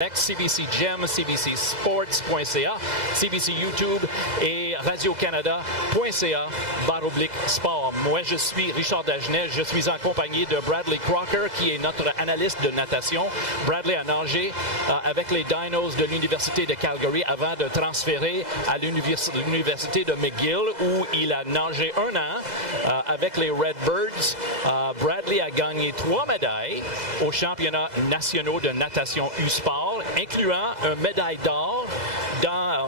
CBC Gem, CBC Sports.ca, CBC YouTube et Radio-Canada.ca/sport. Moi, je suis Richard Dagenet. Je suis en compagnie de Bradley Crocker, qui est notre analyste de natation. Bradley a nagé avec les Dinos de l'Université de Calgary avant de transférer à l'Université de McGill, où il a nagé un an avec les Redbirds. Bradley a gagné 3 médailles aux championnats nationaux de natation U-Sport, incluant une médaille d'or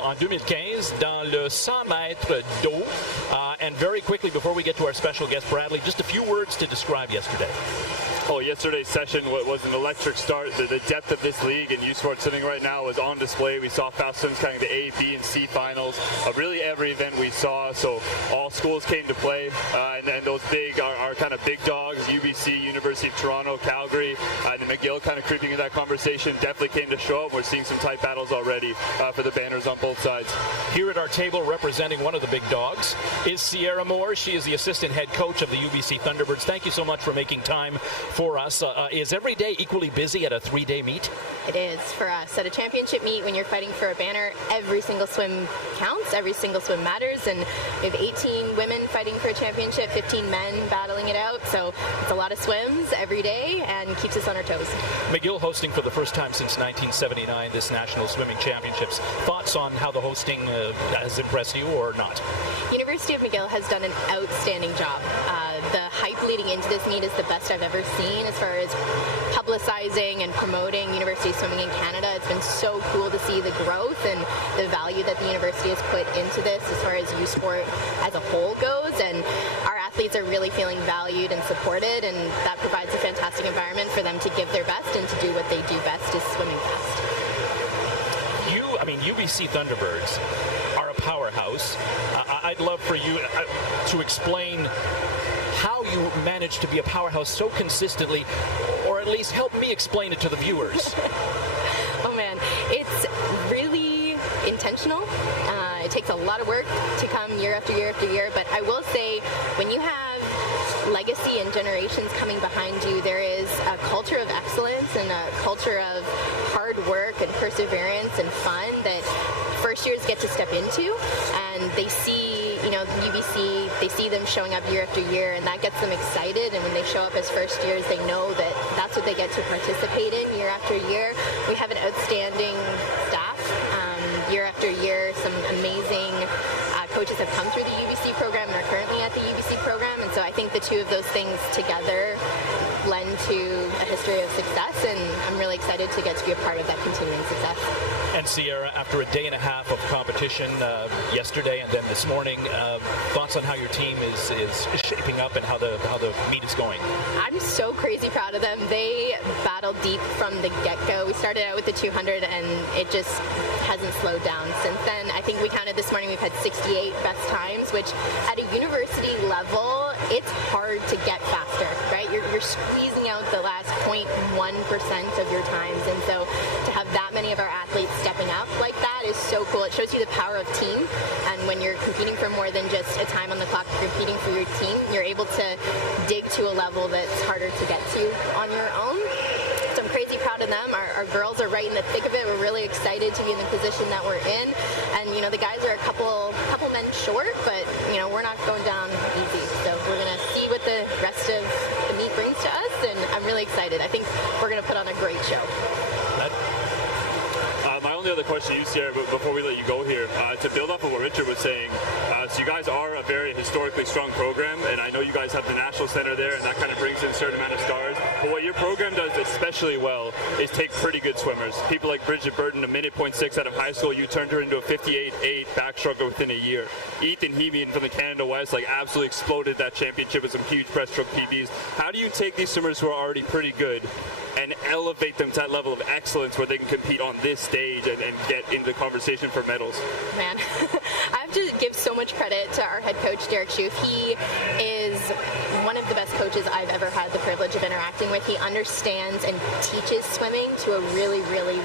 en 2015 dans le 100 mètres d'eau. And very quickly, before we get to our special guest, Bradley, just a few words to describe yesterday. Oh, yesterday's session was an electric start. The depth of this league and U-Sport swimming right now was on display. We saw fast swims coming to A, B, and C finals of really every event we saw. So all schools came to play, and those big are kind of big dogs. UBC, University of Toronto, Calgary, and McGill kind of creeping in that conversation definitely came to show up. We're seeing some tight battles already for the banners on both sides. Here at our table, representing one of the big dogs, is Sierra Moore. She is the assistant head coach of the UBC Thunderbirds. Thank you so much for making time for us. Is every day equally busy at a 3-day meet? It is for us. At a championship meet, when you're fighting for a banner, every single swim counts, every single swim matters, and we have 18 women fighting for a championship, 15 men battling it out, so it's a lot of swims every day and keeps us on our toes. McGill hosting for the first time since 1979 this National Swimming Championships. Thoughts on how the hosting has impressed you or not? University of McGill has done an outstanding job. The hype leading into this meet is the best I've ever seen as far as publicizing and promoting university swimming in Canada. It's been so cool to see the growth and the value that the university has put into this as far as U-Sport as a whole goes, and our athletes are really feeling valued and supported, and that provides a fantastic environment for them to give their best and to do what they do best, is swimming fast. UBC Thunderbirds are a powerhouse. I'd love for you to explain how you managed to be a powerhouse so consistently, or at least help me explain it to the viewers. Oh man, it's really intentional. It takes a lot of work to come year after year after year, but I will say, when you have legacy and generations coming behind you, there is a culture of excellence and a culture of hard work and perseverance and fun that first years get to step into, and they see, UBC, they see them showing up year after year, and that gets them excited, and when they show up as first years, they know that that's what they get to participate in year after year. We have an outstanding staff. Year after year, some amazing coaches have come through the UBC program and are currently at the UBC program, and so I think the two of those things together lend to a history of success, and I'm really excited to get to be a part of that continuing success. And Sierra, after a day and a half of competition yesterday and then this morning, thoughts on how your team is shaping up and how the meet is going? I'm so crazy proud of them. They battled deep from the get-go. We started out with the 200, and it just hasn't slowed down since then. I think we counted this morning, we've had 68 best times, which at a university level, it's hard to get faster, right? You're squeezing out the last 0.1% of your times, and so to have that many of our athletes stepping up like that is so cool. It shows you the power of team, and when you're competing for more than just a time on the clock, you're competing for your team, you're able to dig to a level that's harder to get to on your own. So I'm crazy proud of them. Our girls are right in the thick of it. We're really excited to be in the position that we're in, and the guys are a couple men short, but we're not going down easy, so we're going to see what the rest of the meet brings to us, and I'm really excited. I think we're going to put on a great show. My only other question to you, Sierra, before we let you go here, to build off of what Richard was saying, so you guys are a very historically strong program, and I know you guys have the National Center there, and that kind of brings in a certain amount of stars, but what your program does especially well is take pretty good swimmers. People like Bridget Burton, a minute 0.6 out of high school, you turned her into a 58.8 backstroker within a year. Ethan Heemian from the Canada West absolutely exploded that championship with some huge breaststroke PBs. How do you take these swimmers who are already pretty good and elevate them to that level of excellence where they can compete on this stage and get into the conversation for medals? Man, I have to give so much credit to our head coach, Derek Schoof. He is one of the best coaches I've ever had the privilege of interacting with. He understands and teaches swimming to a really, really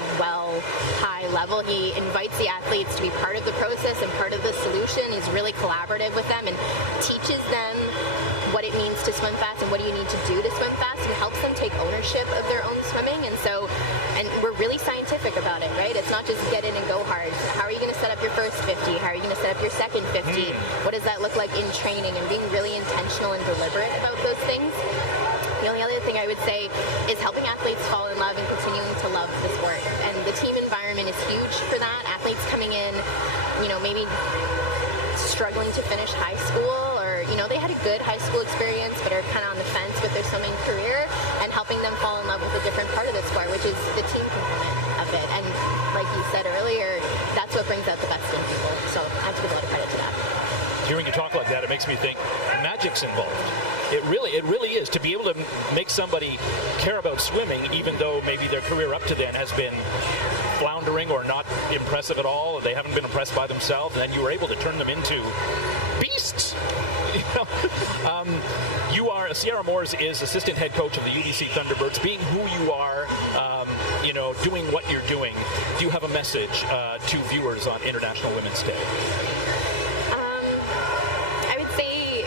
high level. He invites the athletes to be part of the process and part of the solution. He's really collaborative with them and teaches them what what it means to swim fast and what do you need to do to swim fast, and helps them take ownership of their own swimming. And we're really scientific about it, right? It's not just get in and go hard. How are you going to set up your first 50? How are you going to set up your second 50? What does that look like in training, and being really intentional and deliberate about those things. The only other thing I would say is helping athletes fall in love and continuing to love the sport. And the team environment is huge for that. Athletes coming in, maybe struggling to finish high school, or, they had a good high school experience but are kind of on the fence with their swimming career, and helping them fall in love with a different part of the sport, which is the team component of it. And like you said earlier, that's what brings out the best in people. So I have to give a lot of credit to that. Hearing you talk like that, it makes me think magic's involved. It really is, to be able to make somebody care about swimming, even though maybe their career up to then has been floundering or not impressive at all, or they haven't been impressed by themselves, and then you were able to turn them into beasts. Sierra Moores is assistant head coach of the UBC Thunderbirds. Being who you are, doing what you're doing, do you have a message to viewers on International Women's Day? I would say,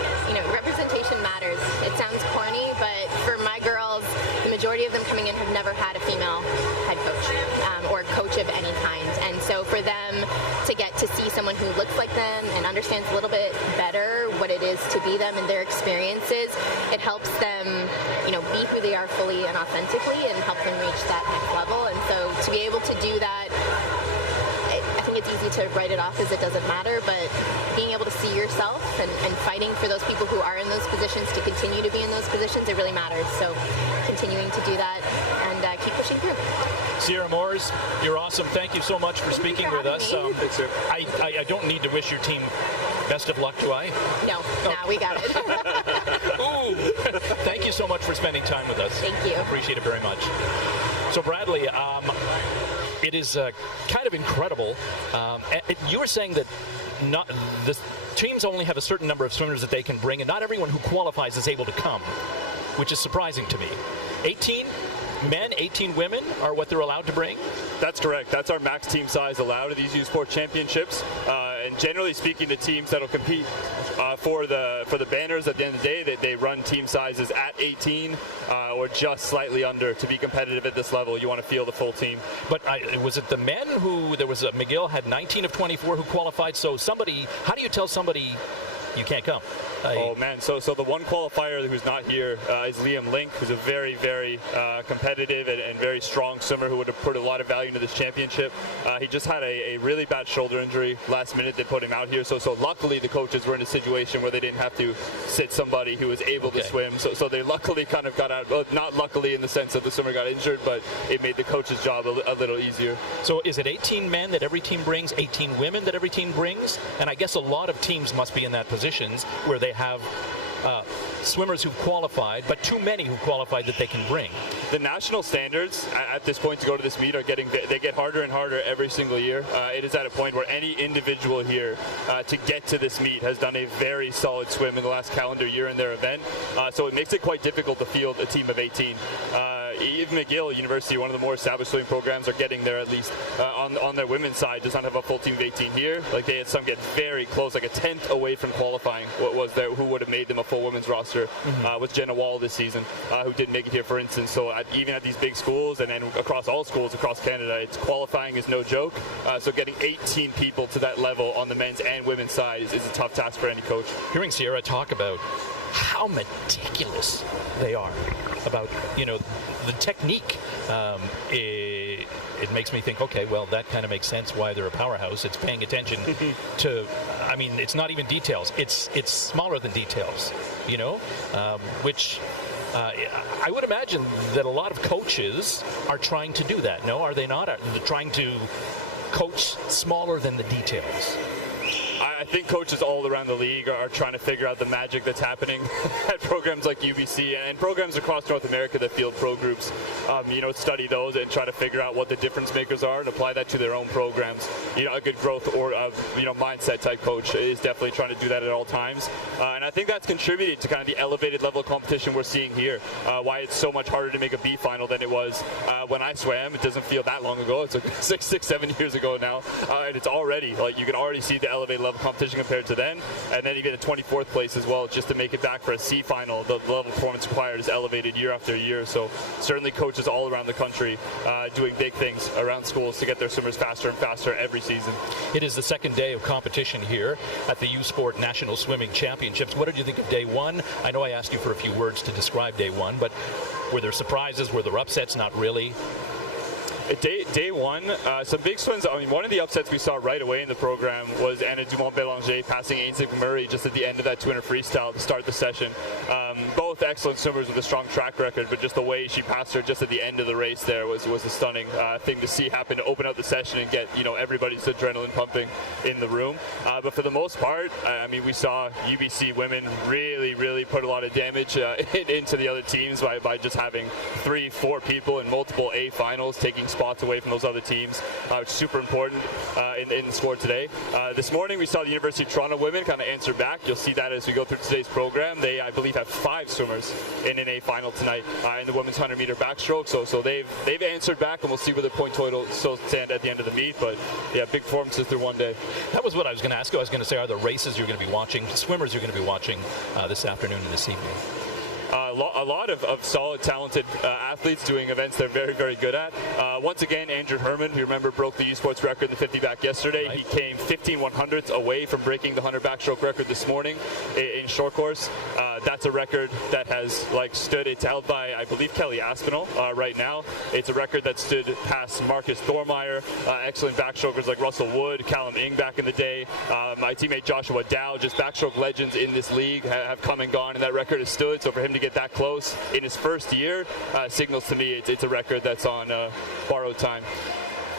representation matters. It sounds corny, but for my girls, the majority of them coming in have never had a female head coach or coach of any kind. And so for them to get to see someone who looks like them and understands a little bit better what it is to be them and their experiences, it helps them, be who they are fully and authentically, and help them reach that next level. And so to be able to do that, I think it's easy to write it off as it doesn't matter, but being able to see yourself and fighting for those people who are in those positions to continue to be in those positions, it really matters. So continuing to do that and keep pushing through. Sierra Moores, you're awesome. Thank you so much for speaking with us. I don't need to wish your team best of luck, do I? No, we got it. Ooh! Thank you so much for spending time with us. Thank you. Appreciate it very much. So Bradley, it is kind of incredible. You were saying that the teams only have a certain number of swimmers that they can bring, and not everyone who qualifies is able to come, which is surprising to me. 18 men, 18 women are what they're allowed to bring? That's correct. That's our max team size allowed at these U Sport Championships. And generally speaking, the teams that'll compete for the banners at the end of the day, they run team sizes at 18 or just slightly under to be competitive at this level. You want to field the full team. But was it the men who, there was McGill had 19 of 24 who qualified, so somebody, how do you tell somebody you can't come? Oh man, so the one qualifier who's not here is Liam Link, who's a very, very competitive and very strong swimmer who would have put a lot of value into this championship. He just had a really bad shoulder injury last minute that put him out here. So luckily the coaches were in a situation where they didn't have to sit somebody who was able to swim. So they luckily kind of got out, well, not luckily in the sense that the swimmer got injured, but it made the coach's job a little easier. So is it 18 men that every team brings, 18 women that every team brings? And I guess a lot of teams must be in that positions where they have swimmers who've qualified, but too many who qualified that they can bring. The national standards at this point to go to this meet they get harder and harder every single year. It is at a point where any individual here to get to this meet has done a very solid swim in the last calendar year in their event. So it makes it quite difficult to field a team of 18. Even McGill University, one of the more established swimming programs, are getting there at least on their women's side. Does not have a full team of 18 here. Like they had some get very close, like a 10th away from qualifying. What was there? Who would have made them a full women's roster? Was Jenna Wall this season, who didn't make it here, for instance. So even at these big schools and then across all schools across Canada, qualifying is no joke. So getting 18 people to that level on the men's and women's side is a tough task for any coach. Hearing Sierra talk about how meticulous they are about, the technique, it makes me think, okay, well, that kind of makes sense why they're a powerhouse. It's paying attention to, it's not even details. It's smaller than details, which I would imagine that a lot of coaches are trying to do that. No, are they not? Are they trying to coach smaller than the details? I think coaches all around the league are trying to figure out the magic that's happening at programs like UBC and programs across North America that field pro groups. Study those and try to figure out what the difference makers are and apply that to their own programs. A good growth or mindset type coach is definitely trying to do that at all times. And I think that's contributed to kind of the elevated level of competition we're seeing here. Why it's so much harder to make a B final than it was when I swam. It doesn't feel that long ago. It's like 6, 7 years ago now. And it's already, you can already see the elevated level level competition compared to then. And then you get a 24th place as well, just to make it back for a C final. The level of performance required is elevated year after year. So certainly coaches all around the country doing big things around schools to get their swimmers faster and faster every season. It is the second day of competition here at the U Sport National Swimming Championships. What did you think of day one? I know I asked you for a few words to describe day one, but were there surprises? Were there upsets? Not really. Day one, some big swims. I mean, one of the upsets we saw right away in the program was Anna Dumont-Bélanger passing Ainsley Murray just at the end of that 200 freestyle to start the session. Both excellent swimmers with a strong track record, but just the way she passed her just at the end of the race there was a stunning thing to see happen, to open up the session and get everybody's adrenaline pumping in the room. But for the most part, I mean, we saw UBC women really put a lot of damage into the other teams by just having 3-4 people in multiple A finals taking spots away from those other teams, which is super important in the score today. This morning we saw the University of Toronto women kind of answer back. You'll see that as we go through today's program. They, I believe, have 5 swimmers in an A final tonight in the women's 100-meter backstroke. So they've answered back, and we'll see where the point total stand at the end of the meet. But yeah, big performances through one day. That was what I was going to ask you. I was going to say, are there races you're going to be watching, swimmers you're going to be watching this afternoon and this evening? A lot of solid, talented athletes doing events they're very good at. Once again, Andrew Herman, we remember, broke the U Sports record in the 50 back yesterday. Right. He came 15 100ths away from breaking the 100 backstroke record this morning in short course. That's a record that has stood. It's held by, I believe, Kelly Aspinall right now. It's a record that stood past Marcus Thormeyer, excellent backstrokers like Russell Wood, Callum Ing back in the day. My teammate Joshua Dow, just backstroke legends in this league, have come and gone, and that record has stood. So for him to get that close in his first year signals to me it's a record that's on borrowed time.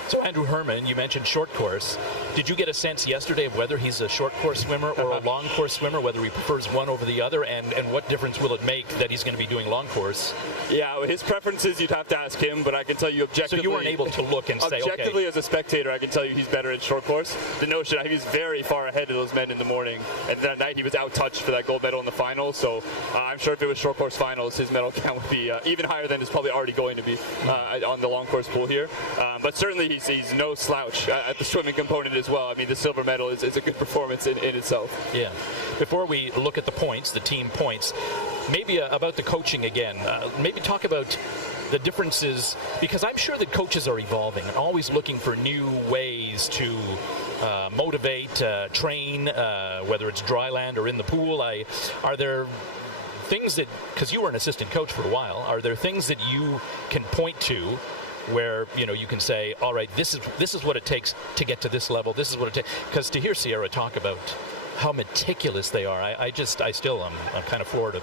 So Andrew Herman, you mentioned short course. Did you get a sense yesterday of whether he's a short course swimmer or a long course swimmer, whether he prefers one over the other, and what difference will it make that he's going to be doing long course? Yeah, his preferences you'd have to ask him, but I can tell you objectively. So you weren't able to look and say, objectively, as a spectator, I can tell you he's better in short course. The notion, he was very far ahead of those men in the morning, and that night he was out-touched for that gold medal in the final. So I'm sure if it was short course finals, his medal count would be even higher than it's probably already going to be on the long course pool here. But certainly he's no slouch at the swimming component as well. I mean, the silver medal is a good performance in itself. Yeah. Before we look at the points, the team points, maybe about the coaching again. Maybe talk about the differences, because I'm sure that coaches are evolving and always looking for new ways to motivate, train, whether it's dry land or in the pool. Are there things that, because you were an assistant coach for a while, are there things that you can point to where you can say, all right, this is what it takes to get to this level. This is what it takes. Because to hear Sierra talk about how meticulous they are, I'm kind of floored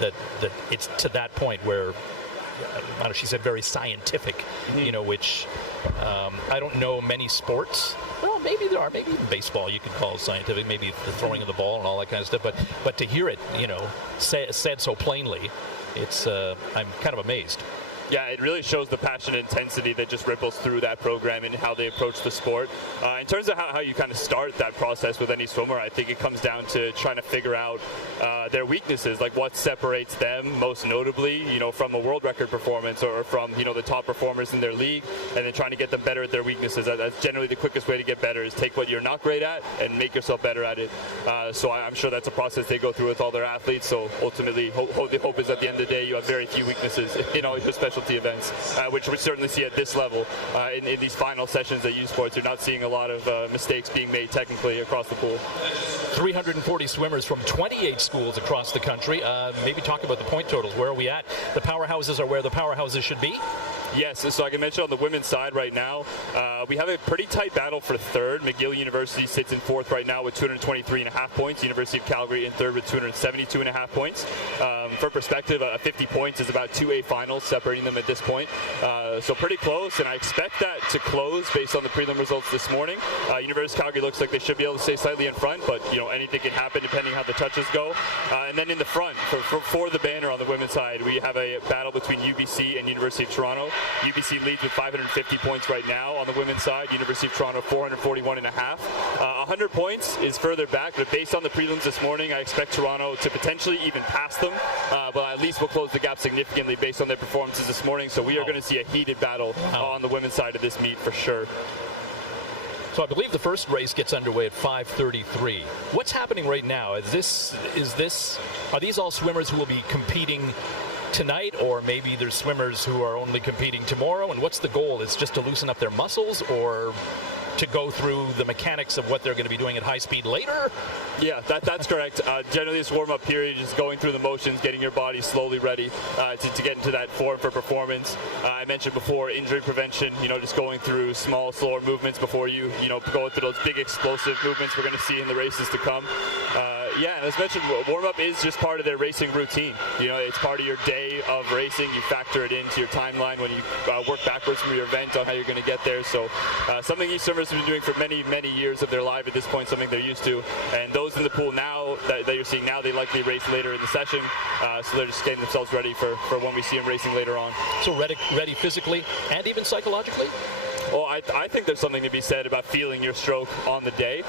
that it's to that point where, I don't know, she said very scientific, which I don't know many sports. Well, maybe there are. Maybe baseball you could call scientific. Maybe the throwing of the ball and all that kind of stuff. But to hear it, said so plainly, I'm kind of amazed. Yeah, it really shows the passion and intensity that just ripples through that program and how they approach the sport. In terms of how you kind of start that process with any swimmer, I think it comes down to trying to figure out their weaknesses, like what separates them most notably, from a world record performance or from, the top performers in their league, and then trying to get them better at their weaknesses. That's generally the quickest way to get better, is take what you're not great at and make yourself better at it. So I'm sure that's a process they go through with all their athletes. So ultimately, the hope is at the end of the day you have very few weaknesses, your specialty events, which we certainly see at this level in these final sessions at U Sports. You're not seeing a lot of mistakes being made technically across the pool. 340 swimmers from 28 schools across the country. Maybe talk about the point totals. Where are we at? The powerhouses are where the powerhouses should be? Yes, so I can mention on the women's side right now, we have a pretty tight battle for third. McGill University sits in fourth right now with 223.5 points. University of Calgary in third with 272.5 points. For perspective, 50 points is about 2 A finals separating them at this point. So pretty close, and I expect that to close based on the prelim results this morning. University of Calgary looks like they should be able to stay slightly in front, but anything can happen depending how the touches go. And then in the front, for the banner on the women's side, we have a battle between UBC and University of Toronto. UBC leads with 550 points right now on the women's side. University of Toronto 441.5. 100 points is further back, but based on the prelims this morning, I expect Toronto to potentially even pass them, but at least we'll close the gap significantly based on their performances this morning. So we are going to see a heated battle on the women's side of this meet for sure. So I believe the first race gets underway at 5:33. What's happening right now? Are these all swimmers who will be competing tonight, or maybe there's swimmers who are only competing tomorrow? And what's the goal? Is just to loosen up their muscles, or to go through the mechanics of what they're going to be doing at high speed later? Yeah, that's correct. Generally, this warm-up period is just going through the motions, getting your body slowly ready to get into that form for performance. I mentioned before injury prevention, just going through small, slower movements before you go through those big explosive movements we're going to see in the races to come. As mentioned, warm-up is just part of their racing routine. It's part of your day of racing. You factor it into your timeline when you work backwards from your event on how you're going to get there. So something these swimmers have been doing for many, many years of their life at this point, something they're used to. And those in the pool now that you're seeing now, they likely race later in the session. So they're just getting themselves ready for when we see them racing later on. So ready physically and even psychologically? Well, I think there's something to be said about feeling your stroke on the day.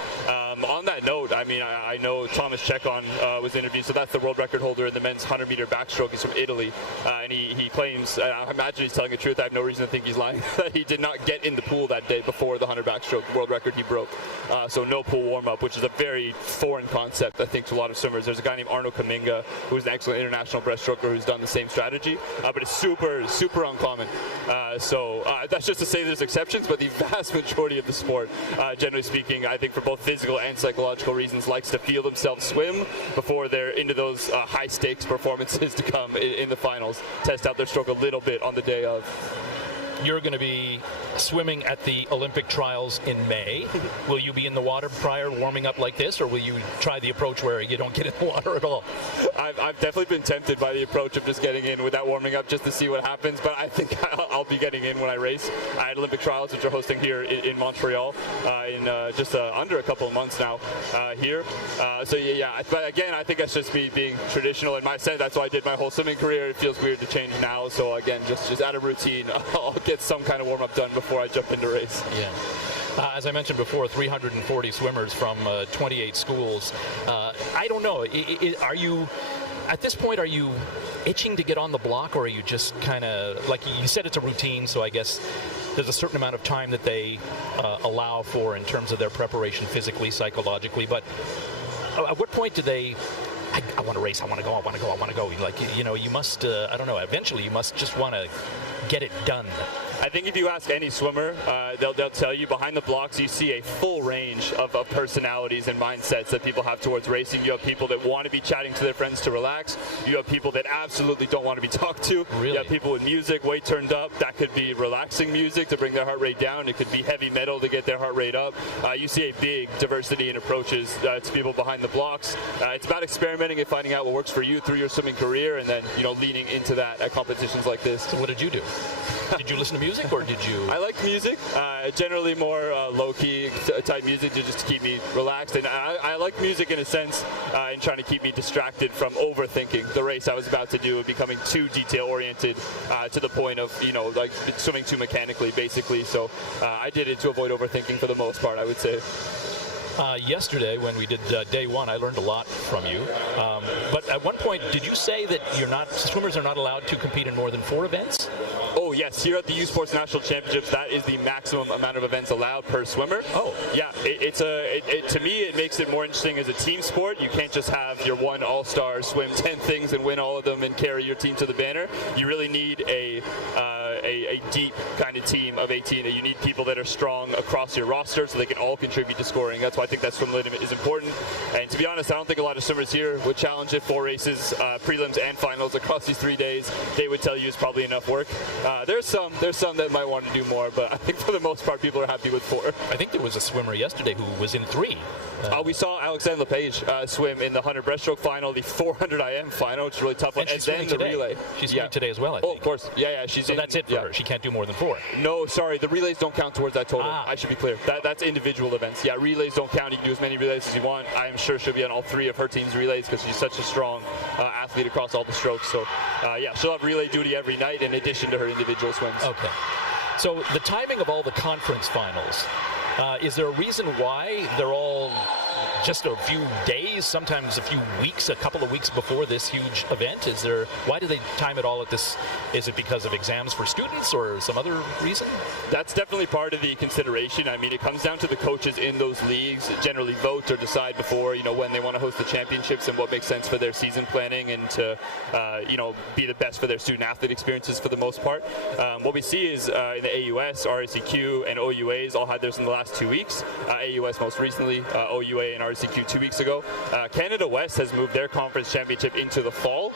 On that note, I know Thomas Chekon was interviewed, so that's the world record holder in the men's 100-meter backstroke. He's from Italy, and he claims, I imagine he's telling the truth, I have no reason to think he's lying, that he did not get in the pool that day before the 100 backstroke world record he broke. So no pool warm-up, which is a very foreign concept, I think, to a lot of swimmers. There's a guy named Arno Kaminga, who's an excellent international breaststroker who's done the same strategy, but it's super, super uncommon. So that's just to say there's exceptions, but the vast majority of the sport, generally speaking, I think for both physical and psychological reasons, likes to feel themselves swim before they're into those high-stakes performances to come in the finals. Test out their stroke a little bit on the day of. You're going to be swimming at the Olympic trials in May. Will you be in the water prior, warming up like this, or will you try the approach where you don't get in the water at all? I've definitely been tempted by the approach of just getting in without warming up just to see what happens, but I think I'll be getting in when I race at Olympic trials, which are hosting here in Montreal in just under a couple of months now here. But again, I think that's just me being traditional in my sense. That's why I did my whole swimming career. It feels weird to change now, so again, just out of routine, I'll get some kind of warm-up done before I jump into race. Yeah. As I mentioned before, 340 swimmers from 28 schools. I don't know. Are you, at this point, are you itching to get on the block, or are you just kind of, like you said, it's a routine, so I guess there's a certain amount of time that they allow for in terms of their preparation physically, psychologically, but at what point do they, I want to race, I want to go. Like, you must, I don't know, eventually you must just want to get it done. I think if you ask any swimmer, they'll tell you behind the blocks you see a full range of personalities and mindsets that people have towards racing. You have people that want to be chatting to their friends to relax. You have people that absolutely don't want to be talked to. Really? You have people with music way turned up. That could be relaxing music to bring their heart rate down. It could be heavy metal to get their heart rate up. You see a big diversity in approaches to people behind the blocks. It's about experimenting and finding out what works for you through your swimming career, and then leaning into that at competitions like this. So what did you do? Did you listen to music, or did you? I like music, generally more low-key type music to just keep me relaxed. And I like music in a sense in trying to keep me distracted from overthinking the race I was about to do and becoming too detail-oriented to the point of, like swimming too mechanically, basically. So I did it to avoid overthinking for the most part, I would say. Yesterday, when we did day one, I learned a lot from you. But at one point, did you say that swimmers are not allowed to compete in more than 4 events? Oh, yes. Here at the U Sports National Championships, that is the maximum amount of events allowed per swimmer. Oh. Yeah. To me, it makes it more interesting as a team sport. You can't just have your one all-star swim 10 things and win all of them and carry your team to the banner. You really need a deep kind of team of 18. You need people that are strong across your roster so they can all contribute to scoring. That's why I think that swim limit is important. And to be honest, I don't think a lot of swimmers here would challenge it. 4 races, prelims and finals across these 3 days. They would tell you it's probably enough work. There's some that might want to do more, but I think for the most part, people are happy with 4. I think there was a swimmer yesterday who was in 3. We saw Alexandre Lepage swim in the 100 breaststroke final, the 400 IM final, which is a really tough one, and then the relay. She's swimming today as well, I think. Oh, of course. Yeah. So that's it for her. She can't do more than 4. No, sorry. The relays don't count towards that total. I should be clear. That's individual events. Yeah, relays don't count. You can do as many relays as you want. I am sure she'll be on all 3 of her team's relays because she's such a strong athlete across all the strokes. So, she'll have relay duty every night in addition to her individual swims. Okay. So the timing of all the conference finals, is there a reason why they're all just a few days, sometimes a few weeks, a couple of weeks before this huge event? Why do they time it all at this? Is it because of exams for students or some other reason? That's definitely part of the consideration. I mean, it comes down to the coaches in those leagues generally vote or decide before, when they want to host the championships and what makes sense for their season planning and to, be the best for their student athlete experiences for the most part. What we see is in the AUS, RSEQ, and OUAs all had theirs in the last 2 weeks. AUS most recently, OUA and RSEQ 2 weeks ago. Canada West has moved their conference championship into the fall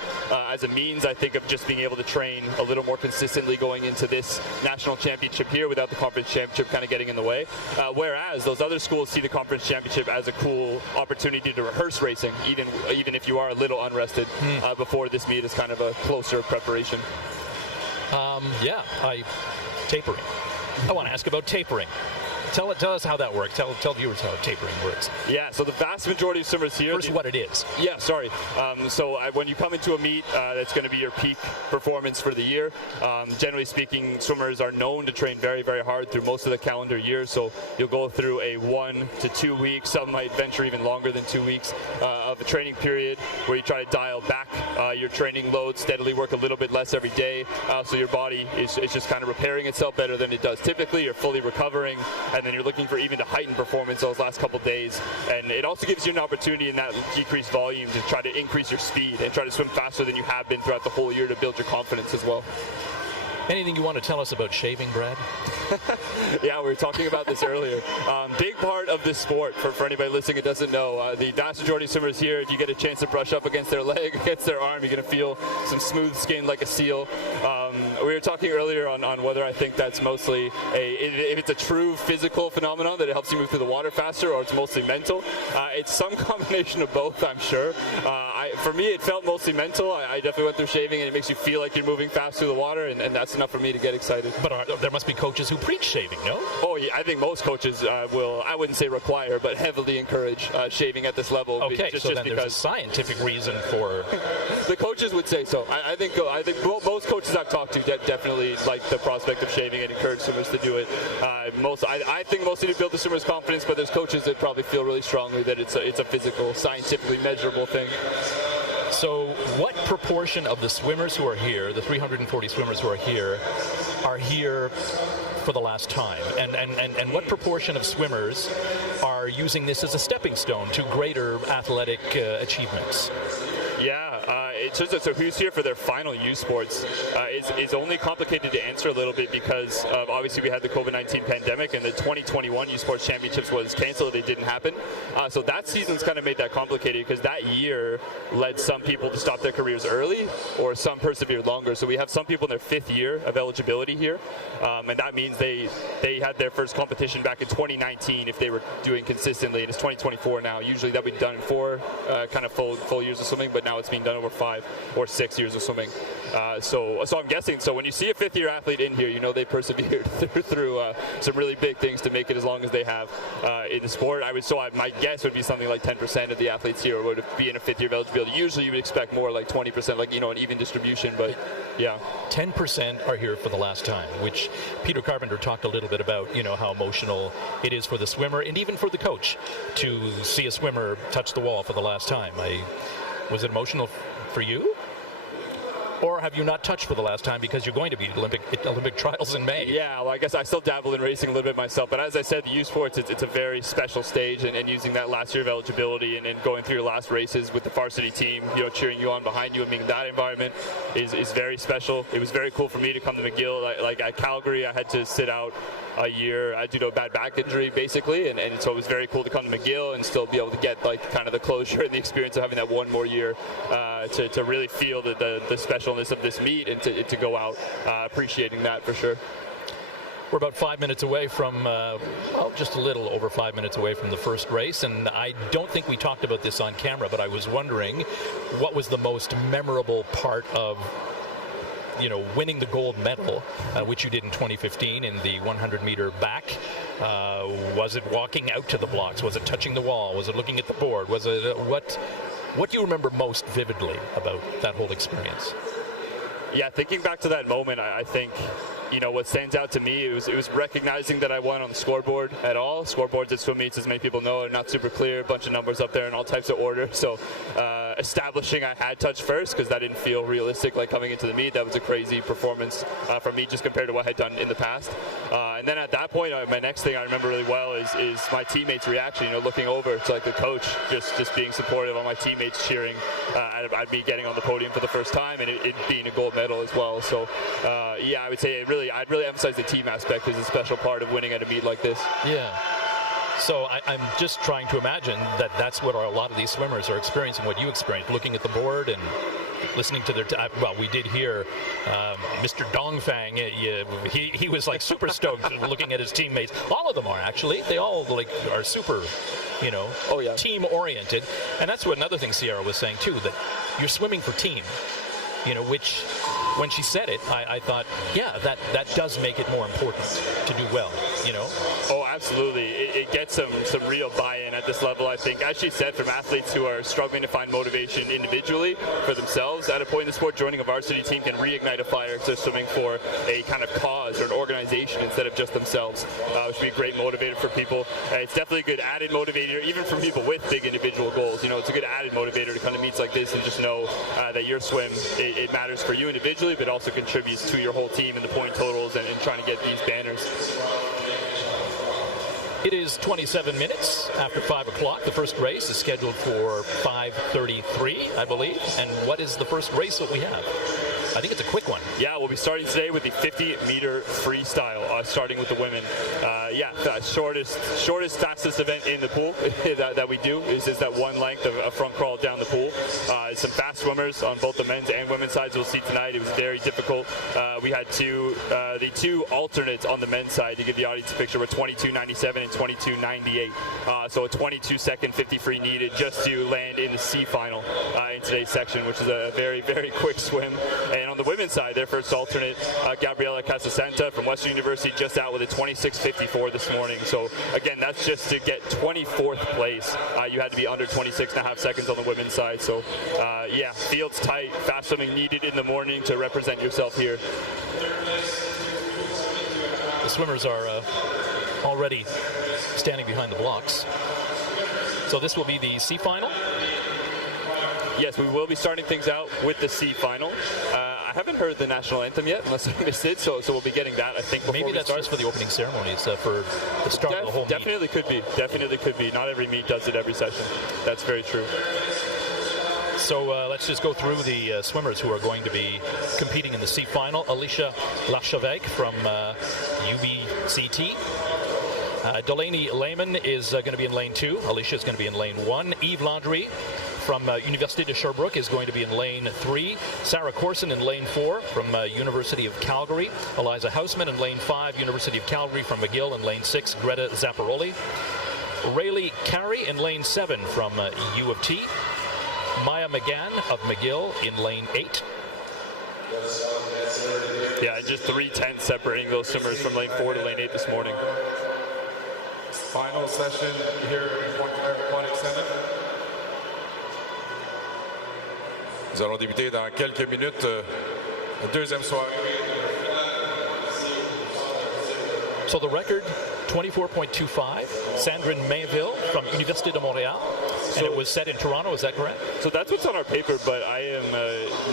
as a means, I think, of just being able to train a little more consistently going into this national championship here without the conference championship kind of getting in the way. Whereas those other schools see the conference championship as a cool opportunity to rehearse racing, even if you are a little unrested before this meet is kind of a closer preparation. Tapering. I want to ask about tapering. Tell us how that works. Tell viewers how tapering works. Yeah, so the vast majority of swimmers here... First, what it is. Yeah, sorry. When you come into a meet, that's going to be your peak performance for the year. Generally speaking, swimmers are known to train very, very hard through most of the calendar year, so you'll go through a 1 to 2 weeks, some might venture even longer than 2 weeks, of a training period where you try to dial back your training load, steadily work a little bit less every day, so your body is just kind of repairing itself better than it does typically. You're fully recovering, and then you're looking for even to heighten performance those last couple days. And it also gives you an opportunity in that decreased volume to try to increase your speed and try to swim faster than you have been throughout the whole year to build your confidence as well. Anything you want to tell us about shaving, Brad? Yeah, we were talking about this earlier. Big part of this sport, for anybody listening that doesn't know, the vast majority of swimmers here, if you get a chance to brush up against their leg, against their arm, you're going to feel some smooth skin like a seal. We were talking earlier on whether I think that's mostly if it's a true physical phenomenon that it helps you move through the water faster, or it's mostly mental. It's some combination of both, I'm sure. For me, it felt mostly mental. I definitely went through shaving, and it makes you feel like you're moving fast through the water, and that's enough for me to get excited. But there must be coaches who preach shaving, no? Oh, yeah, I think most coaches will, I wouldn't say require, but heavily encourage shaving at this level. Okay, so then there's a scientific reason for... The coaches would say so. I think most coaches I've talked to definitely like the prospect of shaving and encourage swimmers to do it. I think mostly to build the swimmer's confidence, but there's coaches that probably feel really strongly that it's a physical, scientifically measurable thing. So what proportion of the swimmers who are here, the 340 swimmers who are here for the last time? And what proportion of swimmers are using this as a stepping stone to greater athletic achievements? Yeah, so who's here for their final U Sports is only complicated to answer a little bit because obviously we had the COVID-19 pandemic and the 2021 U Sports Championships was canceled. It didn't happen. So that season's kind of made that complicated because that year led some people to stop their careers early or some persevered longer. So we have some people in their 5th year of eligibility here. And that means they had their first competition back in 2019 if they were doing consistently. And it's 2024 now. Usually that would be done in 4 kind of full years of swimming, but now it's being done over 5 or 6 years of swimming. So I'm guessing, so when you see a 5th year athlete in here, you know they persevered through some really big things to make it as long as they have in the sport. My guess would be something like 10% of the athletes here would be in a 5th year of eligibility. Usually you would expect more like 20%, like, an even distribution, but yeah. 10% are here for the last time, which Peter Carpenter talked a little bit about, how emotional it is for the swimmer and even for the coach to see a swimmer touch the wall for the last time. Was it emotional for you? Or have you not touched for the last time because you're going to be at Olympic trials in May? Yeah, well, I guess I still dabble in racing a little bit myself. But as I said, the U Sports, it's a very special stage. And using that last year of eligibility and going through your last races with the varsity team, cheering you on behind you and being that environment is very special. It was very cool for me to come to McGill. Like at Calgary, I had to sit out a year due to a bad back injury, basically. And so it was very cool to come to McGill and still be able to get kind of the closure and the experience of having that one more year to really feel the specialness of this meet and to go out appreciating that for sure. We're about 5 minutes away from, just a little over 5 minutes away from the first race, and I don't think we talked about this on camera, but I was wondering what was the most memorable part of winning the gold medal, which you did in 2015 in the 100-meter back. Was it walking out to the blocks? Was it touching the wall? Was it looking at the board? Was it what do you remember most vividly about that whole experience? Yeah, thinking back to that moment, I think, what stands out to me, it was recognizing that I won on the scoreboard at all. Scoreboards at swim meets, as many people know, are not super clear, a bunch of numbers up there in all types of order. So establishing I had touched first, because that didn't feel realistic like coming into the meet. That was a crazy performance from me just compared to what I had done in the past. And then at that point, my next thing I remember really well is my teammates' reaction, looking over to like the coach just being supportive of my teammates, cheering at me getting on the podium for the first time, and it being a gold medal as well. So yeah, I would say I'd really emphasize the team aspect is a special part of winning at a meet like this. Yeah. So I'm just trying to imagine that that's what a lot of these swimmers are experiencing, what you experienced, looking at the board and listening to their well, we did hear Mr. Dongfang. He was like super stoked looking at his teammates. All of them are actually. They all are super, team oriented. And that's what another thing Sierra was saying too, that you're swimming for team. Which when she said it, I thought, yeah, that does make it more important to do well, Oh, absolutely. It gets some real buy-in at this level, I think. As she said, from athletes who are struggling to find motivation individually for themselves, at a point in the sport, joining a varsity team can reignite a fire to swimming for a kind of cause or an organization instead of just themselves, which would be a great motivator for people. It's definitely a good added motivator, even for people with big individual goals. It's a good added motivator to come to meets like this and just know that your swim, it matters for you individually, but also contributes to your whole team and the point totals and trying to get these banners. It is 27 minutes after 5 o'clock. The first race is scheduled for 5:33, I believe. And what is the first race that we have? I think it's a quick one. Yeah, we'll be starting today with the 50-meter freestyle, starting with the women. The shortest, fastest event in the pool that we do is that one length of front crawl down the pool. Some fast swimmers on both the men's and women's sides we'll see tonight. It was very difficult. We had the two alternates on the men's side, to give the audience a picture, were 22.97 and 22.98. So a 22-second 50 free needed just to land in the C final in today's section, which is a very, very quick swim. And on the women's side, their first alternate, Gabriela Casasanta from Western University, just out with a 26.54 this morning. So again, that's just to get 24th place. You had to be under 26.5 seconds on the women's side. So yeah, field's tight, fast swimming needed in the morning to represent yourself here. The swimmers are already standing behind the blocks. So this will be the C final? Yes, we will be starting things out with the C final. I haven't heard the national anthem yet, unless I missed it, so we'll be getting that, I think, before Maybe we that's start. Just for the opening ceremonies, for the start of the whole definitely meet. Definitely could be. Not every meet does it every session. That's very true. So let's just go through the swimmers who are going to be competing in the C final. Alicia Larchevêque from UBC. Delaney Lehman is going to be in lane 2. Alicia is going to be in lane 1. Eve Landry from Université de Sherbrooke is going to be in lane 3. Sarah Corson in lane 4 from University of Calgary. Eliza Hausman in lane 5, University of Calgary from McGill. In lane 6, Greta Zapparoli. Rayleigh Carey in lane 7 from U of T. Maya McGann of McGill in lane 8. Yeah, just 3/10 separating those swimmers from lane 4 to lane 8 this morning. Final session here in Pointe-Claire Aquatic Center. Nous allons débuter dans quelques minutes la deuxième soirée. So the record, 24.25. Sandrine Mainville from Université de Montréal. And it was set in Toronto, is that correct? So that's what's on our paper, but I am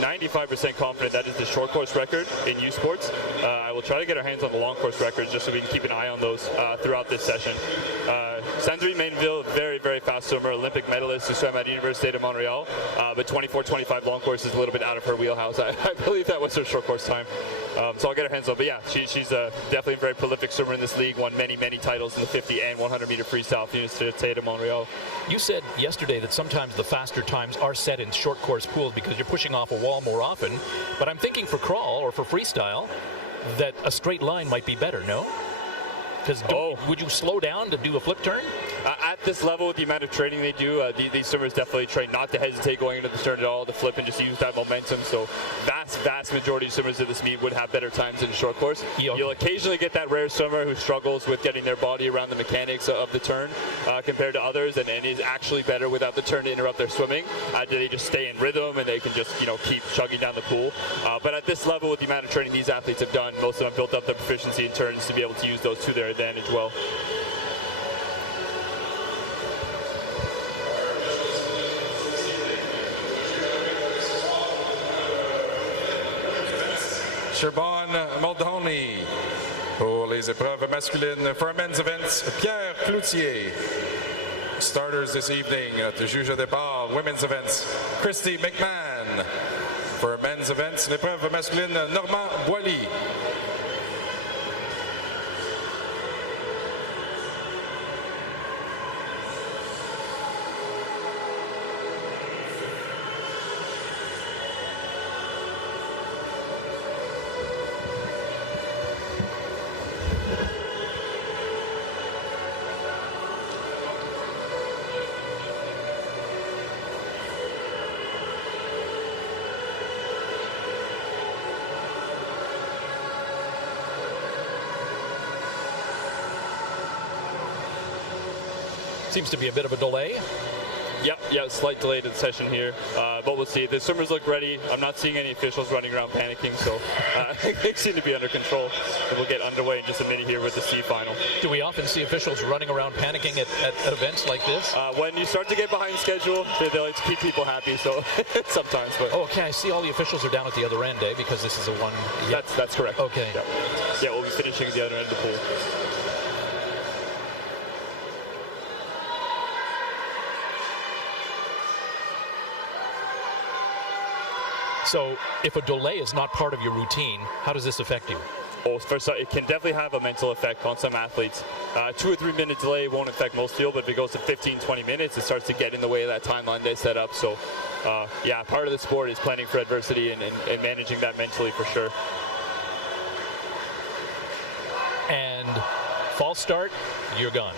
95% confident that is the short course record in U Sports. I will try to get our hands on the long course records just so we can keep an eye on those throughout this session. Sandrine Mainville, very, very fast swimmer, Olympic medalist who swam at Université de Montréal, but 24-25 long course is a little bit out of her wheelhouse. I believe that was her short course time. So I'll get her hands on. But yeah, she's definitely a very prolific swimmer in this league, won many, many titles in the 50 and 100 meter freestyle for Université de Montréal. You said yesterday that sometimes the faster times are set in short course pools because you're pushing off a wall more often. But I'm thinking for crawl or for freestyle that a straight line might be better, no? Because would you slow down to do a flip turn? At this level, with the amount of training they do, these swimmers definitely train not to hesitate going into the stern at all, to flip and just use that momentum. So vast majority of swimmers at this meet would have better times in short course. You'll occasionally get that rare swimmer who struggles with getting their body around the mechanics of the turn compared to others, and is actually better without the turn to interrupt their swimming. They just stay in rhythm and they can just keep chugging down the pool. But at this level, with the amount of training these athletes have done, most of them built up their proficiency in turns to be able to use those to their advantage well. Siobhan Muldowney. Pour les épreuves masculines for men's events, Pierre Cloutier. Starters this evening at the juge au départ, women's events, Christy McMahon. For men's events, l'épreuve masculine, Normand Boily. Seems to be a bit of a delay. Yep, slight delay to the session here, but we'll see. The swimmers look ready. I'm not seeing any officials running around panicking, so they seem to be under control. And we'll get underway in just a minute here with the C final. Do we often see officials running around panicking at events like this? When you start to get behind schedule, they like to keep people happy, so sometimes. But okay, I see all the officials are down at the other end, because this is a one. Yep. That's correct. Okay. Yep. Yeah, we'll be finishing at the other end of the pool. So if a delay is not part of your routine, how does this affect you? First, it can definitely have a mental effect on some athletes. 2 or 3 minute delay won't affect most people, but if it goes to 15, 20 minutes, it starts to get in the way of that timeline they set up. So, yeah, part of the sport is planning for adversity and managing that mentally for sure. And false start, you're gone.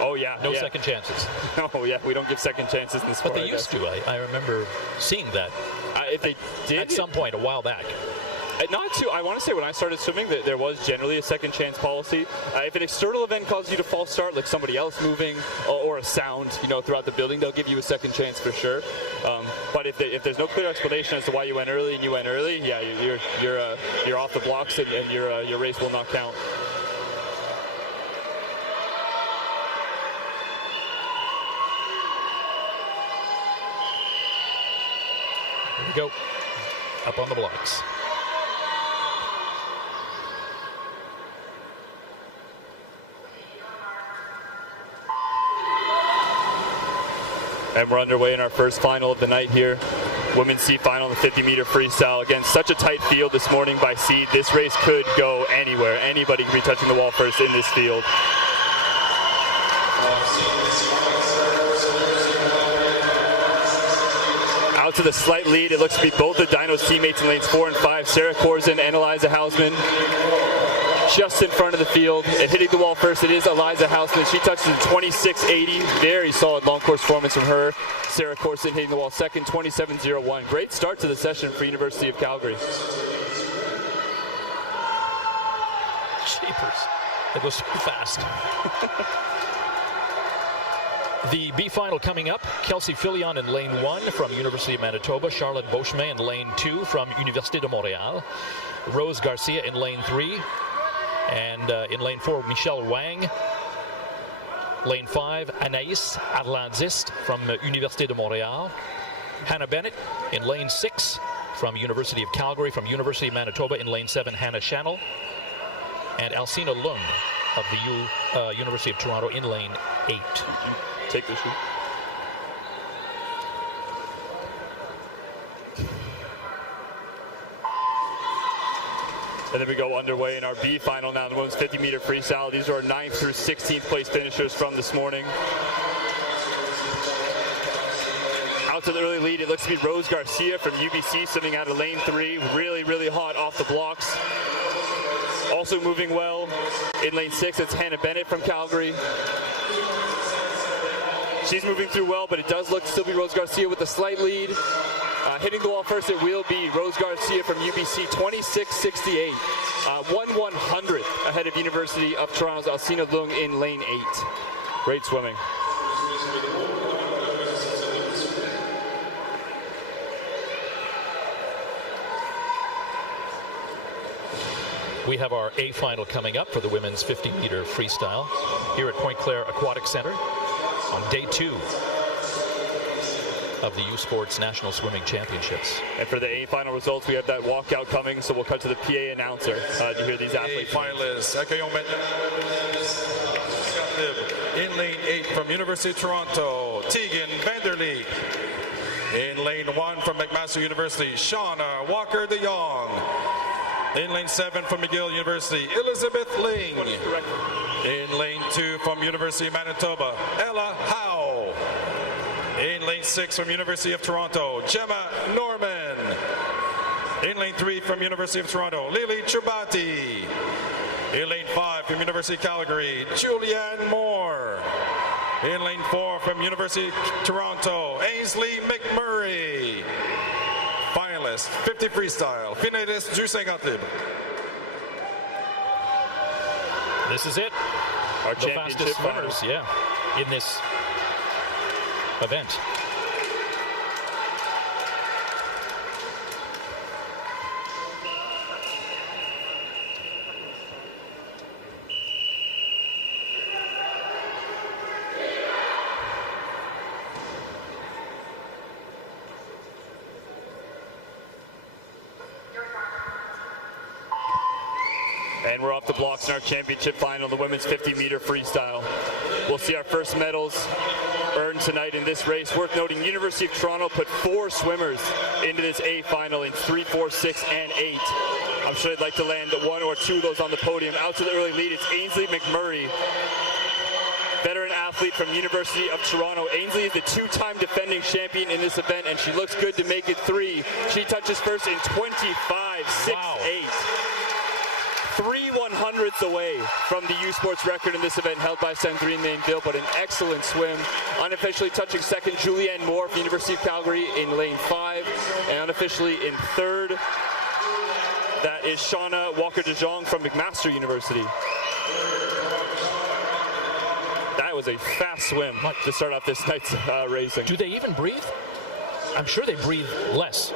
Oh, yeah. No second chances. Oh, yeah. We don't give second chances in this sport. But they used to. I remember seeing that. If they did. At some point, a while back. I want to say when I started swimming that there was generally a second chance policy. If an external event causes you to false start, like somebody else moving or a sound, throughout the building, they'll give you a second chance for sure. But if there's no clear explanation as to why you went early, yeah, you're off the blocks and your race will not count. Here we go. Up on the blocks. And we're underway in our first final of the night here. Women's C final, the 50-meter freestyle. Again, such a tight field this morning by seed. This race could go anywhere. Anybody can be touching the wall first in this field. Out to the slight lead. It looks to be both of Dino's teammates in lanes 4 and 5, Sarah Korzen and Eliza Hausman. Just in front of the field and hitting the wall first, it is Eliza Hausman. She touches a 26.80. Very solid long course performance from her. Sarah Korzen hitting the wall second, 27.01. Great start to the session for University of Calgary. Jeepers. That goes so fast. The B final coming up, Kelsey Filion in lane 1 from University of Manitoba, Charlotte Beauchemin in lane 2 from Université de Montréal, Rose Garcia in lane 3, and in lane 4, Michelle Wang. Lane 5, Anaïs Arlandist from Université de Montréal, Hannah Bennett in lane 6 from University of Calgary, from University of Manitoba in lane 7, Hannah Channel, and Alcina Lund of the University of Toronto in lane 8. Take this shoot. And then we go underway in our B final now, the women's 50-meter freestyle. These are our 9th through 16th place finishers from this morning. Out to the early lead, it looks to be Rose Garcia from UBC sitting out of lane 3. Really, really hot off the blocks. Also moving well in lane 6, it's Hannah Bennett from Calgary. she's moving through well, but it does look to still be Rose Garcia with a slight lead. Hitting the wall first, it will be Rose Garcia from UBC, 26-68. 1/100th ahead of University of Toronto's Alcina Lung in lane 8. Great swimming. We have our A final coming up for the women's 50-meter freestyle here at Pointe-Claire Aquatic Center on day 2 of the U Sports National Swimming Championships. And for the A final results, we have that walkout coming, so we'll cut to the PA announcer to hear these athletes. A finalists, accueillons maintenant in lane 8 from University of Toronto, Tegan Vanderleek. In lane 1 from McMaster University, Shauna Walker de Jong. In lane 7 from McGill University, Elizabeth Ling. In lane 2 from University of Manitoba, Ella Howe. In lane 6 from University of Toronto, Gemma Norman. In lane 3 from University of Toronto, Lily Tribati. In lane 5 from University of Calgary, Julianne Moore. In lane 4 from University of Toronto, Ainsley McMurray. Finalist, 50 freestyle, finalist du 50 libre. This is it. Our the fastest swimmers, in this event. And we're off the blocks in our championship final, the women's 50-meter freestyle. We'll see our first medals earned tonight in this race. Worth noting, University of Toronto put 4 swimmers into this A final in 3, 4, 6, and 8. I'm sure they'd like to land 1 or 2 of those on the podium. Out to the early lead, it's Ainsley McMurray, veteran athlete from University of Toronto. Ainsley is the 2-time defending champion in this event, and she looks good to make it 3. She touches first in 25.68. Wow. 3/100ths away from the U Sports record in this event held by Sandrine Mainville, but an excellent swim. Unofficially touching second, Julianne Moore from the University of Calgary in lane 5, and unofficially in third, that is Shauna Walker de Jong from McMaster University. That was a fast swim to start off this night's racing. Do they even breathe? I'm sure they breathe less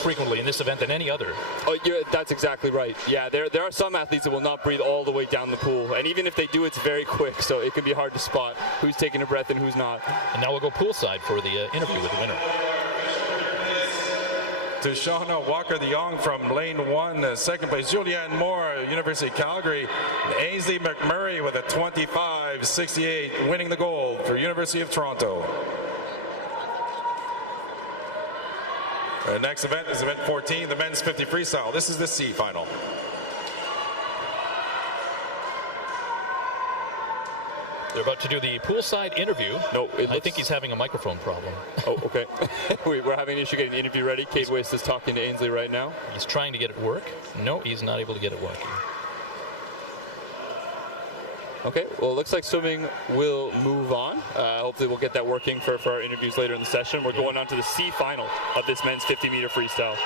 frequently in this event than any other. Oh, that's exactly right. Yeah, there are some athletes that will not breathe all the way down the pool, and even if they do, it's very quick, so it can be hard to spot who's taking a breath and who's not. And now we'll go poolside for the interview with the winner. To Shauna Walker de Jong from lane 1, second place, Julianne Moore, University of Calgary. Ainsley McMurray with a 25.68, winning the gold for University of Toronto. The next event is event 14, the men's 50 freestyle. This is the C final. They're about to do the poolside interview. No, I think he's having a microphone problem. Oh, okay. We're having an issue getting the interview ready. Kate Waste is talking to Ainsley right now. He's trying to get it work. No, he's not able to get it working. Okay, well, it looks like swimming will move on. Hopefully we'll get that working for our interviews later in the session. We're going on to the C final of this men's 50-meter freestyle.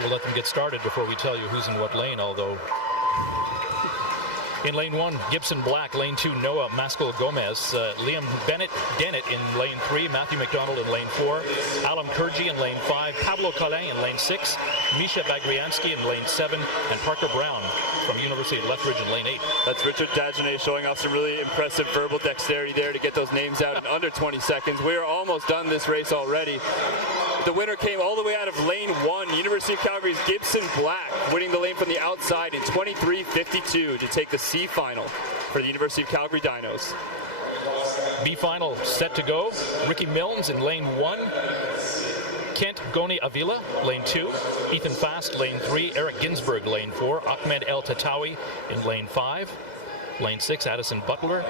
We'll let them get started before we tell you who's in what lane, although in lane 1, Gibson Black. Lane 2, Noah Maskell Gomez. Liam Dennett in lane 3. Matthew McDonald in lane 4. Alam Kurji in lane 5. Pablo Collin in lane 6. Misha Bagriansky in lane 7. And Parker Brown from University of Lethbridge in lane 8. That's Richard Dagenet showing off some really impressive verbal dexterity there to get those names out in under 20 seconds. We are almost done this race already. The winner came all the way out of lane 1. University of Calgary's Gibson Black winning the lane from the outside in 23.52 to take the C final for the University of Calgary Dinos. B final set to go. Ricky Milnes in lane 1. Kent Goni Avila, lane 2. Ethan Fast, lane 3. Eric Ginsberg, lane 4. Ahmed El Tatawi in lane 5. Lane 6, Addison Butler.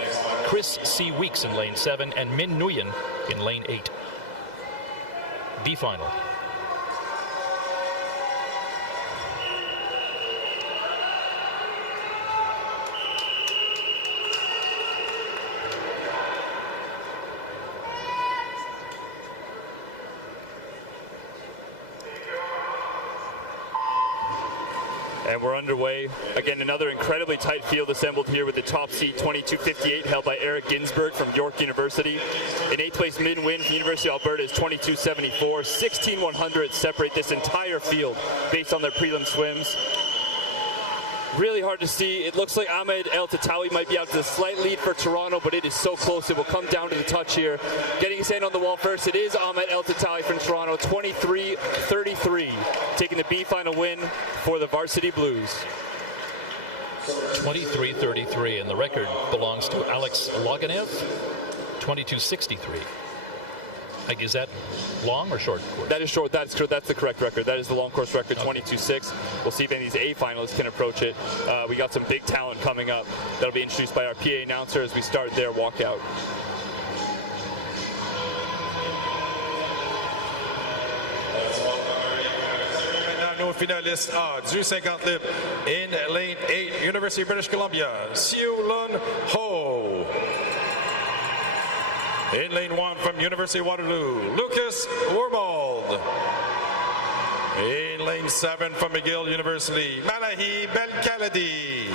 Chris C. Weeks in lane 7. And Min Nguyen in lane 8. B final. And we're underway. Again, another incredibly tight field assembled here with the top seed 22.58 held by Eric Ginsberg from York University. In 8th place mid-win from University of Alberta is 22.74. 16,100 separate this entire field based on their prelim swims. Really hard to see. It looks like Ahmed El Tatawi might be out to the slight lead for Toronto, but it is so close. It will come down to the touch here. Getting his hand on the wall first, it is Ahmed El Tatawi from Toronto, 23.33, taking the B final win for the Varsity Blues. 23.33, and the record belongs to Alex Loganev, 22.63. Like, is that long or short course? That is short. That's the correct record. That is the long course record, 22.6. We'll see if any of these A finalists can approach it. We got some big talent coming up that'll be introduced by our PA announcer as we start their walkout. Nos finalistes A du 50 libre in lane 8, University of British Columbia, Siu Lun Ho. In lane 1 from University of Waterloo, Lucas Warbold. In lane 7 from McGill University, Malahi Belkaladi.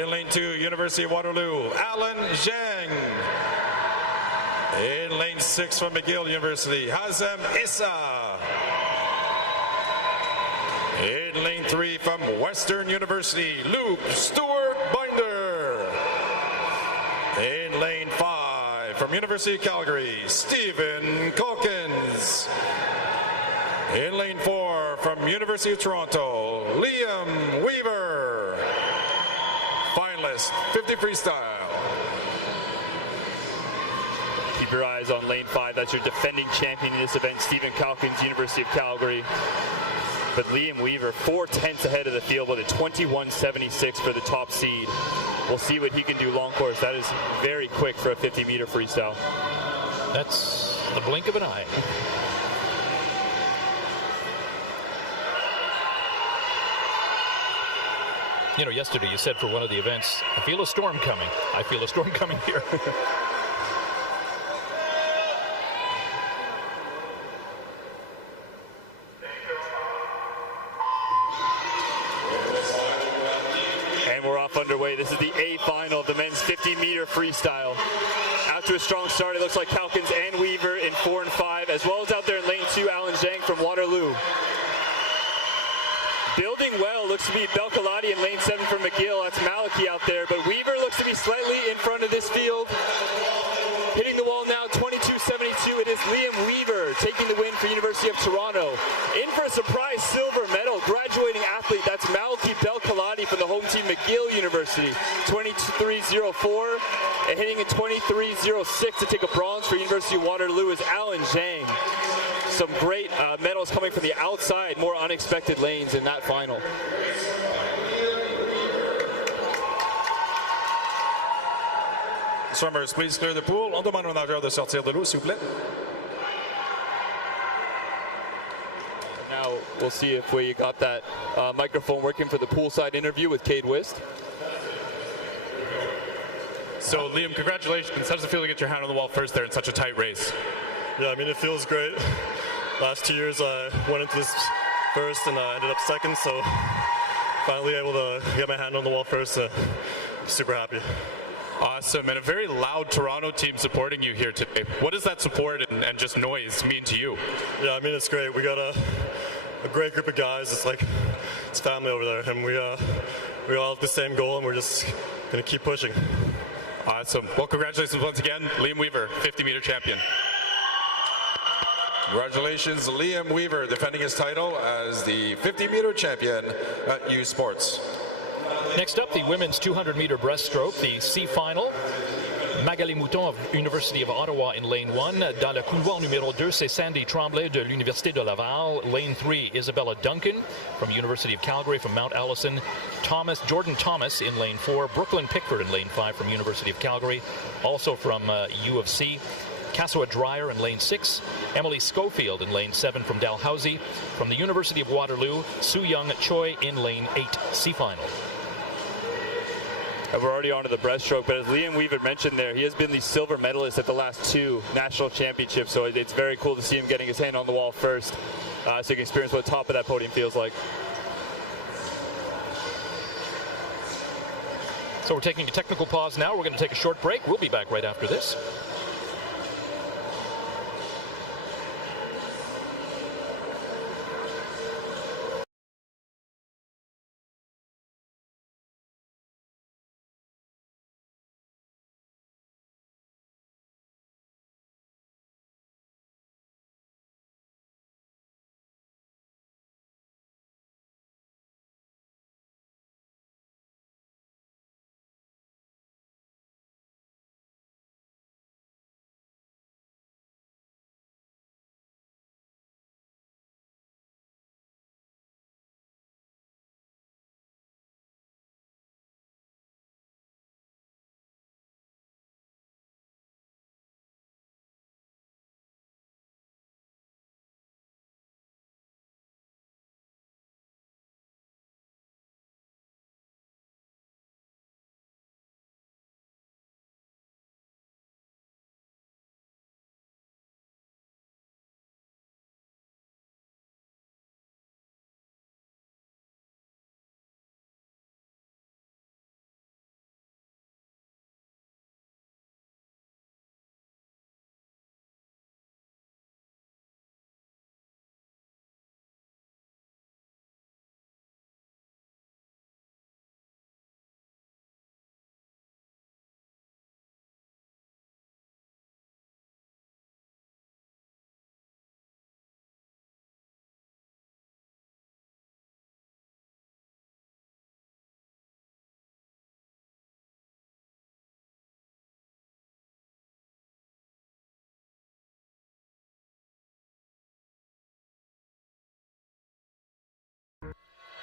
In lane 2, University of Waterloo, Alan Zhang. In lane 6 from McGill University, Hazem Issa. In lane 3 from Western University, Luke Stewart Binder. In lane 5 from University of Calgary, Stephen Calkins. In lane 4 from University of Toronto, Liam Weaver. Finalist, 50 freestyle. Keep your eyes on lane 5. That's your defending champion in this event, Stephen Calkins, University of Calgary. But Liam Weaver, 4/10 ahead of the field with a 21.76 for the top seed. We'll see what he can do long course. That is very quick for a 50-meter freestyle. That's the blink of an eye. You know, yesterday you said for one of the events, I feel a storm coming. I feel a storm coming here. Underway. This is the A final of the men's 50-meter freestyle. Out to a strong start, it looks like Calkins and Weaver in 4 and 5, as well as out there in lane 2, Alan Zhang from Waterloo. Building well looks to be Belkaladi in lane 7 from McGill. That's Malachy out there, but Weaver looks to be slightly in front of this field. Hitting the wall now, 22.72. It is Liam Weaver taking the win for University of Toronto. In for a surprise silver medal, graduating athlete. That's Malachy Belkaladi from the home team McGill University, 23.04. And hitting at 23.06 to take a bronze for University of Waterloo is Alan Zhang. Some great medals coming from the outside, more unexpected lanes in that final. Swimmers, please clear the pool. On demande aux nageurs de sortir de l'eau, s'il vous plaît. Now we'll see if we got that microphone working for the poolside interview with Cade Wist. So Liam, congratulations. How does it feel to get your hand on the wall first there in such a tight race? Yeah, I mean, it feels great. Last 2 years I went into this first and I ended up second, so finally able to get my hand on the wall first. Super happy. Awesome, and a very loud Toronto team supporting you here today. What does that support and just noise mean to you? Yeah, I mean, it's great. We got a great group of guys. It's like it's family over there, and we all have the same goal, and we're just gonna keep pushing. Awesome. Well, congratulations once again, Liam Weaver, 50-meter champion. Congratulations, Liam Weaver, defending his title as the 50-meter champion at U Sports. Next up, the women's 200-meter breaststroke, the C final. Magali Mouton of University of Ottawa in lane 1. Dans le couloir numéro 2, c'est Sandy Tremblay de l'Université de Laval. Lane 3, Isabella Duncan from University of Calgary from Mount Allison. Jordan Thomas in lane 4. Brooklyn Pickford in lane 5 from University of Calgary. Also from U of C. Kassoa Dreyer in lane 6. Emily Schofield in lane 7 from Dalhousie. From the University of Waterloo, Soo Young Choi in lane 8, C final. And we're already on to the breaststroke, but as Liam Weaver mentioned there, he has been the silver medalist at the last 2 national championships, so it's very cool to see him getting his hand on the wall first, so you can experience what the top of that podium feels like. So we're taking a technical pause now. We're going to take a short break. We'll be back right after this.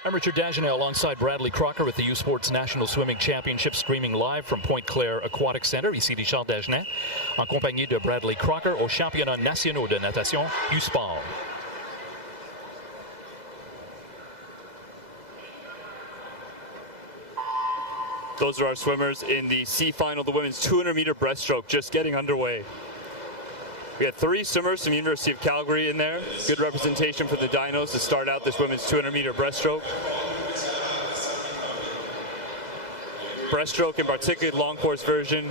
I'm Richard Dagenet alongside Bradley Crocker with the U Sports National Swimming Championship, streaming live from Pointe-Claire Aquatic Center. Ici Richard Dagenet, en compagnie de Bradley Crocker aux championnats nationaux de natation U Sport. Those are our swimmers in the C final, the women's 200-meter breaststroke, just getting underway. We had 3 swimmers from the University of Calgary in there. Good representation for the Dinos to start out this women's 200-meter breaststroke. Breaststroke, in particular, long course version,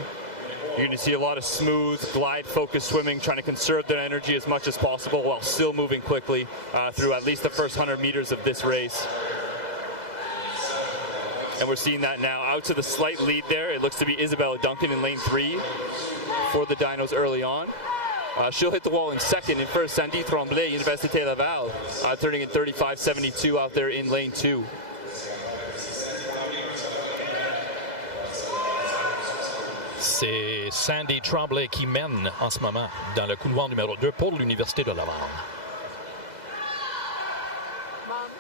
you're going to see a lot of smooth, glide-focused swimming, trying to conserve their energy as much as possible while still moving quickly through at least the first 100 meters of this race. And we're seeing that now. Out to the slight lead there, it looks to be Isabella Duncan in lane 3 for the Dinos early on. She'll hit the wall in second. In first, Sandy Tremblay, Université Laval, turning in 35.72 out there in lane 2. C'est Sandy Tremblay qui mène en ce moment dans le couloir numéro 2 pour l'Université de Laval. Mom,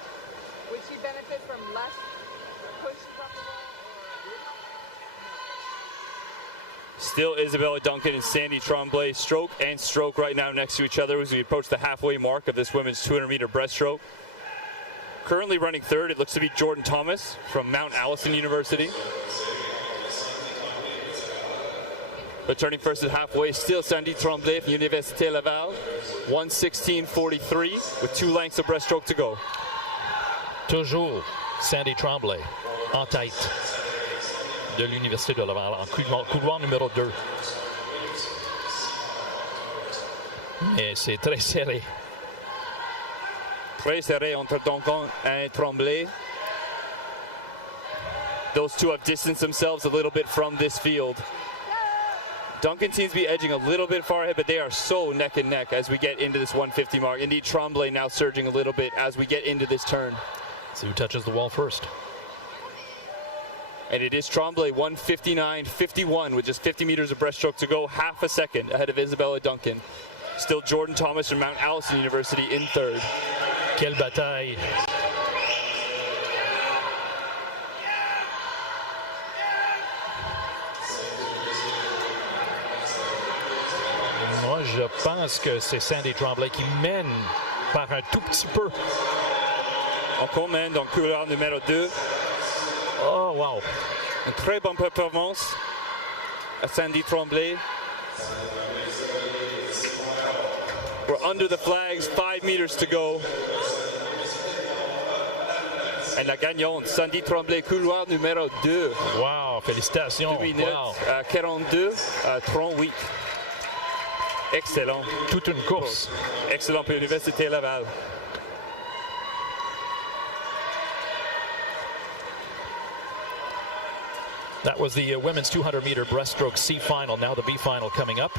would she benefit from less pushes up the wall? Still Isabella Duncan and Sandy Tremblay, stroke and stroke right now next to each other as we approach the halfway mark of this women's 200-meter breaststroke. Currently running third, it looks to be Jordan Thomas from Mount Allison University. But turning first at halfway, still Sandy Tremblay from Université Laval, 1:16.43 with 2 lengths of breaststroke to go. Toujours Sandy Tremblay en tête de l'Université de Laval en couloir numéro 2. Mais c'est très serré. Très serré entre Duncan and Tremblay. Those two have distanced themselves a little bit from this field. Duncan seems to be edging a little bit far ahead, but they are so neck and neck as we get into this 150 mark. Indeed, Tremblay now surging a little bit as we get into this turn. See who touches the wall first. And it is Tremblay, 1:59.51 with just 50 meters of breaststroke to go, half a second ahead of Isabella Duncan. Still Jordan Thomas from Mount Allison University in third. Quelle bataille. Moi, je pense que c'est Sandy Tremblay qui mène par un tout petit peu. Encore mène dans le couloir numéro 2. Oh, wow. Une très bonne performance à Sandy Tremblay. We're under the flags, 5 meters to go. And la gagnante, Sandy Tremblay, couloir numéro 2. Wow, félicitations. 2 minutes, Wow. 42-38. Excellent. Toute une course. Excellent pour l'Université Laval. That was the women's 200-meter breaststroke C final. Now the B final coming up.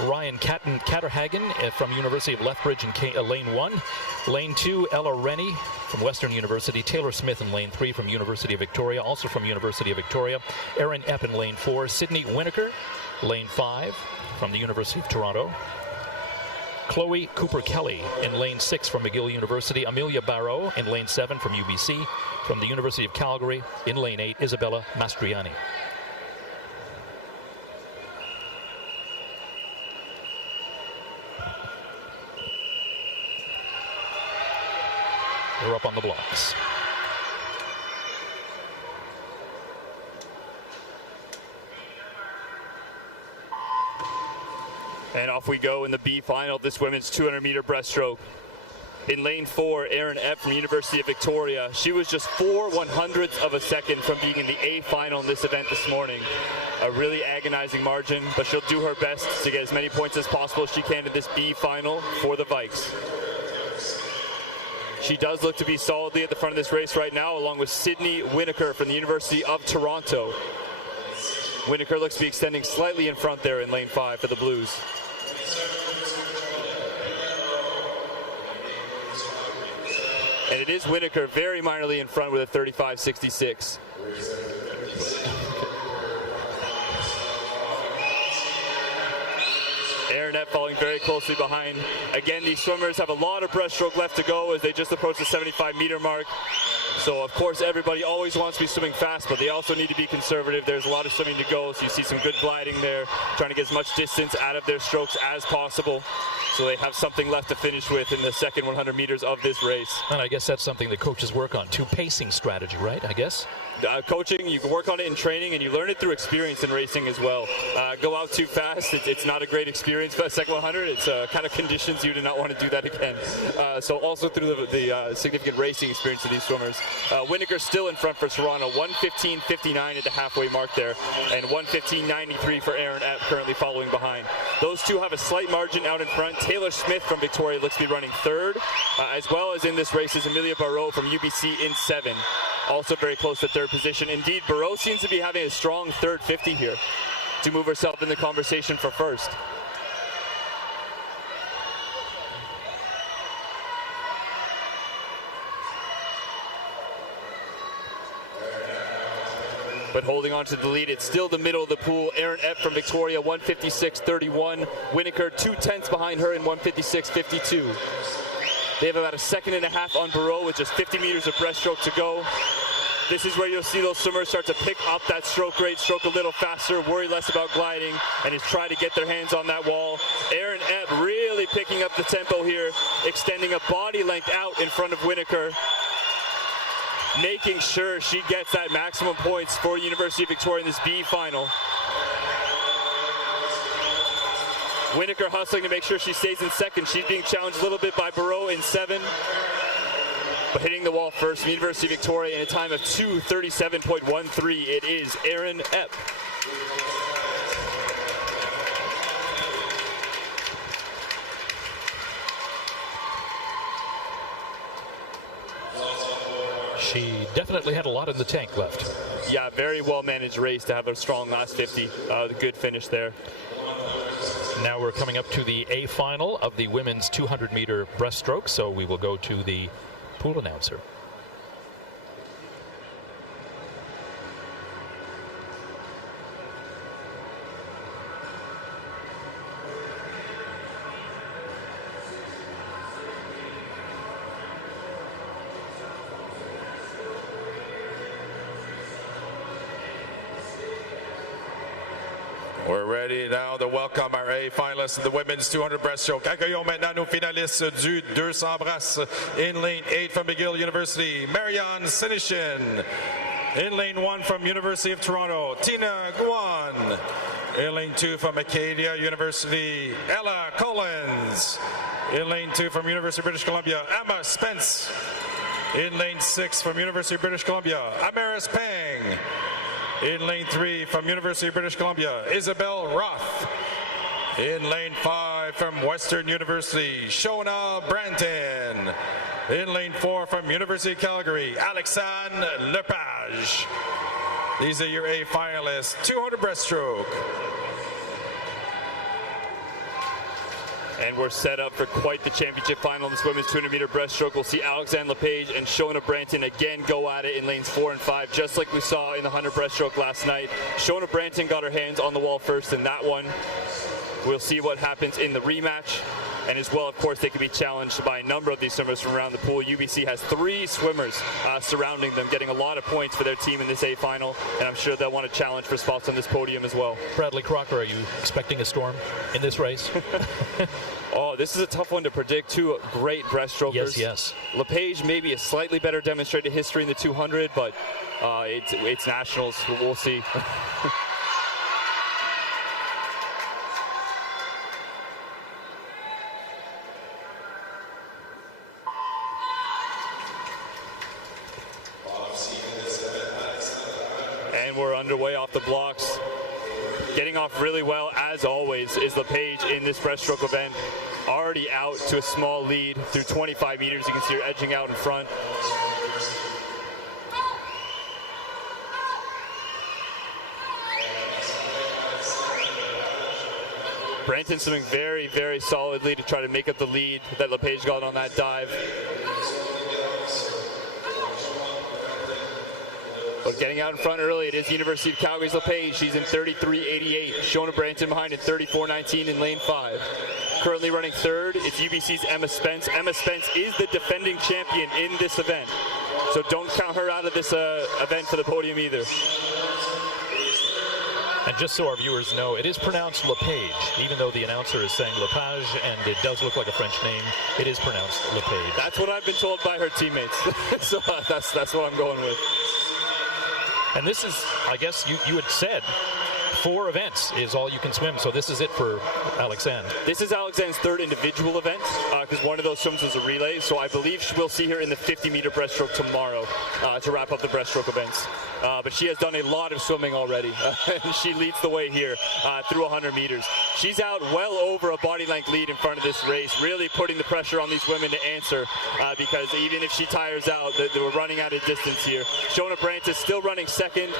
Ryan Catterhagen from University of Lethbridge in lane 1. Lane 2, Ella Rennie from Western University. Taylor Smith in lane 3 from University of Victoria, also from University of Victoria. Erin Epp in lane 4. Sydney Winokur, lane 5 from the University of Toronto. Chloe Cooper-Kelly in lane 6 from McGill University. Amelia Barrow in lane 7 from UBC. From the University of Calgary, in lane 8, Isabella Mastriani. They're up on the blocks. And off we go in the B final, this women's 200-meter breaststroke. In lane 4, Erin Epp from University of Victoria. She was just 4/100ths of a second from being in the A final in this event this morning. A really agonizing margin, but she'll do her best to get as many points as possible as she can in this B final for the Vikes. She does look to be solidly at the front of this race right now, along with Sydney Winokur from the University of Toronto. Winokur looks to be extending slightly in front there in lane 5 for the Blues. And it is Winokur very minorly in front with a 35.66. Erin Epp following very closely behind. Again, these swimmers have a lot of breaststroke left to go as they just approach the 75-meter mark. So, of course, everybody always wants to be swimming fast, but they also need to be conservative. There's a lot of swimming to go, so you see some good gliding there, trying to get as much distance out of their strokes as possible. So they have something left to finish with in the second 100 meters of this race. And I guess that's something the coaches work on, too. Pacing strategy, right, I guess? Coaching, you can work on it in training, and you learn it through experience in racing as well. Go out too fast, it's not a great experience for the second 100. It's kind of conditions you to not want to do that again. So also through the significant racing experience of these swimmers. Winokur still in front for Toronto, 1:15.59 at the halfway mark there, and 1:15.93 for Erin Epp currently following behind. Those two have a slight margin out in front. Taylor Smith from Victoria looks to be running third, as well as in this race is Amelia Barrow from UBC in 7. Also very close to third position. Indeed, Barrow seems to be having a strong third 50 here to move herself in the conversation for first. But holding on to the lead, it's still the middle of the pool. Erin Epp from Victoria, 1:56.31. Winokur 2/10 behind her in 1:56.52. They have about a second and a half on Barrow with just 50 meters of breaststroke to go. This is where you'll see those swimmers start to pick up that stroke rate, stroke a little faster, worry less about gliding, and just try to get their hands on that wall. Erin Epp really picking up the tempo here, extending a body length out in front of Winokur, making sure she gets that maximum points for University of Victoria in this B final. Winokur hustling to make sure she stays in second. She's being challenged a little bit by Barrow in 7. But hitting the wall first from University of Victoria in a time of 2:37.13, it is Erin Epp. She definitely had a lot in the tank left. Yeah, very well managed race to have a strong last 50. Good finish there. Now we're coming up to the A final of the women's 200-meter breaststroke, so we will go to the pool announcer. We're ready now to welcome our A finalists in the women's 200 breaststroke. Accueillons maintenant nos finalistes du 200 brasses. In lane 8 from McGill University, Marianne Senishin. In lane 1 from University of Toronto, Tina Guan. In lane 2 from Acadia University, Ella Collins. In lane 2 from University of British Columbia, Emma Spence. In lane 6 from University of British Columbia, Amaris Pang. In lane 3 from University of British Columbia, Isabel Roth. In lane 5 from Western University, Shona Branton. In lane 4 from University of Calgary, Alexandre Lepage. These are your A finalists. 200 breaststroke. And we're set up for quite the championship final in this women's 200-meter breaststroke. We'll see Alexandre Lepage and Shona Branton again go at it in lanes 4 and 5, just like we saw in the 100 breaststroke last night. Shona Branton got her hands on the wall first in that one. We'll see what happens in the rematch. And as well, of course, they could be challenged by a number of these swimmers from around the pool. UBC has 3 swimmers surrounding them, getting a lot of points for their team in this A final. And I'm sure they'll want to challenge for spots on this podium as well. Bradley Crocker, are you expecting a storm in this race? Oh, this is a tough one to predict. 2 great breaststrokers. Yes, yes. Lepage maybe a slightly better demonstrated history in the 200, but it's nationals. We'll see. And we're underway off the blocks. Getting off really well, as always, is Lepage in this breaststroke event. Already out to a small lead through 25 meters. You can see her edging out in front. Branton swimming very, very solidly to try to make up the lead that Lepage got on that dive. But getting out in front early, it is University of Calgary's Lepage. She's in 33.88. Shona Branton behind in 34.19 in lane 5. Currently running third, it's UBC's Emma Spence. Emma Spence is the defending champion in this event. So don't count her out of this event for the podium either. And just so our viewers know, it is pronounced Lepage, even though the announcer is saying Lepage, and it does look like a French name. It is pronounced Lepage. That's what I've been told by her teammates. So that's what I'm going with. And this is, I guess you had said, 4 events is all you can swim. So this is it for Alexandre. This is Alexandre's 3rd individual event, because one of those swims was a relay. So I believe we'll see her in the 50-meter breaststroke tomorrow to wrap up the breaststroke events. But she has done a lot of swimming already. And she leads the way here through 100 meters. She's out well over a body length lead in front of this race, really putting the pressure on these women to answer, because even if she tires out, they were running out of distance here. Shona Branton still running second,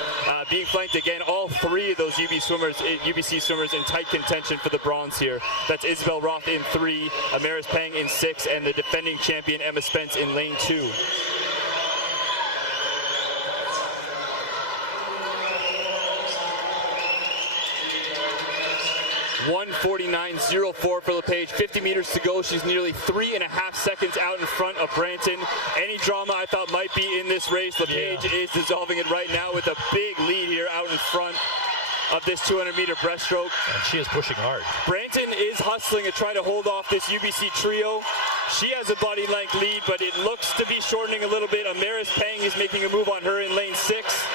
being flanked again. All 3 of those UBC swimmers in tight contention for the bronze here. That's Isabel Roth in 3, Amaris Pang in 6, and the defending champion Emma Spence in lane 2. 1:49.04 for Lepage. 50 meters to go. She's nearly 3.5 seconds out in front of Branton. Any drama I thought might be in this race, Lepage is dissolving it right now with a big lead here out in front of this 200-meter breaststroke. And she is pushing hard. Branton is hustling to try to hold off this UBC trio. She has a body length lead, but it looks to be shortening a little bit. Amaris Pang is making a move on her in lane 6.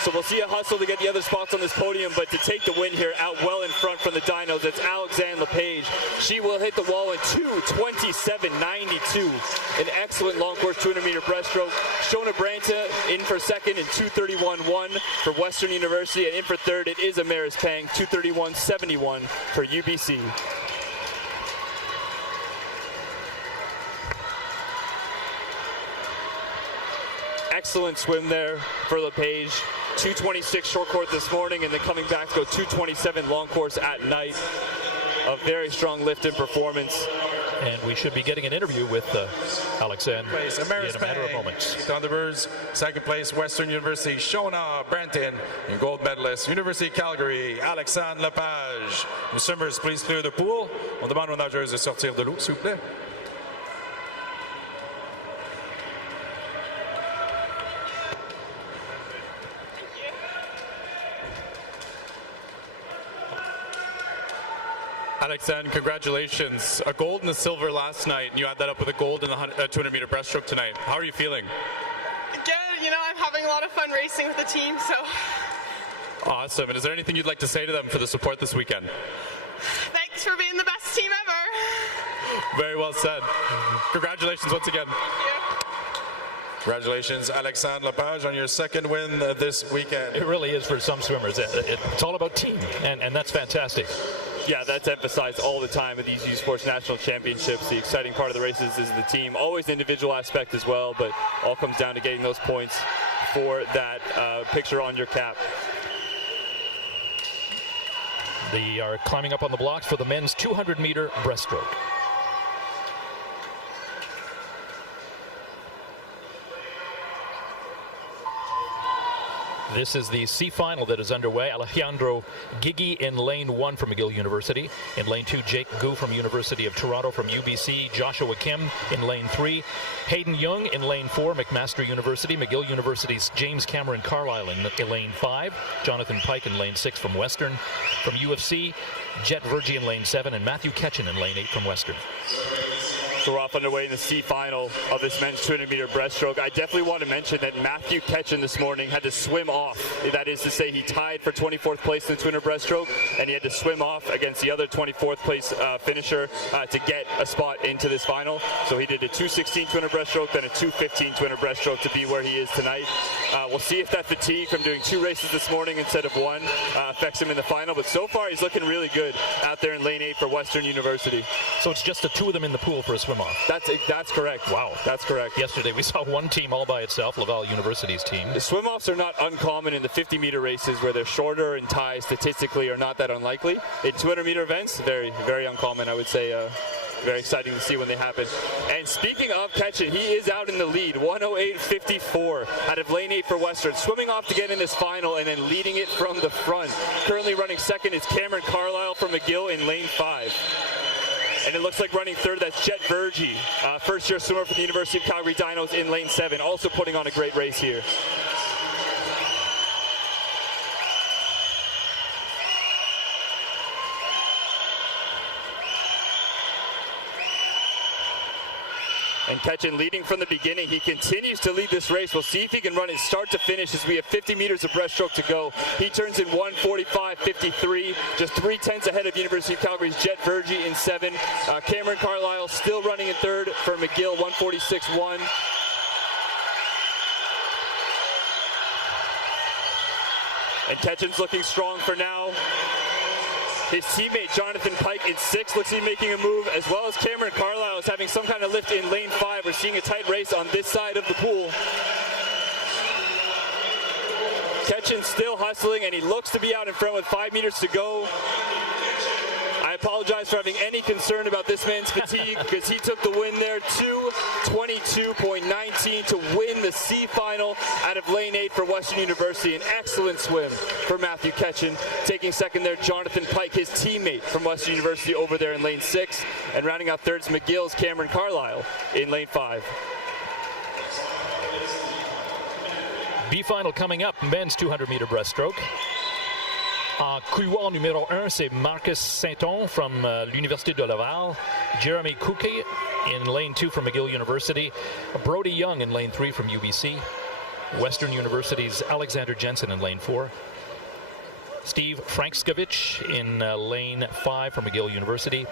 So we'll see a hustle to get the other spots on this podium, but to take the win here out well in front from the Dinos, it's Alexandre Lepage. She will hit the wall in 2:27.92. An excellent long course 200-meter breaststroke. Shona Branton in for second in 2:31.1 for Western University, and in for third it is Amaris Pang, 2:31.71 for UBC. Excellent swim there for Lepage. 2:26 short course this morning, and then coming back to go 2:27 long course at night. A very strong lift in performance. And we should be getting an interview with Alexandre in a matter of moments. Thunderbirds, second place, Western University, Shona Branton, and gold medalist, University of Calgary, Alexandre Lepage. Les swimmers, please clear the pool. On demande aux nageuses de sortir de l'eau, s'il vous plaît. Alexandre, congratulations. A gold and a silver last night, and you add that up with a gold in the 200-meter breaststroke tonight. How are you feeling? Good. You know, I'm having a lot of fun racing with the team, so. Awesome. And is there anything you'd like to say to them for the support this weekend? Thanks for being the best team ever. Very well said. Congratulations once again. Congratulations, Alexandre Lepage, on your second win this weekend. It really is for some swimmers. It's all about team, and that's fantastic. Yeah, that's emphasized all the time at these U Sports National Championships. The exciting part of the races is the team, always the individual aspect as well, but all comes down to getting those points for that picture on your cap. They are climbing up on the blocks for the men's 200-meter breaststroke. This is the C final that is underway. Alejandro Gigi in lane 1 from McGill University. In lane 2, Jake Gu from University of Toronto from UBC. Joshua Kim in lane 3. Hayden Young in lane 4, McMaster University. McGill University's James Cameron Carlisle in lane 5. Jonathan Pike in lane 6 from Western. From UFC, Jet Vergi in lane 7 and Matthew Ketchen in lane 8 from Western. So we're off underway in the C final of this men's 200-meter breaststroke. I definitely want to mention that Matthew Ketchen this morning had to swim off. That is to say, he tied for 24th place in the 200 breaststroke, and he had to swim off against the other 24th place finisher to get a spot into this final. So he did a 2:16 200 breaststroke, then a 2:15 200 breaststroke to be where he is tonight. We'll see if that fatigue from doing 2 races this morning instead of 1 affects him in the final. But so far, he's looking really good out there in lane 8 for Western University. So it's just the 2 of them in the pool for a swim off. That's correct. Wow. That's correct. Yesterday we saw one team all by itself, Laval University's team. The swim-offs are not uncommon in the 50-meter races where they're shorter and ties statistically are not that unlikely. In 200-meter events, very, very uncommon, I would say. Very exciting to see when they happen. And speaking of Ketchen, he is out in the lead, 108.54 out of lane 8 for Western. Swimming off to get in this final and then leading it from the front. Currently running second is Cameron Carlisle from McGill in lane 5. And it looks like running third, that's Jet Vergi, first-year swimmer for the University of Calgary Dinos in lane 7, also putting on a great race here. And Ketchen leading from the beginning. He continues to lead this race. We'll see if he can run it start to finish as we have 50 meters of breaststroke to go. He turns in 1:45.53, just 3/10 ahead of University of Calgary's Jet Vergi in 7. Cameron Carlisle still running in third for McGill, 1:46.1. And Ketchen's looking strong for now. His teammate Jonathan Pike in 6 looks to be making a move, as well as Cameron Carlisle is having some kind of lift in lane 5. We're seeing a tight race on this side of the pool. Ketchen still hustling, and he looks to be out in front with 5 meters to go. I apologize for having any concern about this man's fatigue because he took the win there, 2:22.19 to win the C final out of lane 8 for Western University. An excellent swim for Matthew Ketchen. Taking second there, Jonathan Pike, his teammate from Western University over there in lane 6. And rounding out third is McGill's Cameron Carlisle in lane 5. B final coming up, men's 200-meter breaststroke. En couloir numéro 1, c'est Marcus Sainton from l'Université de Laval. Jeremy Kouke in lane 2 from McGill University. Brody Young in lane 3 from UBC. Western University's Alexander Jensen in lane 4. Steve Frankskovich in lane 5 from McGill University.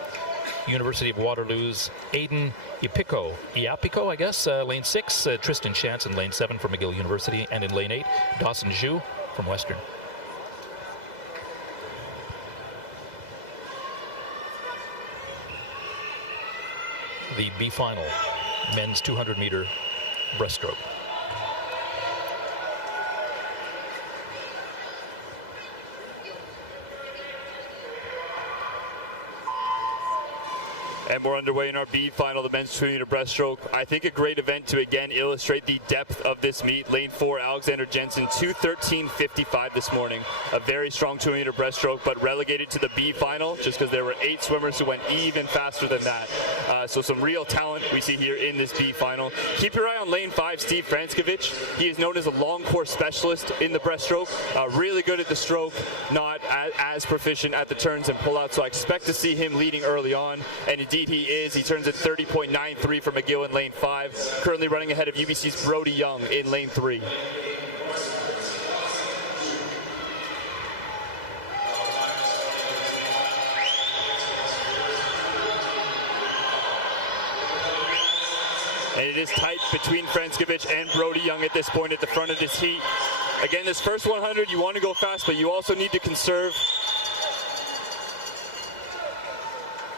University of Waterloo's Aiden Iapiko, I guess, lane 6. Tristan Chance in lane 7 from McGill University. And in lane 8, Dawson Zhu from Western. The B final, men's 200-meter breaststroke. And we're underway in our B final, the men's 200-meter breaststroke. I think a great event to again illustrate the depth of this meet. Lane 4, Alexander Jensen, 2:13.55 this morning. A very strong 200-meter breaststroke, but relegated to the B final just because there were 8 swimmers who went even faster than that. So some real talent we see here in this B final. Keep your eye on lane 5, Steve Frankskovich. He is known as a long course specialist in the breaststroke. Really good at the stroke, not as proficient at the turns and pullouts. So I expect to see him leading early on. And indeed he is. He turns at 30.93 for McGill in lane 5. Currently running ahead of UBC's Brody Young in lane 3. And it is tight between Franskovic and Brody Young at this point at the front of this heat. Again, this first 100, you want to go fast, but you also need to conserve.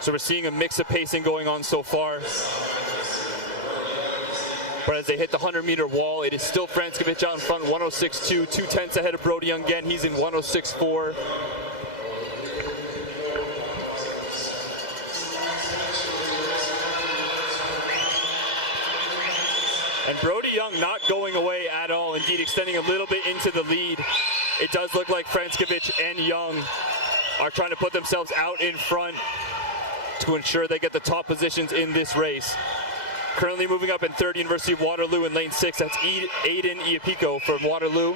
So we're seeing a mix of pacing going on so far. But as they hit the 100-meter wall, it is still Franskovic out in front, 106.2, 2/10 ahead of Brody Young again. He's in 106.4. And Brody Young not going away at all, indeed extending a little bit into the lead. It does look like Franskovic and Young are trying to put themselves out in front to ensure they get the top positions in this race. Currently moving up in third, University of Waterloo in lane 6. That's Aiden Iapiko from Waterloo.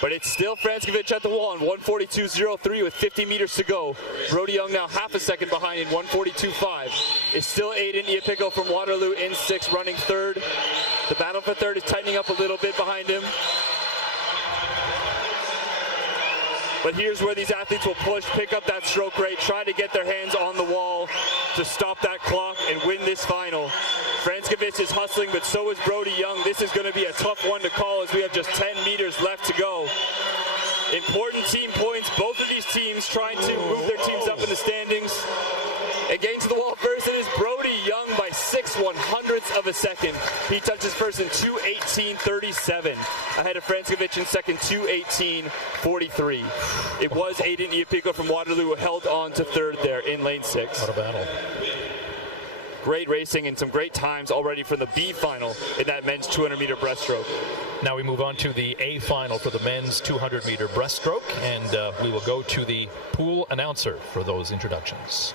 But it's still Franskovic at the wall in 142.03 with 50 meters to go. Brody Young now half a second behind in 142.5. It's still Aiden Iapiko from Waterloo in 6, running third. The battle for third is tightening up a little bit behind him. But here's where these athletes will push, pick up that stroke rate, try to get their hands on the wall to stop that clock and win this final. Franskovic is hustling, but so is Brody Young. This is going to be a tough one to call as we have just 10 meters left to go. Important team points. Both of these teams trying to move their teams up in the standings. And getting to the wall first, it is Brody Young by 6/100ths of a second. He touches first in 2:18.37. Ahead of Franskovic in second, 2:18.43. It was Aiden Iapiko from Waterloo who held on to third there in lane 6. What a battle. Great racing and some great times already from the B final in that men's 200-meter breaststroke. Now we move on to the A final for the men's 200-meter breaststroke, and we will go to the pool announcer for those introductions.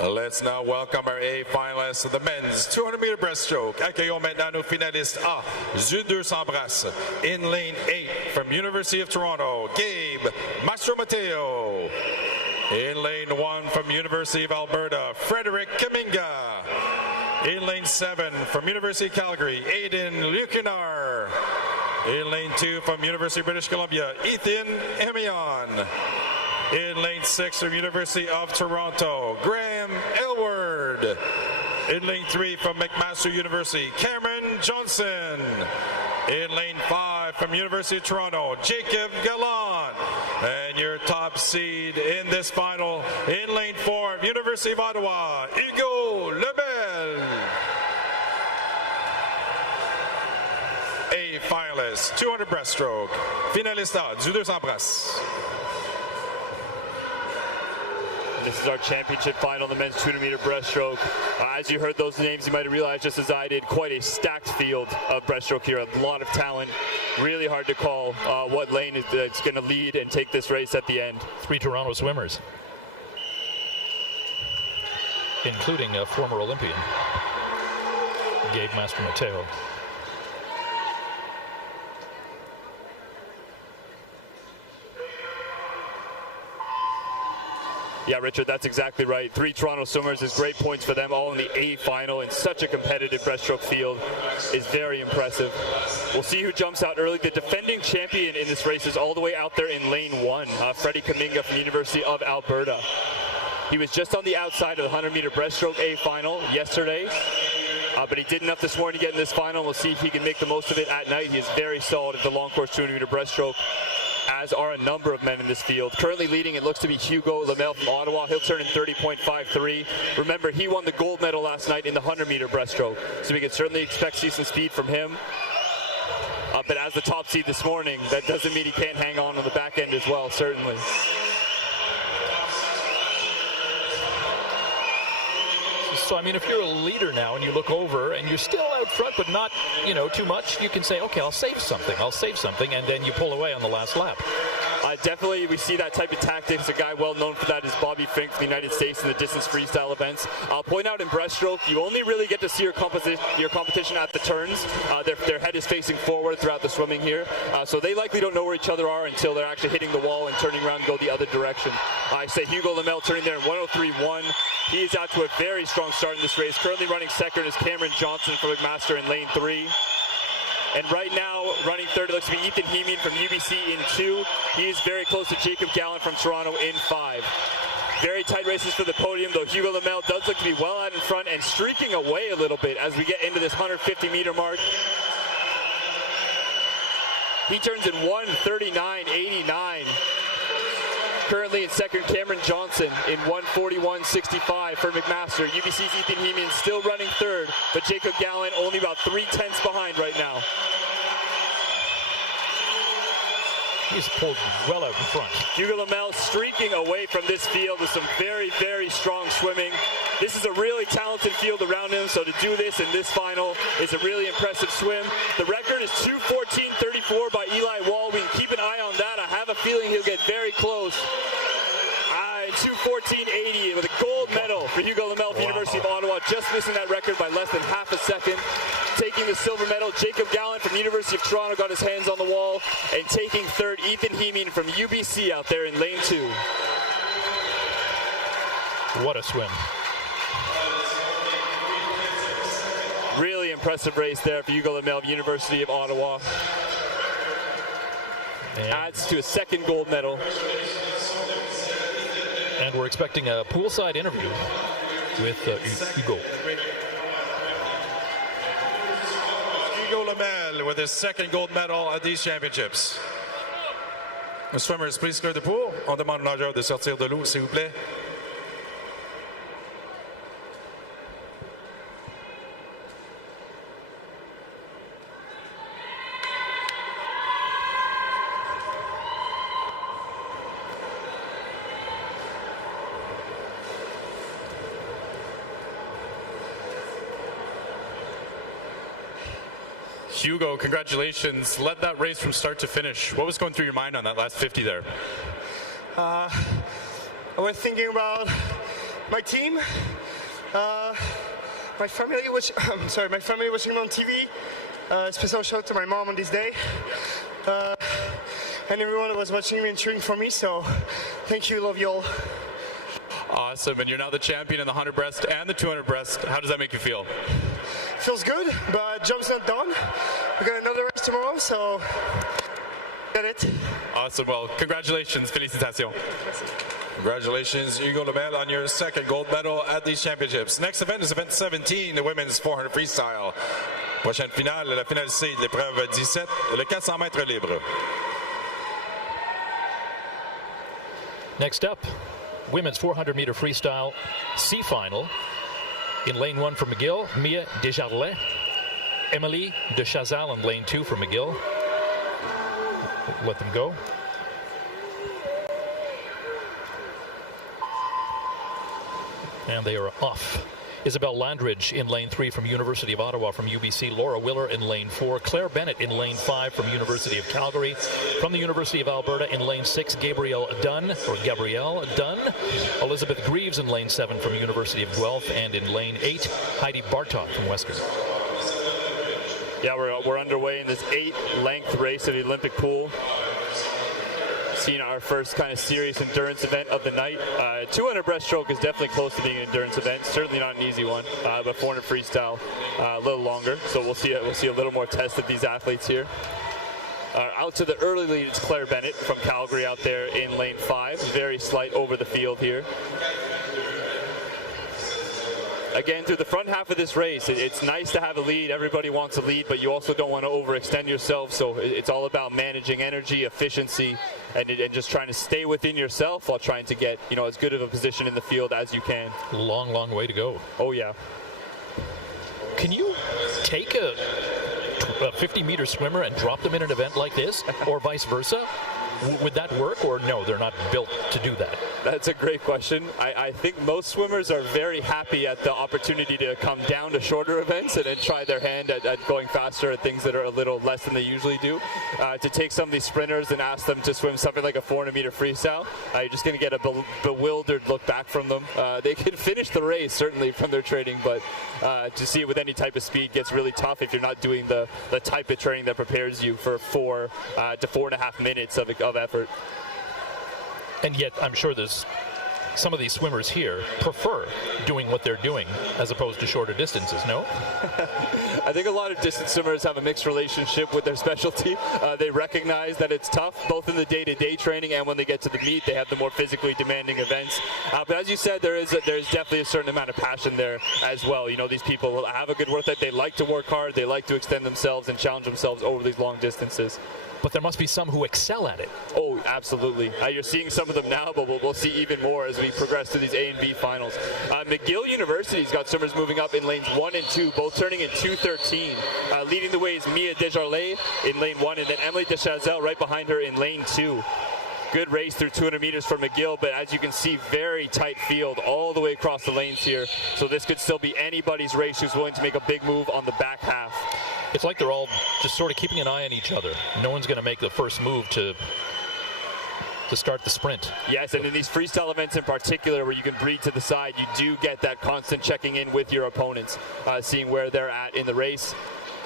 Let's now welcome our A finalists of the men's 200-meter breaststroke. Accueillons maintenant nos finalistes A, 200 brasses. In lane 8 from University of Toronto, Gabe Mastromateo. In lane 1 from University of Alberta, Frederick Kaminga. In lane 7 from University of Calgary, Aiden Lucunar. In lane 2 from University of British Columbia, Ethan Emion. In lane 6 from University of Toronto, Graham Elward. In lane 3 from McMaster University, Cameron Johnson. In lane 5 from University of Toronto, Jacob Gallant. And your top seed in this final, in lane 4, University of Ottawa, Hugo Lebel. A finalist, 200 breaststroke. Finaliste A, 200 brasses. This is our championship final, the men's 200-meter breaststroke. As you heard those names, you might have realized, just as I did, quite a stacked field of breaststroke here. A lot of talent. Really hard to call what lane is going to lead and take this race at the end. 3 Toronto swimmers, including a former Olympian, Gabe Mastromateo. Yeah, Richard, that's exactly right. 3 Toronto swimmers is great points for them, all in the A final in such a competitive breaststroke field is very impressive. We'll see who jumps out early. The defending champion in this race is all the way out there in lane 1, Freddie Kaminga from the University of Alberta. He was just on the outside of the 100-meter breaststroke A final yesterday, but he did enough this morning to get in this final. We'll see if he can make the most of it at night. He is very solid at the long course 200-meter breaststroke, as are a number of men in this field. Currently leading, it looks to be Hugo Lemel from Ottawa. He'll turn in 30.53. Remember, he won the gold medal last night in the 100-meter breaststroke, so we can certainly expect to see some speed from him. But as the top seed this morning, that doesn't mean he can't hang on the back end as well, certainly. So, I mean, if you're a leader now and you look over and you're still out front, but not, too much, you can say, okay, I'll save something, and then you pull away on the last lap. Definitely we see that type of tactics. A guy well known for that is Bobby Fink from the United States in the distance freestyle events. I'll point out in breaststroke, you only really get to see your competition at the turns. Their head is facing forward throughout the swimming here. So they likely don't know where each other are until they're actually hitting the wall and turning around and go the other direction. I say Hugo Lamel turning there in 103.1. He is out to a very strong start in this race. Currently running second is Cameron Johnson for McMaster in lane 3. And right now, running third, it looks to be Ethan Heeming from UBC in 2. He is very close to Jacob Gallant from Toronto in 5. Very tight races for the podium, though Hugo Lamel does look to be well out in front and streaking away a little bit as we get into this 150-meter mark. He turns in 1:39.89. Currently in second, Cameron Johnson in 1:41.65 for McMaster. UBC's Ethan Heeming still running third, but Jacob Gallant only about 3/10 behind right now. He's pulled well out in front. Hugo Lamel streaking away from this field with some very, very strong swimming. This is a really talented field around him, so to do this in this final is a really impressive swim. The record is 2:14.34 by Eli Wall. We can keep an eye on that. I have a feeling he'll get very close. 2:14.80 with a gold medal for Hugo Lamel from University of Ottawa, just missing that record by less than half a second. Taking the silver medal, Jacob Gallant from University of Toronto got his hands on the wall, and taking third, Ethan Heeming from UBC out there in lane 2. What a swim. Really impressive race there for Hugo Lamel, University of Ottawa. Adds to a second gold medal. And we're expecting a poolside interview with Hugo. Hugo Lamel with his second gold medal at these championships. The swimmers, please clear the pool. On demande aux nageurs de sortir de l'eau, s'il vous plaît. Hugo, congratulations. Led that race from start to finish. What was going through your mind on that last 50 there? I was thinking about my team, my family watching on TV. Special shout out to my mom on this day, and everyone that was watching me and cheering for me. So, thank you, love you all. Awesome, and you're now the champion in the 100 breast and the 200 breast. How does that make you feel? Feels good, but job's not done. We got another race tomorrow, so get it. Awesome. Well, congratulations. Félicitations. Congratulations, Hugo Lamel, on your second gold medal at these championships. Next event is event 17, the women's 400 freestyle. Prochaine finale, la finale C de l'épreuve 17, le 400 mètres libre. Next up, women's 400-meter freestyle C final. In lane 1 for McGill, Mia Desjardins. Emily de Chazal in lane 2 for McGill. Let them go. And they are off. Isabel Landridge in lane 3 from University of Ottawa from UBC. Laura Willer in lane 4. Claire Bennett in lane 5 from University of Calgary. From the University of Alberta in lane 6, Gabrielle Dunn. Elizabeth Greaves in lane 7 from University of Guelph. And in lane 8, Heidi Bartok from Western. Yeah, we're underway in this 8-length race of the Olympic pool. Seen our first kind of serious endurance event of the night. 200 breaststroke is definitely close to being an endurance event. Certainly not an easy one, but 400 freestyle a little longer. So we'll see a little more test of these athletes here. Out to the early lead, it's Claire Bennett from Calgary out there in lane 5. Very slight over the field here. Again, through the front half of this race, it's nice to have a lead. Everybody wants a lead, but you also don't want to overextend yourself. So it's all about managing energy, efficiency, and just trying to stay within yourself while trying to get, as good of a position in the field as you can. Long, long way to go. Oh, yeah. Can you take a 50-meter swimmer and drop them in an event like this, or vice versa? Would that work, or no, they're not built to do that? That's a great question. I think most swimmers are very happy at the opportunity to come down to shorter events and then try their hand at going faster at things that are a little less than they usually do. To take some of these sprinters and ask them to swim something like a 400-meter freestyle, you're just going to get a bewildered look back from them. They can finish the race, certainly, from their training, but to see it with any type of speed gets really tough if you're not doing the type of training that prepares you for 4 to 4.5 minutes of effort. And yet, I'm sure there's some of these swimmers here prefer doing what they're doing as opposed to shorter distances, no? I think a lot of distance swimmers have a mixed relationship with their specialty. They recognize that it's tough, both in the day-to-day training and when they get to the meet, they have the more physically demanding events. But as you said, there is definitely a certain amount of passion there as well. You know, these people have a good work ethic. They like to work hard. They like to extend themselves and challenge themselves over these long distances. But there must be some who excel at it. Oh, absolutely. You're seeing some of them now, but we'll see even more as we progress to these A and B finals. McGill University's got swimmers moving up in lanes 1 and 2, both turning in 2:13. Leading the way is Mia Desjardins in lane 1, and then Emily Deschazelle right behind her in lane 2. Good race through 200 meters for McGill, but as you can see, very tight field all the way across the lanes here. So this could still be anybody's race who's willing to make a big move on the back half. It's like they're all just sort of keeping an eye on each other. No one's going to make the first move to start the sprint. Yes, and in these freestyle events in particular, where you can breathe to the side, you do get that constant checking in with your opponents, seeing where they're at in the race,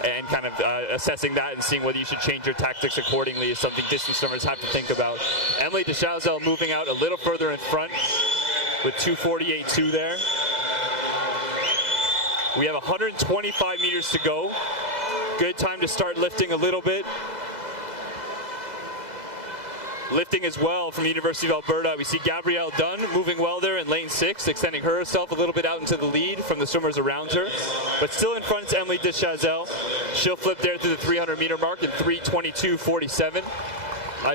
and kind of assessing that and seeing whether you should change your tactics accordingly is something distance swimmers have to think about. Emily Deschazelle moving out a little further in front with 2:48.2 there. We have 125 meters to go. Good time to start lifting a little bit. Lifting as well from the University of Alberta. We see Gabrielle Dunn moving well there in lane 6, extending herself a little bit out into the lead from the swimmers around her. But still in front is Emily Deschazelle. She'll flip there through the 300-meter mark in 3:22.47.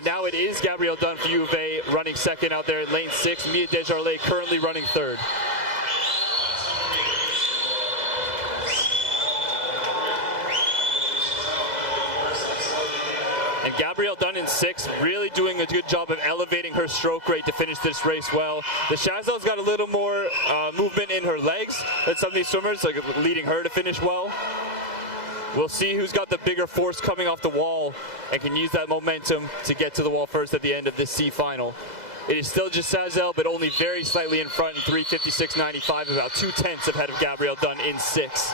Now it is Gabrielle Dunn for U of A running second out there in lane 6. Mia Desjardins currently running third. And Gabrielle Dunn in 6th, really doing a good job of elevating her stroke rate to finish this race well. Deschazzelle's got a little more movement in her legs than some of these swimmers, like leading her to finish well. We'll see who's got the bigger force coming off the wall and can use that momentum to get to the wall first at the end of this C final. It is still Deschazelle, but only very slightly in front in 3:56.95, about 2/10 ahead of Gabrielle Dunn in 6th.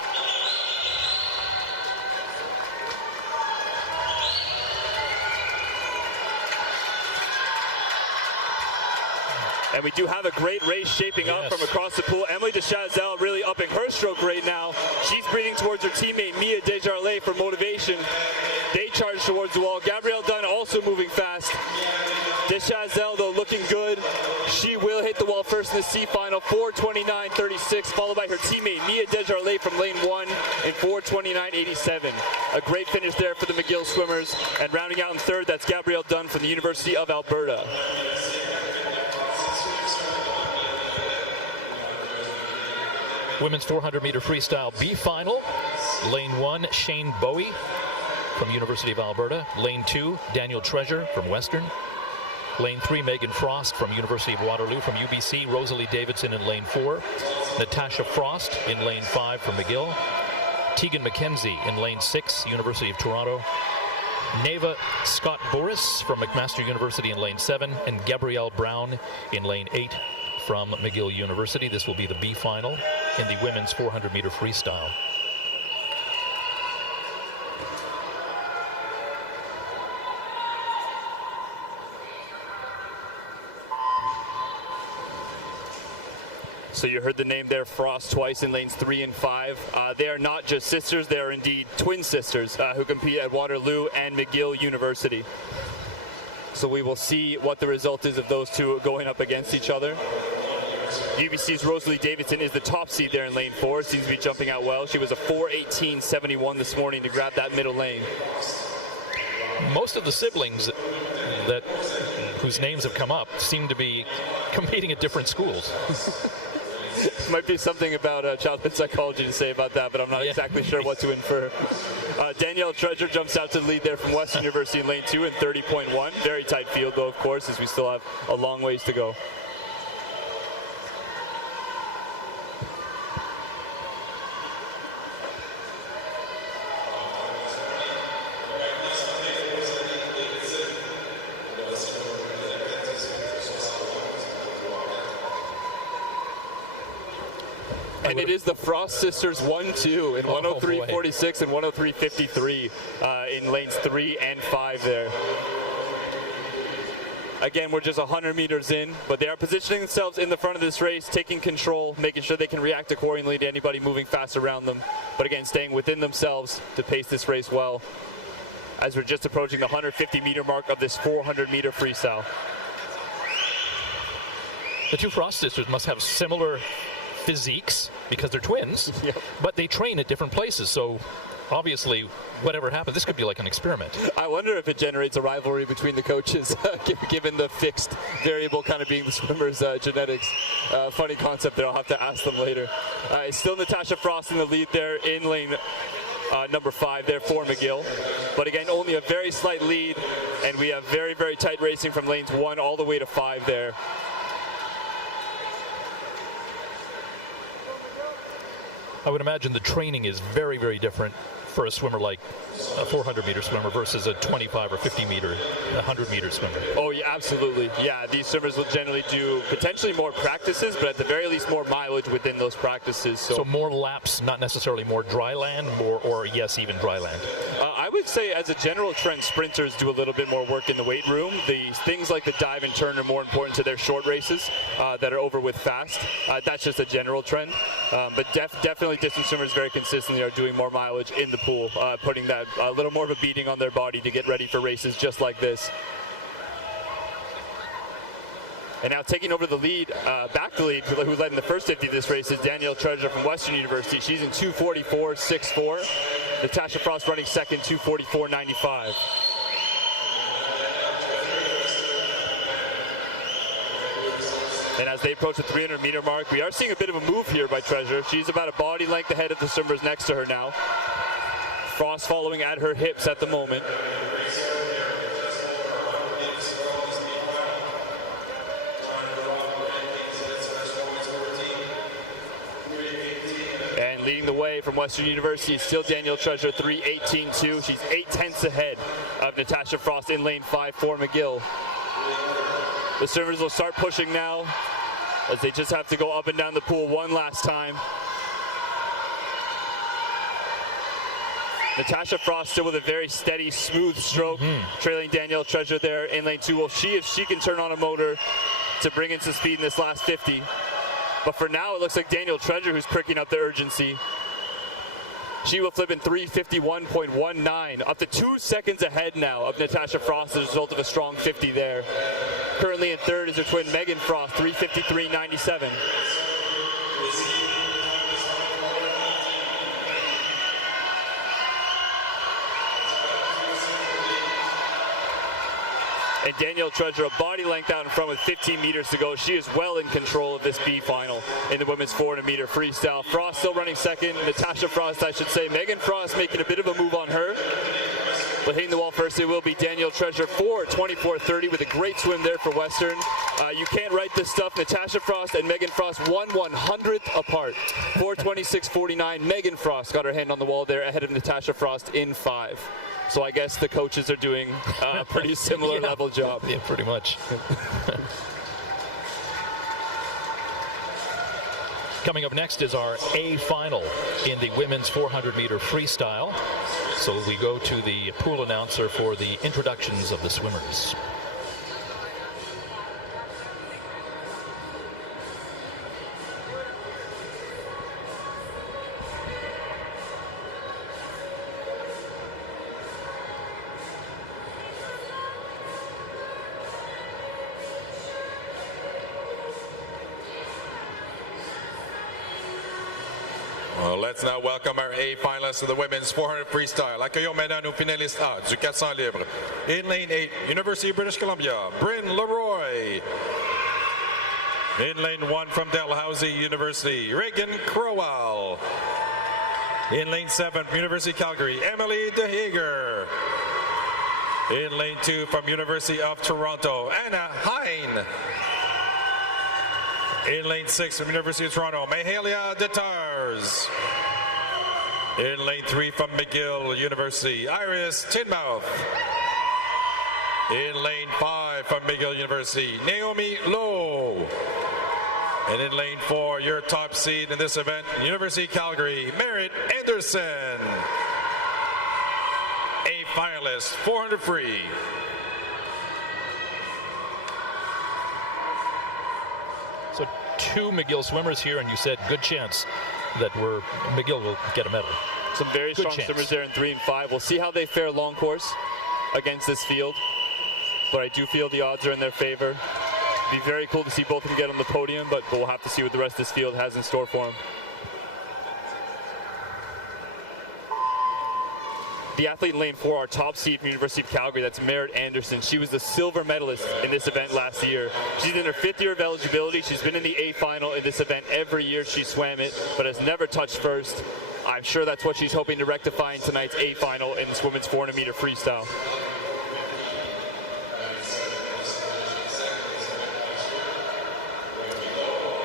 And we do have a great race shaping up from across the pool. Emily Deschazelle really upping her stroke rate now. She's breathing towards her teammate Mia Desjardins for motivation. They charge towards the wall. Gabrielle Dunn also moving fast. Deschazelle, though, looking good. She will hit the wall first in the C final, 4:29.36, followed by her teammate Mia Desjardins from lane 1 in 4:29.87. A great finish there for the McGill swimmers. And rounding out in third, that's Gabrielle Dunn from the University of Alberta. Women's 400-meter freestyle B final. Lane 1, Shane Bowie from University of Alberta. Lane 2, Daniel Treasure from Western. Lane 3, Megan Frost from University of Waterloo. From UBC, Rosalie Davidson in lane 4. Natasha Frost in lane 5 from McGill. Tegan McKenzie in lane 6, University of Toronto. Neva Scott Boris from McMaster University in lane 7. And Gabrielle Brown in lane 8 from McGill University. This will be the B final in the women's 400-meter freestyle. So you heard the name there, Frost, twice in lanes 3 and 5. They are not just sisters, they are indeed twin sisters who compete at Waterloo and McGill University. So we will see what the result is of those two going up against each other. UBC's Rosalie Davidson is the top seed there in lane 4. Seems to be jumping out well. She was a 4:18.71 this morning to grab that middle lane. Most of the siblings whose names have come up seem to be competing at different schools. Might be something about childhood psychology to say about that, but I'm not exactly sure what to infer. Danielle Treasure jumps out to the lead there from Western University in lane 2 in 30.1. Very tight field, though, of course, as we still have a long ways to go. And it is the Frost sisters 1-2 in 103.46 and 103.53 in lanes 3 and 5 there. Again, we're just 100 meters in, but they are positioning themselves in the front of this race, taking control, making sure they can react accordingly to anybody moving fast around them. But again, staying within themselves to pace this race well, as we're just approaching the 150-meter mark of this 400-meter freestyle. The two Frost sisters must have similar physiques because they're twins, Yep. but they train at different places. So obviously, whatever happens, this could be like an experiment. I wonder if it generates a rivalry between the coaches, given the fixed variable kind of being the swimmers' genetics. Funny concept there. I'll have to ask them later. It's still Natasha Frost in the lead there in lane number 5 there for McGill. But again, only a very slight lead, and we have very, very tight racing from lanes 1 all the way to 5 there. I would imagine the training is very, very different for a swimmer like a 400-meter swimmer versus a 25 or 50-meter, 100-meter swimmer. Oh, yeah, absolutely. Yeah, these swimmers will generally do potentially more practices, but at the very least more mileage within those practices. So more laps, not necessarily more dry land, or yes, even dry land. I would say as a general trend, sprinters do a little bit more work in the weight room. The things like the dive and turn are more important to their short races that are over with fast. That's just a general trend. But definitely distance swimmers very consistently are doing more mileage in the pool, putting that a little more of a beating on their body to get ready for races just like this. And now taking over the lead, back the lead, who led in the first 50 of this race is Danielle Treasure from Western University. She's in 2:44.64. Natasha Frost running second, 2:44.95. And as they approach the 300-meter mark, we are seeing a bit of a move here by Treasure. She's about a body length ahead of the swimmers next to her now. Frost following at her hips at the moment. And leading the way from Western University is still Danielle Treasure, 3:18.2. She's 0.8 ahead of Natasha Frost in lane 5 for McGill. The swimmers will start pushing now as they just have to go up and down the pool one last time. Natasha Frost still with a very steady, smooth stroke, trailing Danielle Treasure there in lane 2. We'll see if she can turn on a motor to bring in some speed in this last 50. But for now, it looks like Danielle Treasure who's pricking up the urgency. She will flip in 3:51.19, up to 2 seconds ahead now of Natasha Frost as a result of a strong 50 there. Currently in third is her twin Megan Frost, 3:53.97. And Danielle Treasure, a body length out in front with 15 meters to go. She is well in control of this B final in the women's 400-meter freestyle. Frost still running second. Natasha Frost, I should say. Megan Frost making a bit of a move on her. But hitting the wall first, it will be Danielle Treasure for 24.30 with a great swim there for Western. You can't write this stuff. Natasha Frost and Megan Frost 1/100th apart. 4:26.49. Megan Frost got her hand on the wall there ahead of Natasha Frost in 5. So I guess the coaches are doing a pretty similar level job. Yeah, pretty much. Coming up next is our A final in the women's 400-meter freestyle. So we go to the pool announcer for the introductions of the swimmers. Let's now welcome our A finalists of the women's 400 freestyle. Accueillons maintenant nos finalistes A du 400 libre. In lane 8, University of British Columbia, Bryn Leroy. In lane 1 from Dalhousie University, Reagan Crowell. In lane 7 from University of Calgary, Emily DeHager. In lane 2 from University of Toronto, Anna Hine. In lane 6 from University of Toronto, Mahalia Detars. In lane 3 from McGill University, Iris Tinmouth. In lane 5 from McGill University, Naomi Lowe. And in lane 4, your top seed in this event, University of Calgary, Merritt Anderson. A finalist, 400 free. So 2 McGill swimmers here, and you said good chance that McGill will get a medal. Some very strong swimmers there in 3 and 5. We'll see how they fare long course against this field, but I do feel the odds are in their favor. Be very cool to see both of them get on the podium, but we'll have to see what the rest of this field has in store for them. The athlete in lane 4, our top seed from University of Calgary, that's Merritt Anderson. She was the silver medalist in this event last year. She's in her 5th year of eligibility. She's been in the A final in this event every year she swam it, but has never touched first. I'm sure that's what she's hoping to rectify in tonight's A final in this women's 400-meter freestyle.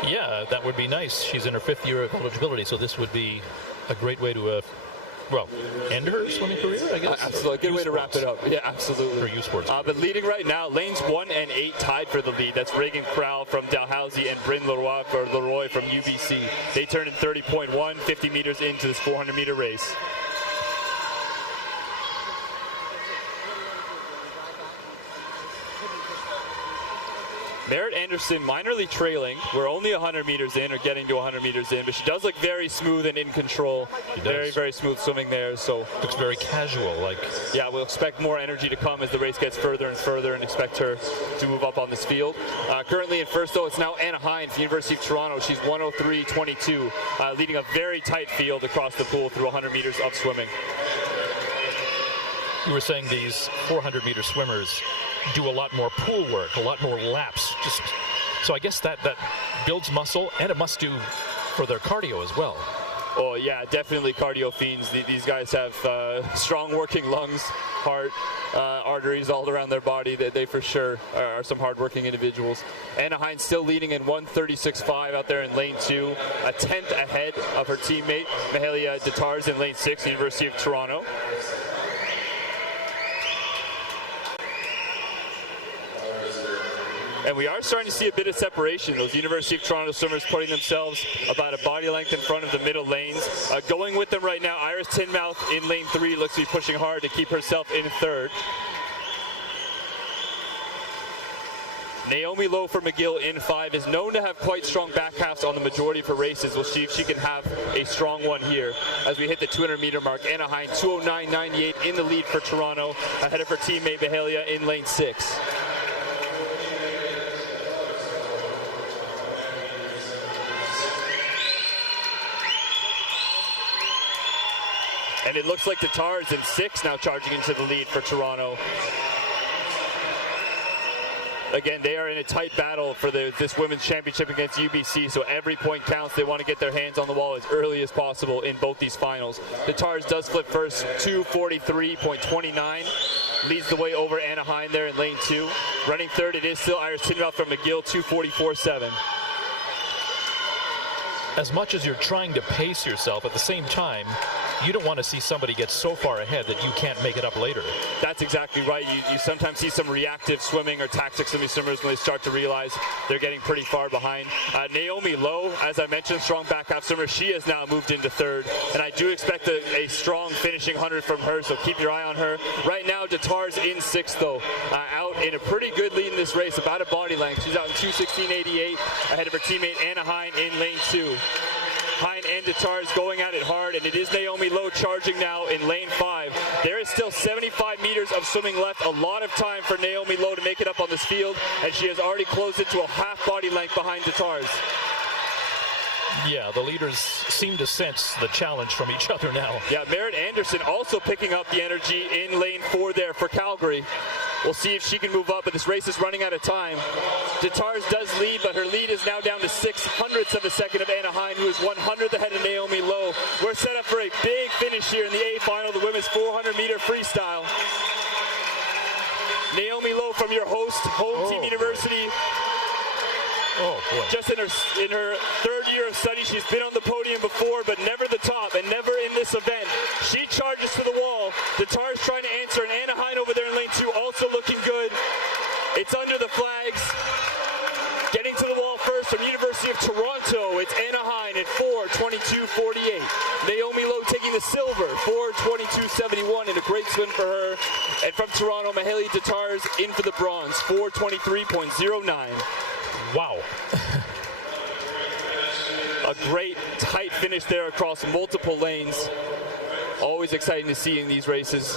Yeah, that would be nice. She's in her 5th year of eligibility, so this would be a great way to, end her swimming career, I guess. Absolutely, good way to wrap it up. Yeah, absolutely. For U Sports. But leading right now, lanes 1 and 8 tied for the lead. That's Reagan Crowell from Dalhousie and Bryn Leroy from UBC. They turned in 30.1, 50 meters into this 400-meter race. Merritt Anderson minorly trailing. We're only 100 meters in, or getting to 100 meters in, but she does look very smooth and in control. Very, very smooth swimming there. So looks very casual. Yeah, we'll expect more energy to come as the race gets further and further, and expect her to move up on this field. Currently in first, though, it's now Anna Hine from the University of Toronto. She's 103.22, leading a very tight field across the pool through 100 meters of swimming. You were saying these 400-meter swimmers do a lot more pool work, a lot more laps. So I guess that builds muscle, and it must do for their cardio as well. Oh yeah, definitely cardio fiends. These guys have strong working lungs, heart, arteries all around their body. They for sure are some hard-working individuals. Anna Hine still leading in 136.5 out there in lane 2, a 10th ahead of her teammate Mahalia Detars in lane 6, University of Toronto. And we are starting to see a bit of separation. Those University of Toronto swimmers putting themselves about a body length in front of the middle lanes. Going with them right now, Iris Tinmouth in lane 3 looks to be pushing hard to keep herself in 3rd. Naomi Lowe for McGill in 5 is known to have quite strong back halves on the majority of her races. We'll see if she can have a strong one here as we hit the 200-meter mark. Anna Hine 209.98 in the lead for Toronto, ahead of her teammate Mahalia in lane 6. And it looks like Detars in 6 now charging into the lead for Toronto. Again, they are in a tight battle for this women's championship against UBC, so every point counts. They want to get their hands on the wall as early as possible in both these finals. Detars does flip first, 2:43.29. Leads the way over Anna Hine there in lane 2. Running 3rd, it is still Iris Tinmouth from McGill, 2:44.7. As much as you're trying to pace yourself, at the same time, you don't want to see somebody get so far ahead that you can't make it up later. That's exactly right. You sometimes see some reactive swimming or tactics in these swimmers when they start to realize they're getting pretty far behind. Naomi Lowe, as I mentioned, strong back half swimmer. She has now moved into 3rd, and I do expect a strong finishing 100 from her, so keep your eye on her. Right now, Detars in 6th, though, out in a pretty good lead in this race, about a body length. She's out in 2:16.88, ahead of her teammate Anna Hine in lane 2. Hine and Detars going at it hard, and it is Naomi Lowe charging now in lane 5. There is still 75 meters of swimming left, a lot of time for Naomi Lowe to make it up on this field, and she has already closed it to a half body length behind Detars. Yeah, the leaders seem to sense the challenge from each other now. Yeah, Merritt Anderson also picking up the energy in lane 4 there for Calgary. We'll see if she can move up, but this race is running out of time. Detars does lead, but her lead is now down to 0.06 of a second of Anna Hine, who is 100th ahead of Naomi Lowe. We're set up for a big finish here in the A final, the women's 400-meter freestyle. Naomi Lowe from your home team University. Oh, boy. Just in her 3rd year of study, she's been on the podium before, but never the top, and never in this event. She charges to the wall. Detars trying to answer, and Anna Hine over there in lane 2 also looking good. It's under the flags. Getting to the wall first from University of Toronto. 4:22.48. Naomi Lowe taking the silver, 4:22.71, and a great swim for her. And from Toronto, Mahalia Tatars in for the bronze, 4:23.09. Wow. A great tight finish there across multiple lanes. Always exciting to see in these races.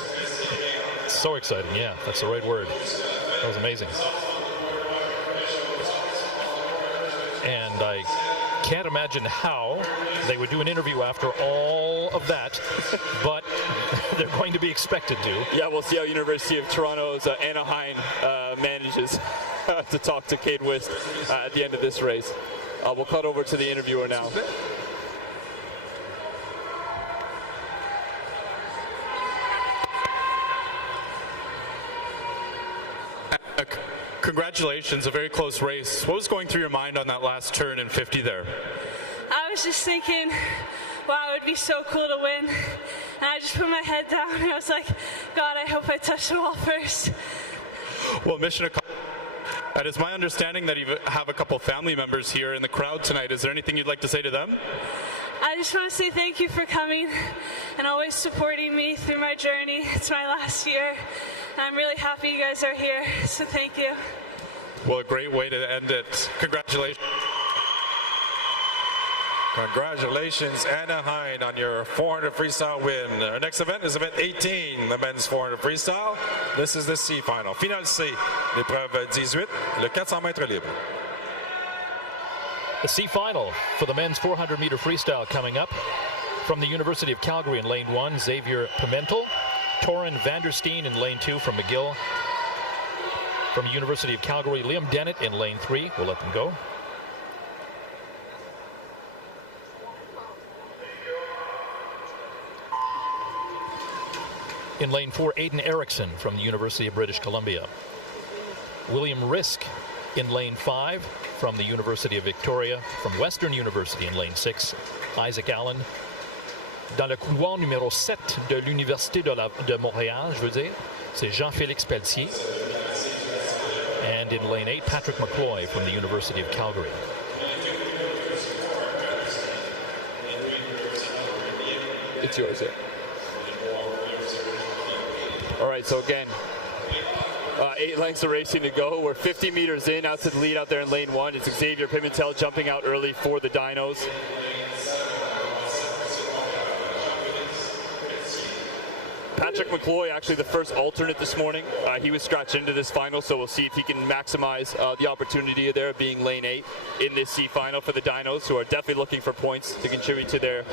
So exciting, yeah, that's the right word. That was amazing. And I can't imagine how they would do an interview after all of that, but they're going to be expected to. Yeah, we'll see how University of Toronto's Anna Hein manages to talk to Kate Wist at the end of this race. We'll cut over to the interviewer now. Congratulations, a very close race. What was going through your mind on that last turn in 50 there? I was just thinking, wow, it would be so cool to win. And I just put my head down and I was like, God, I hope I touch the wall first. Well, mission accomplished. And it's my understanding that you have a couple family members here in the crowd tonight. Is there anything you'd like to say to them? I just want to say thank you for coming and always supporting me through my journey. It's my last year. And I'm really happy you guys are here, so thank you. Well, a great way to end it. Congratulations. Congratulations, Anna Hein, on your 400 freestyle win. Our next event is event 18, the men's 400 freestyle. This is the C final. Finale C, l'épreuve 18, le 400 mètres libre. The C final for the men's 400-meter freestyle coming up. From the University of Calgary in lane 1, Xavier Pimentel. Torin Vandersteen in lane 2 from McGill. From the University of Calgary, Liam Dennett in lane 3. We'll let them go. In lane 4, Aiden Erickson from the University of British Columbia. William Risk in lane 5 from the University of Victoria. From Western University in lane 6, Isaac Allen. Dans le couloir numéro 7 de l'Université de Montréal, je veux dire, c'est Jean-Félix Pelletier. And in lane 8, Patrick McCloy from the University of Calgary. It's yours, yeah. All right, so again, 8 lengths of racing to go. We're 50 meters in, out to the lead out there in lane 1. It's Xavier Pimentel jumping out early for the Dinos. Patrick McCloy, actually the first alternate this morning. He was scratched into this final, so we'll see if he can maximize the opportunity there being lane 8 in this C final for the Dinos, who are definitely looking for points to contribute to their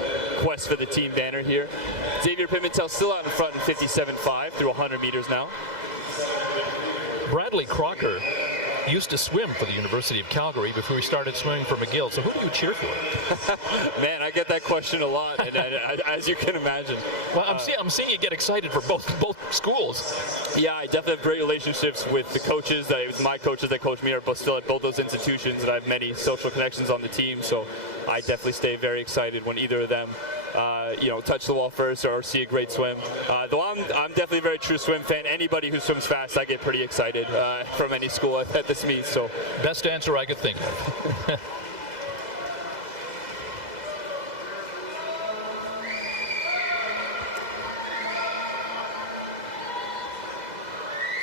quest for the team banner here. Xavier Pimentel still out in front in 57.5 through 100 meters now. Bradley Crocker used to swim for the University of Calgary before he started swimming for McGill. So who do you cheer for? Man, I get that question a lot, and as you can imagine. Well, I'm seeing you get excited for both schools. Yeah, I definitely have great relationships with the coaches. It was my coaches that coached me are still at both those institutions, and I have many social connections on the team. So I definitely stay very excited when either of them touch the wall first or see a great swim. Though I'm definitely a very true swim fan. Anybody who swims fast, I get pretty excited from any school at this meet. So best answer I could think of.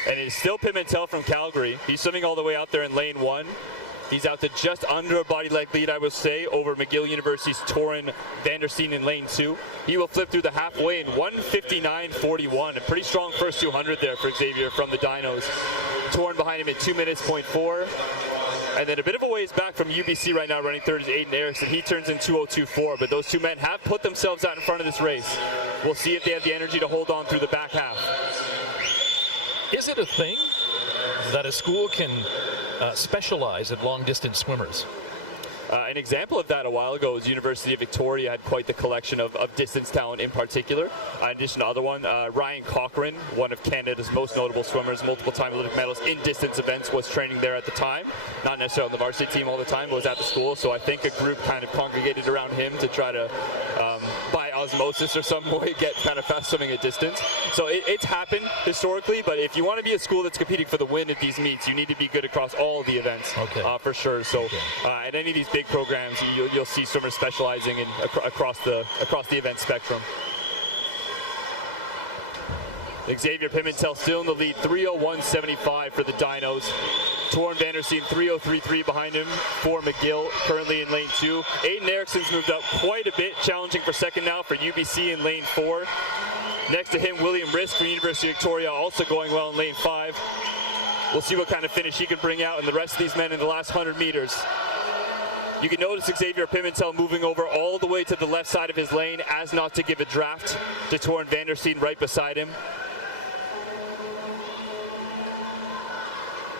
And it's still Pimentel from Calgary. He's swimming all the way out there in lane 1. He's out to just under a body leg lead, I would say, over McGill University's Torin Vandersteen in lane 2. He will flip through the halfway in 1:59.41. A pretty strong first 200 there for Xavier from the Dinos. Torin behind him at 2 minutes, 0.4. And then a bit of a ways back from UBC right now, running third is Aiden Erickson. He turns in 2:02.4, but those two men have put themselves out in front of this race. We'll see if they have the energy to hold on through the back half. Is it a thing that a school can specialize in long-distance swimmers? An example of that a while ago was University of Victoria had quite the collection of distance talent in particular. In addition to other one, Ryan Cochran, one of Canada's most notable swimmers, multiple-time Olympic medalist in distance events, was training there at the time. Not necessarily on the varsity team all the time, but was at the school. So I think a group kind of congregated around him to try to, by osmosis or some way get kind of fast swimming at distance. So it's happened historically, but if you want to be a school that's competing for the win at these meets, you need to be good across all of the events, for sure. So at any of these big programs, you'll see swimmers specializing in across the event spectrum. Xavier Pimentel still in the lead, 3:01.75 for the Dinos. Torren Vandersteen 3:03.3 behind him for McGill, currently in lane 2. Aiden Erickson's moved up quite a bit, challenging for second now for UBC in lane 4. Next to him, William Risk from University of Victoria, also going well in lane 5. We'll see what kind of finish he can bring out and the rest of these men in the last 100 meters. You can notice Xavier Pimentel moving over all the way to the left side of his lane as not to give a draft to Torren Vandersteen right beside him.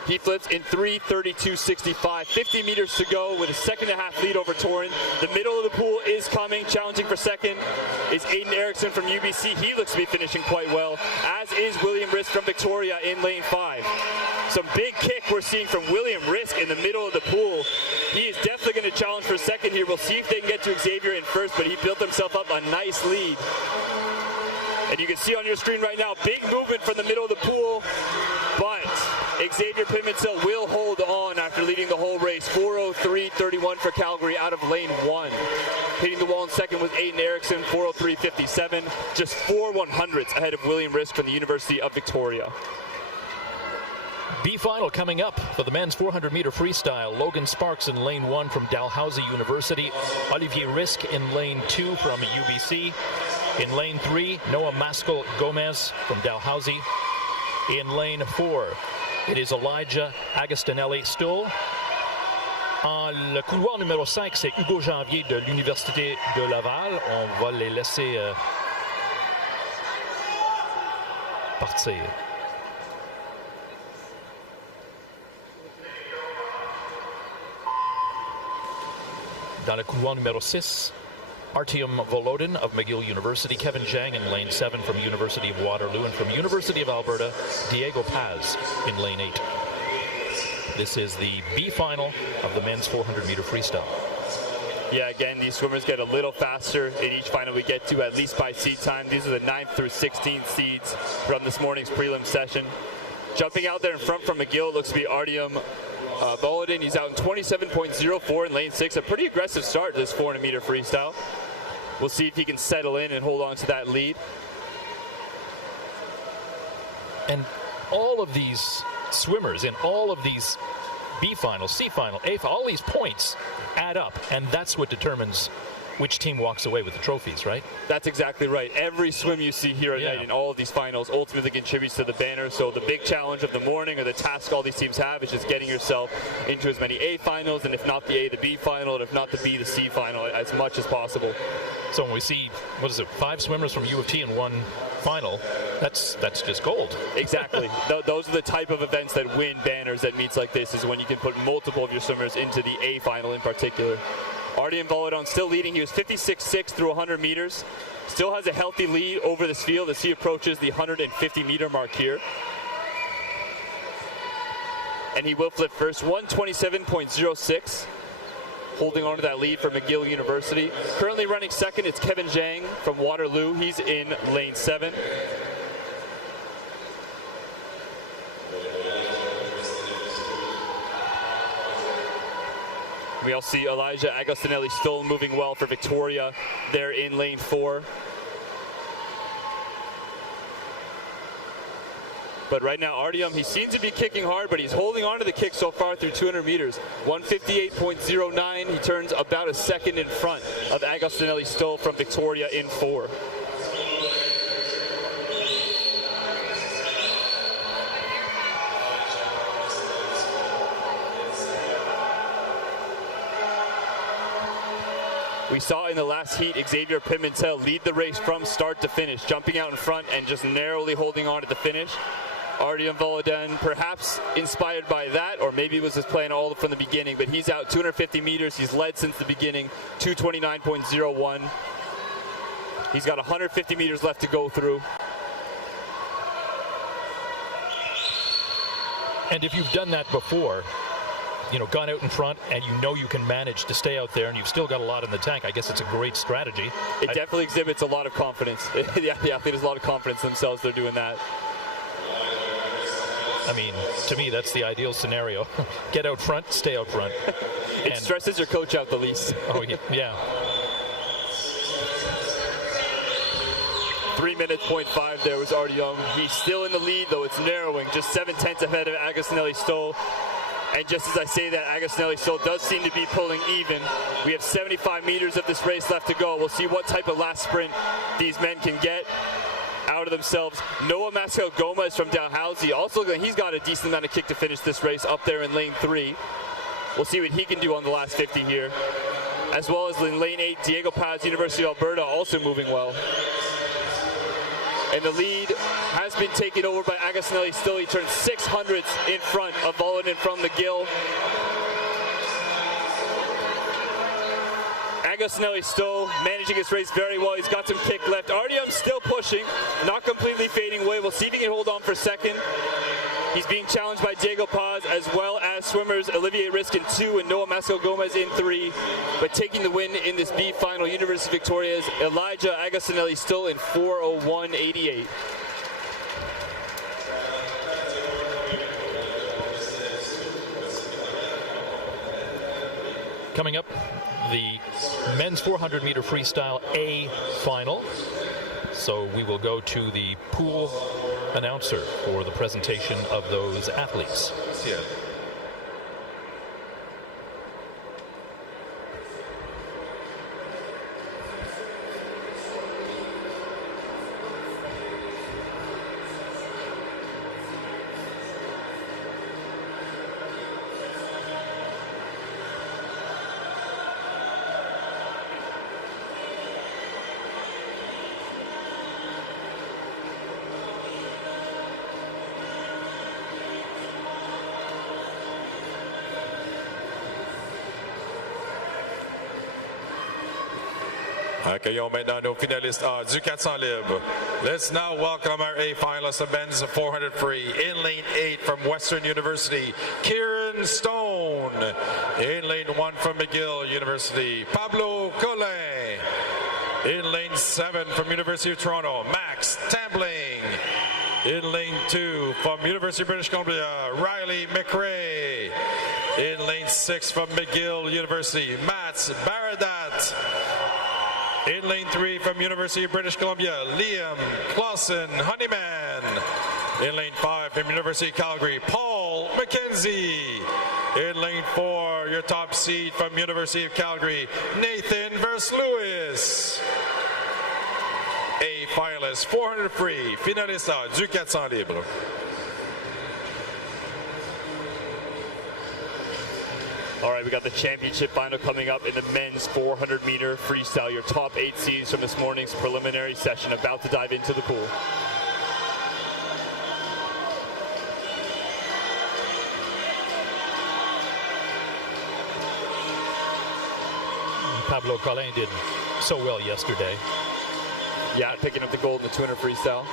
He flips in 3:32.65, 50 meters to go with a 2.5 lead over Torren. The middle of the pool is coming, challenging for second is Aiden Erickson from UBC. He looks to be finishing quite well, as is William Risk from Victoria in lane 5. Some big kick we're seeing from William Risk in the middle of the pool. He is definitely going to challenge for second here. We'll see if they can get to Xavier in first, but he built himself up a nice lead. And you can see on your screen right now, big movement from the middle of the pool, but Xavier Pimentel will hold on after leading the whole race. 4:03.31 for Calgary out of lane 1. Hitting the wall in second was Aiden Erickson, 4:03.57, just 4/100ths ahead of William Risk from the University of Victoria. B final coming up for the men's 400-meter freestyle. Logan Sparks in lane 1 from Dalhousie University. Olivier Risk in lane 2 from UBC. In lane 3, Noah Maskell Gomez from Dalhousie. In lane 4, it is Elijah Agostinelli-Stull. Le couloir numéro 5, c'est Hugo Janvier de l'Université de Laval. On va les laisser partir. Dans le couloir numéro 6, Artyom Volodin of McGill University, Kevin Zhang in lane 7 from University of Waterloo, and from University of Alberta, Diego Paz in lane 8. This is the B final of the men's 400-meter freestyle. Yeah, again, these swimmers get a little faster in each final we get to, at least by seed time. These are the 9th through 16th seeds from this morning's prelim session. Jumping out there in front from McGill looks to be Artyom Volodin. He's out in 27.04 in lane 6. A pretty aggressive start to this 400-meter freestyle. We'll see if he can settle in and hold on to that lead. And all of these swimmers in all of these B final, C final, A final, all these points add up, and that's what determines which team walks away with the trophies, right? That's exactly right. Every swim you see here at night in all of these finals ultimately contributes to the banner. So the big challenge of the morning, or the task all these teams have, is just getting yourself into as many A finals, and if not the A, the B final, and if not the B, the C final, as much as possible. So when we see, 5 swimmers from U of T in one final, that's just gold. Exactly. Those are the type of events that win banners at meets like this, is when you can put multiple of your swimmers into the A final in particular. Artyom Volodin still leading. He was 56.6 through 100 meters. Still has a healthy lead over this field as he approaches the 150-meter mark here. And he will flip first, 1:27.06. Holding on to that lead for McGill University. Currently running second, it's Kevin Zhang from Waterloo. He's in lane 7. We also see Elijah Agostinelli-Stull moving well for Victoria. They're in lane 4. But right now, Artyom, he seems to be kicking hard, but he's holding on to the kick so far through 200 meters. 1:58.09. He turns about a second in front of Agostinelli-Stull from Victoria in 4. We saw in the last heat Xavier Pimentel lead the race from start to finish, jumping out in front and just narrowly holding on to the finish. Artyom Volodin, perhaps inspired by that, or maybe it was his plan all from the beginning, but he's out 250 meters. He's led since the beginning, 2:29.01. He's got 150 meters left to go through. And if you've done that before, gone out in front and you can manage to stay out there and you've still got a lot in the tank, I guess it's a great strategy. It definitely exhibits a lot of confidence. The athlete has a lot of confidence in themselves. They're doing that. I mean, to me, that's the ideal scenario. Get out front, stay out front. It stresses your coach out the least. Oh, yeah. 3 minutes, 0.5 there was Artie Young. He's still in the lead, though. It's narrowing. Just 7/10 ahead of Agostinelli-Stoll. And just as I say that, Agostinelli-Stoll does seem to be pulling even. We have 75 meters of this race left to go. We'll see what type of last sprint these men can get out of themselves. Noah Mascal-Gomez from Dalhousie also, he's got a decent amount of kick to finish this race up there in lane 3. We'll see what he can do on the last 50 here. As well as in lane 8, Diego Paz, University of Alberta, also moving well. And the lead has been taken over by Agostinelli-Stoll. He turned 600ths in front of Volodin from McGill. Agostinelli-Stoll managing his race very well. He's got some kick left. Artie Young still pushing, not completely fading away. We'll see if he can hold on for second. He's being challenged by Diego Paz as well as swimmers Olivier Risk in 2 and Noah Mascal-Gomez in 3. But taking the win in this B final, University of Victoria's Elijah Agostinelli-Stoll in 4:01.88. Coming up, the men's 400-meter freestyle A final. So we will go to the pool announcer for the presentation of those athletes. Yeah. Accueillons maintenant nos finalistes A du 400 libre. Let's now welcome our A finalists of men's 400 free. In lane 8 from Western University, Kieran Stone. In lane 1 from McGill University, Pablo Collin. In lane 7 from University of Toronto, Max Tambling. In lane 2 from University of British Columbia, Riley McRae. In lane 6 from McGill University, Mats Baradat. In lane 3 from University of British Columbia, Liam Clausen Honeyman. In lane 5 from University of Calgary, Paul McKenzie. In lane 4, your top seed from University of Calgary, Nathan Verslewis. A finalist, 400 free, finaliste du 400 libre. All right, we got the championship final coming up in the men's 400-meter freestyle. Your top 8 seeds from this morning's preliminary session about to dive into the pool. Pablo Collin did so well yesterday. Yeah, picking up the gold in the 200 freestyle.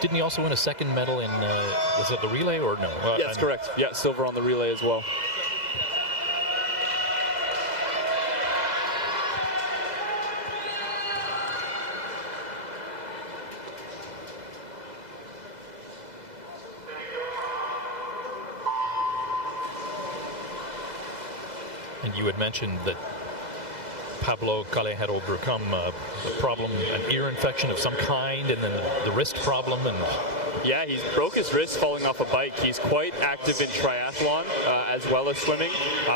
Didn't he also win a second medal in, was it the relay or no? Yeah, that's correct. Yeah, silver on the relay as well. And you had mentioned that Pablo Collin had overcome a problem, an ear infection of some kind, and then the wrist problem. And yeah, he broke his wrist falling off a bike. He's quite active in triathlon as well as swimming.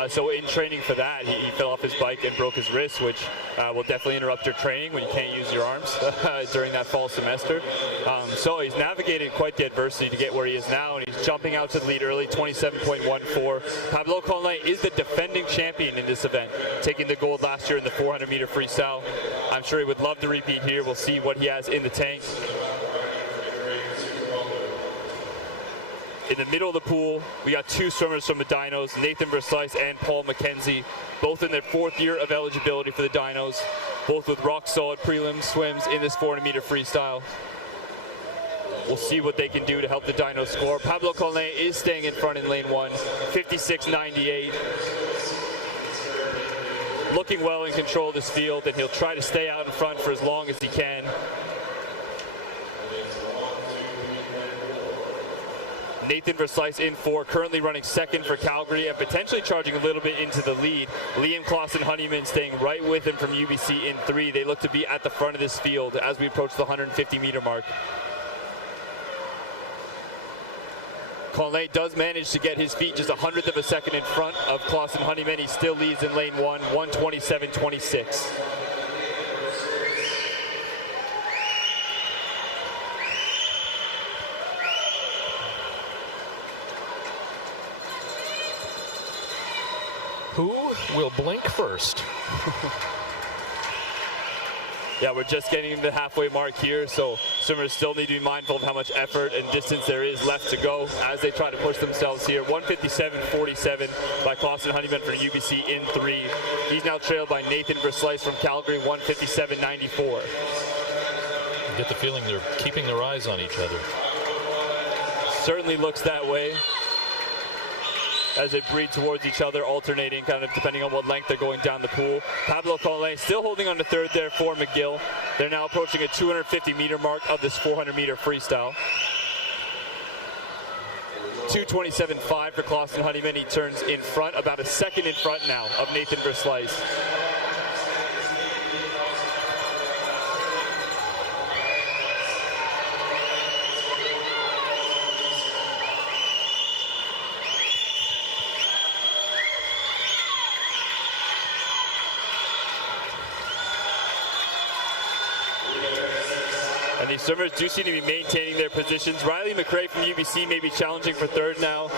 So in training for that, he fell off his bike and broke his wrist, which will definitely interrupt your training when you can't use your arms during that fall semester. So he's navigated quite the adversity to get where he is now, and he's jumping out to the lead early, 27.14. Pablo Collin is the defending champion in this event, taking the gold last year in the 400-meter freestyle. I'm sure he would love to repeat here. We'll see what he has in the tank. In the middle of the pool, we got 2 swimmers from the Dinos, Nathan Verslice and Paul McKenzie, both in their 4th year of eligibility for the Dinos, both with rock-solid prelim swims in this 400-meter freestyle. We'll see what they can do to help the Dinos score. Pablo Colin is staying in front in lane 1, 56.98. Looking well in control of this field, and he'll try to stay out in front for as long as he can. Nathan Verslice in 4, currently running second for Calgary and potentially charging a little bit into the lead. Liam Clausen-Honeyman staying right with him from UBC in 3. They look to be at the front of this field as we approach the 150-meter mark. Colin does manage to get his feet just 100th of a second in front of Clausen-Honeyman. He still leads in lane 1, 1:27.26. Who will blink first? Yeah, we're just getting to the halfway mark here, so swimmers still need to be mindful of how much effort and distance there is left to go as they try to push themselves here. 1:57.47 by Clausen-Honeyman for UBC in 3. He's now trailed by Nathan Verslice from Calgary, 1:57.94. You get the feeling they're keeping their eyes on each other. Certainly looks that way as they breathe towards each other, alternating kind of depending on what length they're going down the pool. Pablo Colin still holding on to third there for McGill. They're now approaching a 250-meter mark of this 400-meter freestyle. 2:27.5 for Clausen-Honeyman. He turns in front, about a second in front now of Nathan Verslice. These swimmers do seem to be maintaining their positions. Riley McRae from UBC may be challenging for third now.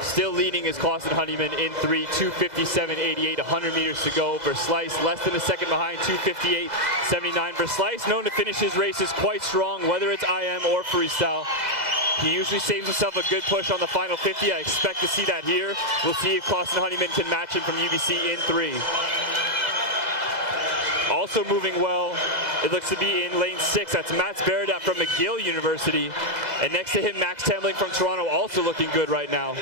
Still leading is Clausen-Honeyman in 3, 2:57.88, 100 meters to go. Verslice less than a second behind, 2:58.79. Verslice known to finish his races quite strong, whether it's IM or freestyle. He usually saves himself a good push on the final 50. I expect to see that here. We'll see if Clausen-Honeyman can match him from UBC in 3. Also moving well, it looks to be in lane 6. That's Mats Berda from McGill University. And next to him, Max Temling from Toronto, also looking good right now.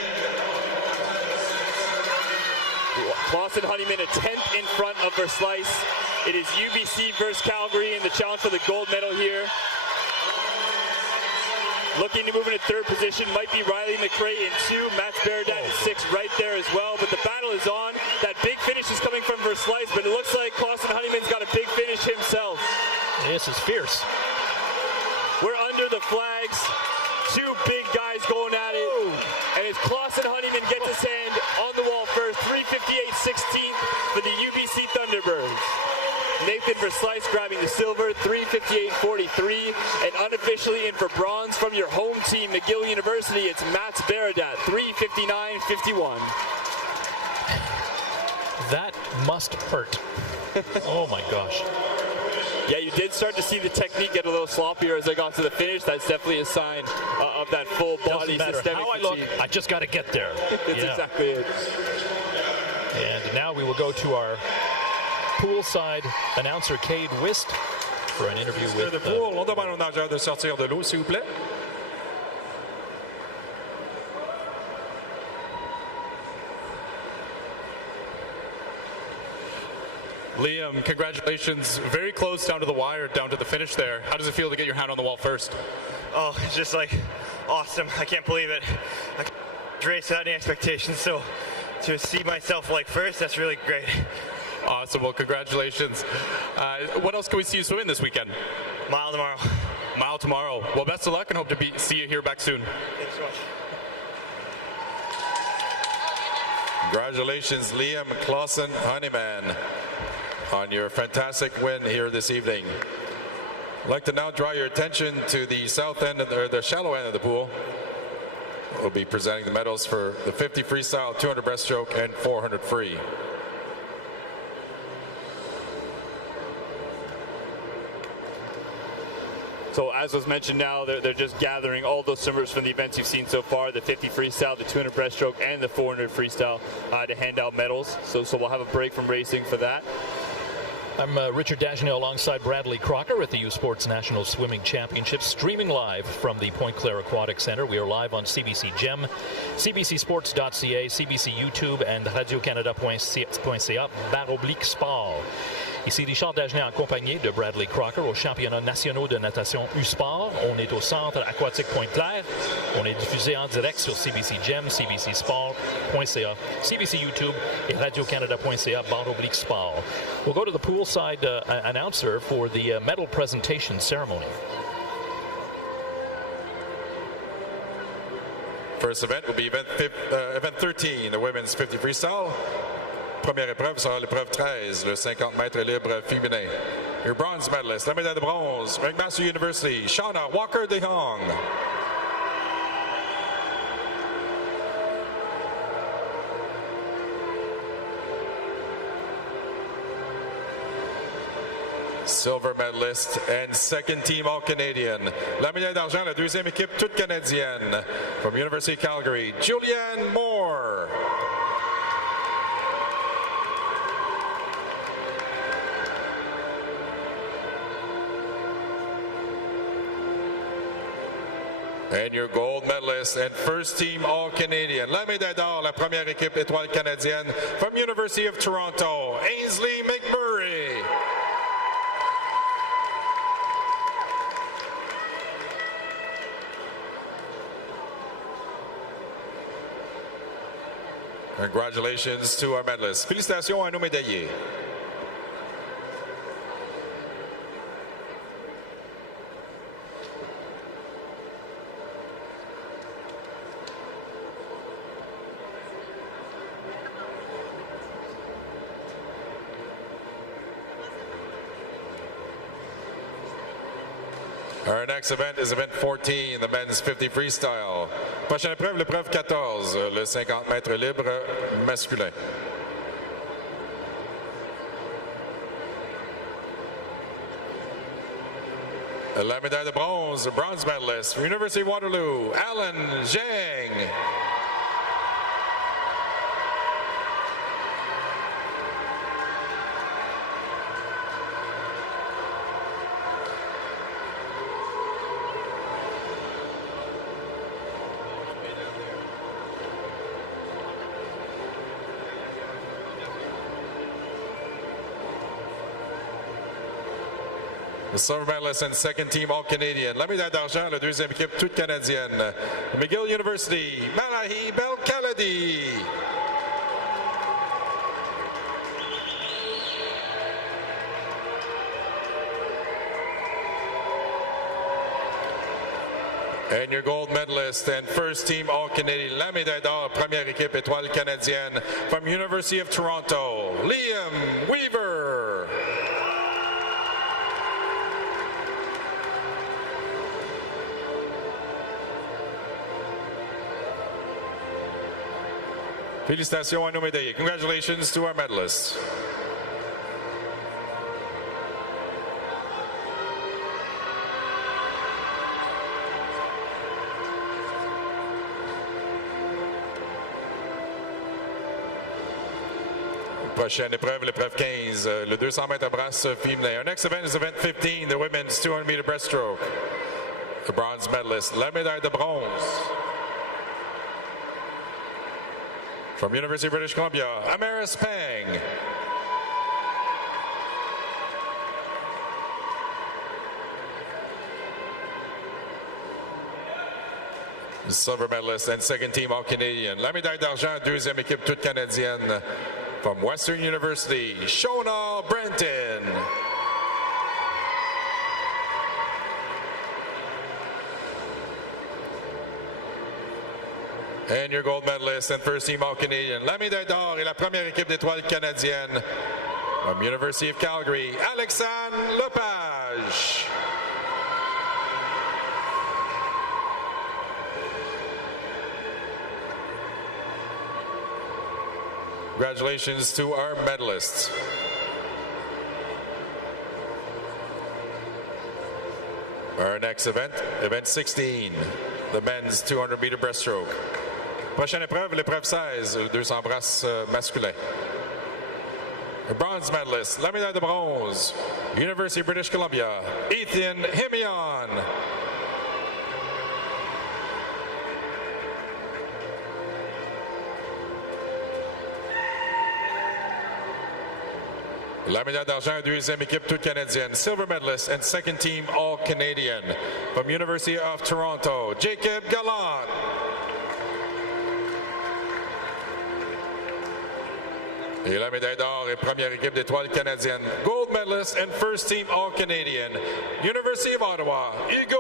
Clausen-Honeyman a 10th in front of Verslice. It is UBC versus Calgary in the challenge for the gold medal here. Looking to move into third position might be Riley McRae in 2. Mats Berda in 6 right there as well. But the battle is on. That big finish is coming from Verslice, but it looks like Clausen-Honeyman's got a big finish himself. This is fierce. We're under the flags. 2 big guys going at it. And as Clausen-Honeyman gets his hand on the wall first, 3:58.16 for the UBC Thunderbirds. Nathan Verslice grabbing the silver, 3:58.43, and unofficially in for bronze from your home team, McGill University, it's Mats Baradat, 3:59.51. That must hurt. Oh my gosh. Yeah, you did start to see the technique get a little sloppier as I got to the finish. That's definitely a sign of that full body systemic how I fatigue. look, I just got to get there. That's exactly it. And now we will go to our poolside announcer, Cade Wist, for an interview with... On demande aux nageurs de sortir de l'eau, s'il vous plaît. Liam, congratulations. Very close down to the wire, down to the finish there. How does it feel to get your hand on the wall first? Oh, it's just like awesome. I can't believe it. I raced without any expectations, so to see myself like first, that's really great. Awesome. Well, congratulations. What else can we see you swimming this weekend? Mile tomorrow. Mile tomorrow. Well, best of luck and hope to see you here back soon. Thanks so much. Congratulations, Liam Clausen-Honeyman, on your fantastic win here this evening. I'd like to now draw your attention to the south end, or the shallow end of the pool. We'll be presenting the medals for the 50 freestyle, 200 breaststroke, and 400 free. So as was mentioned now, they're just gathering all those swimmers from the events you've seen so far, the 50 freestyle, the 200 breaststroke, and the 400 freestyle to hand out medals. So we'll have a break from racing for that. I'm Richard Dagenet alongside Bradley Crocker at the U Sports National Swimming Championships, streaming live from the Pointe-Claire Aquatic Center. We are live on CBC Gem, cbcsports.ca, CBC YouTube and radiocanada.ca/sport. Ici Richard Dagenet en compagnie de Bradley Crocker aux championnats nationaux de natation U-Sport. On est au centre aquatique Pointe-Claire. On est diffusé en direct sur CBC Gem, cbcsport.ca, CBC YouTube et radiocanada.ca/sport. We'll go to the poolside announcer for the medal presentation ceremony. First event will be event 13, the women's 50 freestyle. Première épreuve sera l'épreuve 13, le 50 mètres libre féminin. Your bronze medalist, la médaille de bronze, McMaster University, Shauna Walker de Hong. Silver medalist and second team All-Canadian. La médaille d'argent, la deuxième équipe toute canadienne. From University of Calgary, Julianne Moore. And your gold medalist and first team All-Canadian. La médaille d'or, la première équipe étoile canadienne from University of Toronto, Ainsley McMurray. Congratulations to our medalists. Félicitations à nos médaillés. Our next event is event 14, the men's 50 freestyle. Prochaine épreuve, l'épreuve 14, le 50 mètres libre masculin. La médaille de bronze, bronze medalist, University of Waterloo, Alan Zhang. The silver medalist and second team All-Canadian. La médaille d'argent, la deuxième équipe toute canadienne. McGill University, Malahi Belkhaladi. And your gold medalist and first team All-Canadian. La médaille d'or, première équipe étoile canadienne from University of Toronto, Liam Weaver. Félicitations à nos médaillés. Congratulations to our medalists. Prochaine épreuve, l'épreuve 15, le 200 mètres à brasse féminin. Our next event is event 15, the women's 200 meter breaststroke. The bronze medalist, la médaille de bronze. From University of British Columbia, Amaris Pang. The silver medalist and second team All-Canadian. La médaille d'argent, deuxième équipe toute canadienne. From Western University, Shona Brenton. And your gold medalist and first team All-Canadian. La médaille d'or et la première équipe d'étoiles canadienne. From University of Calgary, Alexandre Lepage. Congratulations to our medalists. Our next event, event 16, the men's 200 meter breaststroke. Prochaine épreuve, l'épreuve 16, le 200 brasses masculin. bronze medalist, la médaille de bronze, University of British Columbia, Ethan Hemion. La médaille d'argent, deuxième équipe toute canadienne, silver medalist and second team all-Canadian from University of Toronto, Jacob Gallant. Et la médaille d'or et première équipe d'étoiles canadienne, gold medalist and first team all-Canadian, University of Ottawa, Hugo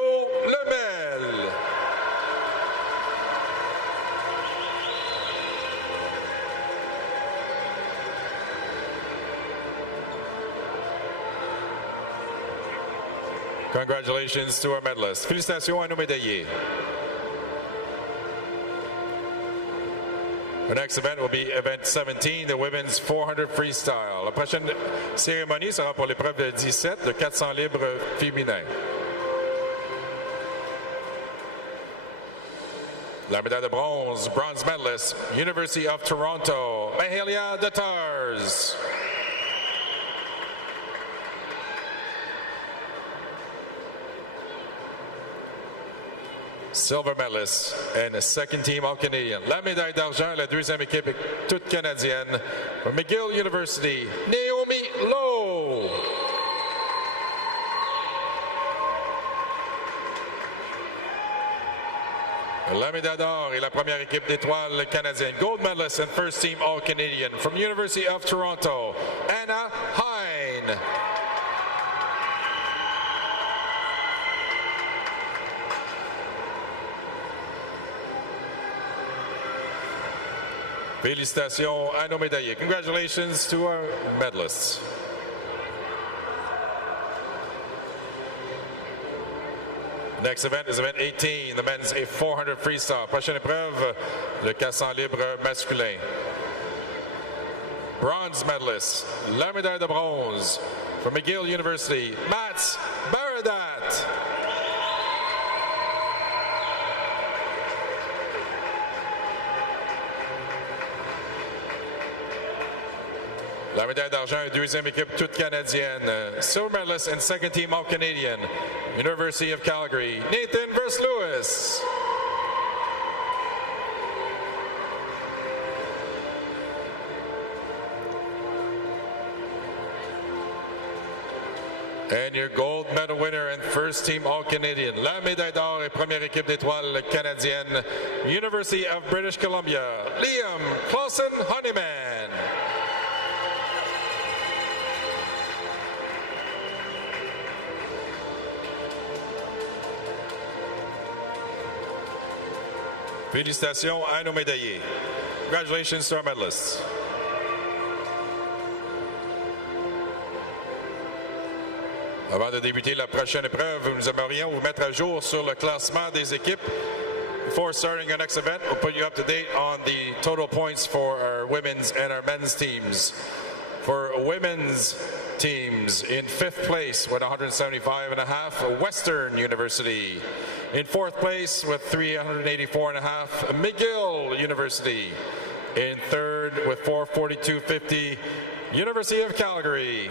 Lemel. Congratulations to our medalists. Félicitations à nos médaillés. Our next event will be event 17, the women's 400 freestyle. La prochaine cérémonie sera pour l'épreuve 17, le 400 libre féminin. La médaille de bronze, bronze medalist, University of Toronto, Mahalia Datars. Silver medalist and a second team all-Canadian. La médaille d'argent, la deuxième équipe toute canadienne from McGill University, Naomi Lowe. La médaille d'or et la première équipe d'étoiles canadienne. Gold medalist and first team all-Canadian from University of Toronto, Anna Hine. Félicitations à nos médaillés. Congratulations to our medalists. Next event is event 18, the men's 400 freestyle. Prochaine épreuve, le 400 libre masculin. Bronze medalist, la médaille de bronze from McGill University, Mats Baradat. La médaille d'argent, deuxième équipe toute canadienne. Silver medalist and second team all-Canadian. University of Calgary, Nathan Versluis. And your gold medal winner and first team all-Canadian. La médaille d'or et première équipe d'étoiles canadienne. University of British Columbia, Liam Clausen-Honeyman. Félicitations à nos médaillés. Congratulations to our medalists. Avant de débuter la prochaine épreuve, nous aimerions vous mettre à jour sur le classement des équipes. Before starting our next event, we'll put you up to date on the total points for our women's and our men's teams. For women's teams, in 5th place with 175.5, Western University. In 4th place with 384.5, McGill University. In 3rd with 442.50, University of Calgary.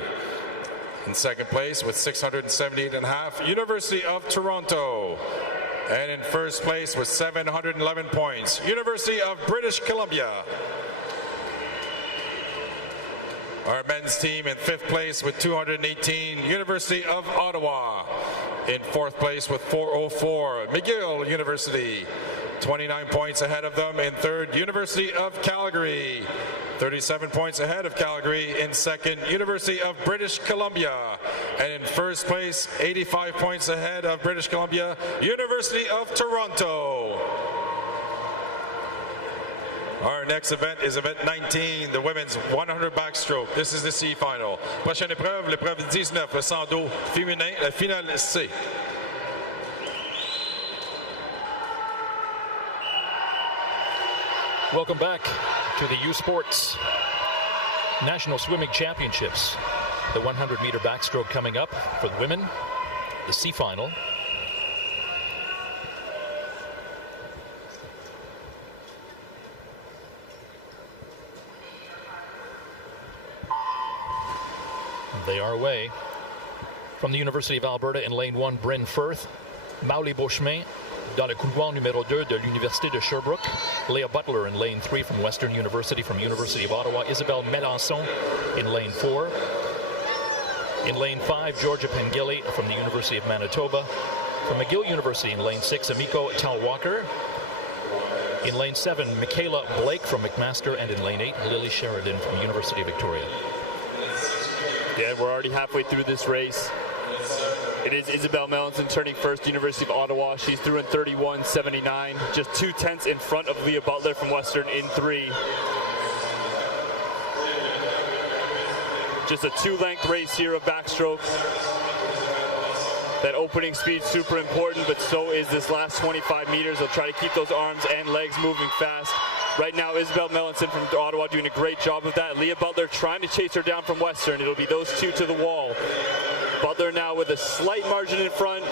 In 2nd place with 678.5, University of Toronto. And in 1st place with 711 points, University of British Columbia. Our men's team in 5th place with 218, University of Ottawa. In 4th place with 404, McGill University. 29 points ahead of them in 3rd, University of Calgary. 37 points ahead of Calgary in 2nd, University of British Columbia. And in 1st place, 85 points ahead of British Columbia, University of Toronto. Our next event is event 19, the women's 100 backstroke. This is the C final. Prochaine épreuve, l'épreuve 19, le 100 dos féminin, la finale C. Welcome back to the U Sports National Swimming Championships. The 100-meter backstroke coming up for the women, the C final. they are away. From the University of Alberta in lane 1, Bryn Firth. Mauli Beauchemin dans le couloir numéro 2 de l'Université de Sherbrooke. Leah Butler in lane 3 from Western University from University of Ottawa. Isabelle Melançon in lane 4. In lane 5, Georgia Pengilly from the University of Manitoba. From McGill University in lane 6, Amiko Talwalker. In lane 7, Michaela Blake from McMaster. And in lane 8, Lily Sheridan from the University of Victoria. Yeah, we're already halfway through this race. It is Isabelle Melançon turning first, University of Ottawa. She's through in 31.79, just 2/10 in front of Leah Butler from Western in 3. Just a 2-length race here of backstroke. That opening speed super important, but so is this last 25 meters. They'll try to keep those arms and legs moving fast. Right now, Isabelle Melançon from Ottawa doing a great job of that. Leah Butler trying to chase her down from Western. It'll be those two to the wall. Butler now with a slight margin in front.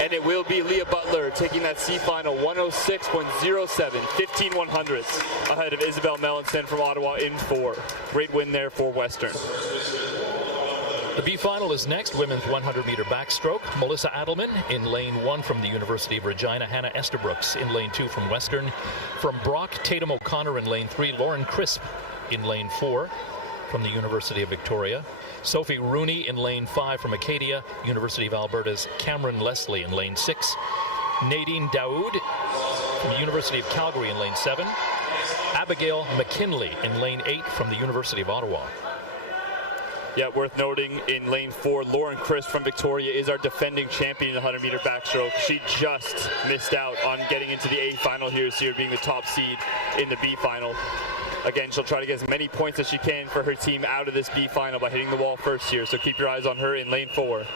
And it will be Leah Butler taking that C final 106.07, 15/100ths ahead of Isabelle Melançon from Ottawa in 4. Great win there for Western. The B final is next, women's 100-meter backstroke. Melissa Adelman in lane 1 from the University of Regina. Hannah Estabrooks in lane 2 from Western. From Brock, Tatum O'Connor in lane 3. Lauren Crisp in lane 4 from the University of Victoria. Sophie Rooney in lane 5 from Acadia. University of Alberta's Cameron Leslie in lane 6. Nadine Daoud from the University of Calgary in lane 7. Abigail McKinley in lane 8 from the University of Ottawa. Yeah, worth noting in lane 4, Lauren Crisp from Victoria is our defending champion in the 100-meter backstroke. She just missed out on getting into the A final here this year, being the top seed in the B final. Again, she'll try to get as many points as she can for her team out of this B final by hitting the wall first here, so keep your eyes on her in lane 4.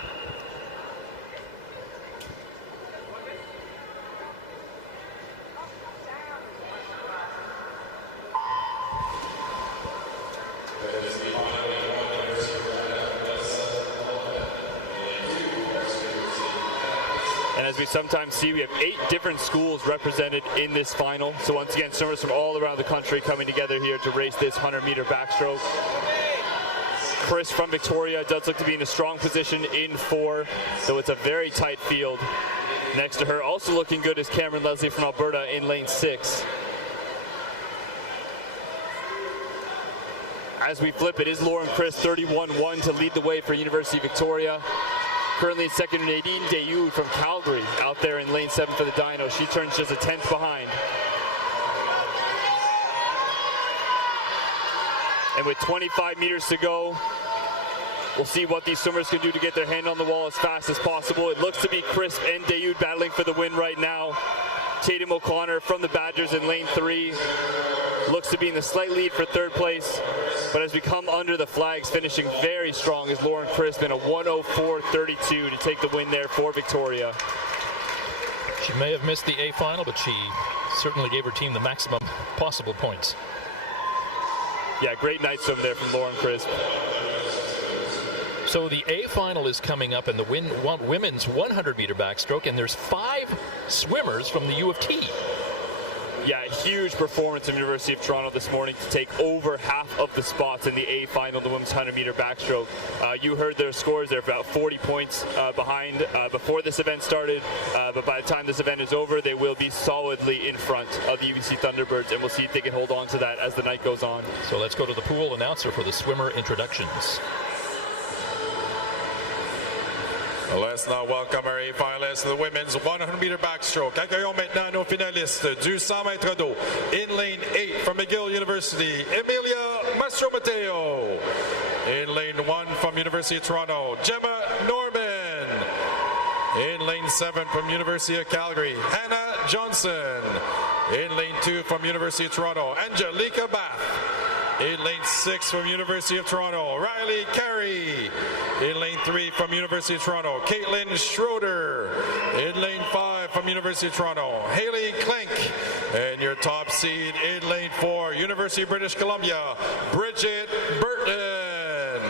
And as we sometimes see, we have 8 different schools represented in this final. So once again, swimmers from all around the country coming together here to race this 100-meter backstroke. Chris from Victoria does look to be in a strong position in 4, though it's a very tight field. Next to her, also looking good, is Cameron Leslie from Alberta in lane 6. As we flip, it is Lauren Chris, 31-1 to lead the way for University of Victoria. Currently in second, Nadine Daoud from Calgary out there in lane 7 for the Dino. She turns just a 10th behind. And with 25 meters to go, we'll see what these swimmers can do to get their hand on the wall as fast as possible. It looks to be Crisp and Daoud battling for the win right now. Tatum O'Connor from the Badgers in lane 3 looks to be in the slight lead for 3rd place. But as we come under the flags, finishing very strong is Lauren Crisp in a 104.32 to take the win there for Victoria. She may have missed the A final, but she certainly gave her team the maximum possible points. Yeah, great night swim there from Lauren Crisp. So the A final is coming up in the women's 100-meter backstroke, and there's 5 swimmers from the U of T. Yeah, huge performance from University of Toronto this morning to take over half of the spots in the A final, the women's 100-meter backstroke. You heard their scores. They're about 40 points behind before this event started, but by the time this event is over, they will be solidly in front of the UBC Thunderbirds, and we'll see if they can hold on to that as the night goes on. So let's go to the pool announcer for the swimmer introductions. Let's now welcome our A finalists to the women's 100-meter backstroke. Accueillons maintenant nos finalistes du 100 mètres d'eau. In lane 8 from McGill University, Emilia Mastromateo. In lane 1 from University of Toronto, Gemma Norman. In lane 7 from University of Calgary, Hannah Johnson. In lane 2 from University of Toronto, Angelica Bath. In lane 6 from University of Toronto, Riley Carey. In lane 3 from University of Toronto, Caitlin Schroeder. In lane 5 from University of Toronto, Haley Klink. And your top seed in lane 4, University of British Columbia, Bridget Burton.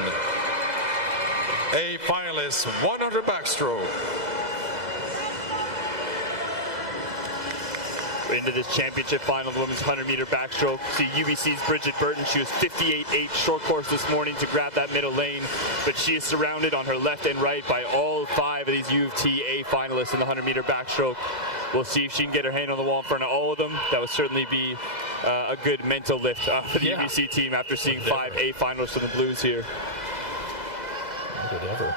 A finalist, 100 backstroke. into this championship final of the women's 100-meter backstroke. See UBC's Bridget Burton. She was 58.8 short course this morning to grab that middle lane, but she is surrounded on her left and right by all 5 of these U of T A finalists in the 100-meter backstroke. We'll see if she can get her hand on the wall in front of all of them. That would certainly be a good mental lift for the UBC team after seeing 5 A finalists for the Blues here. Good ever.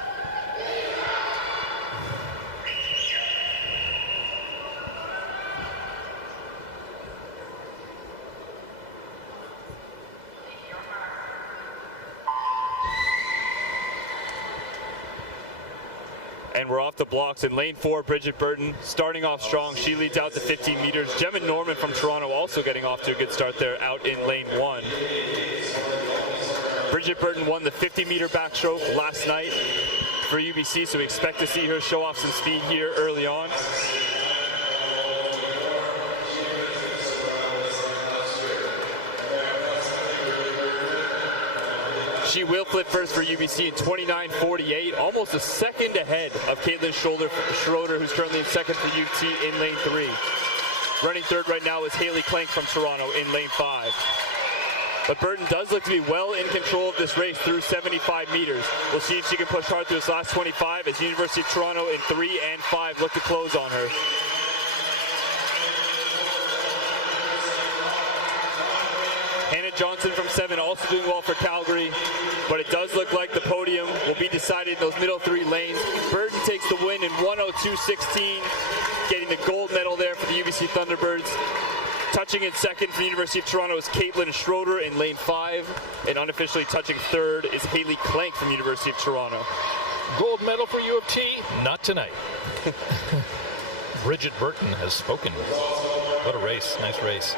And we're off the blocks in lane 4. Bridget Burton starting off strong. She leads out to 15 meters. Gemma Norman from Toronto also getting off to a good start there out in lane 1. Bridget Burton won the 50-meter backstroke last night for UBC, so we expect to see her show off some speed here early on. She will flip first for UBC in 29.48, almost a second ahead of Caitlin Schroeder, who's currently in second for UT in lane 3. Running third right now is Haley Clank from Toronto in lane 5. But Burton does look to be well in control of this race through 75 meters. We'll see if she can push hard through this last 25 as University of Toronto in 3 and 5 look to close on her. Hannah Johnson from 7 also doing well for Calgary, but it does look like the podium will be decided in those middle 3 lanes. Burton takes the win in 1:02.16, getting the gold medal there for the UBC Thunderbirds. Touching in second for the University of Toronto is Caitlin Schroeder in lane 5, and unofficially touching third is Haley Clank from the University of Toronto. Gold medal for U of T? Not tonight. Bridget Burton has spoken. What a race. Nice race.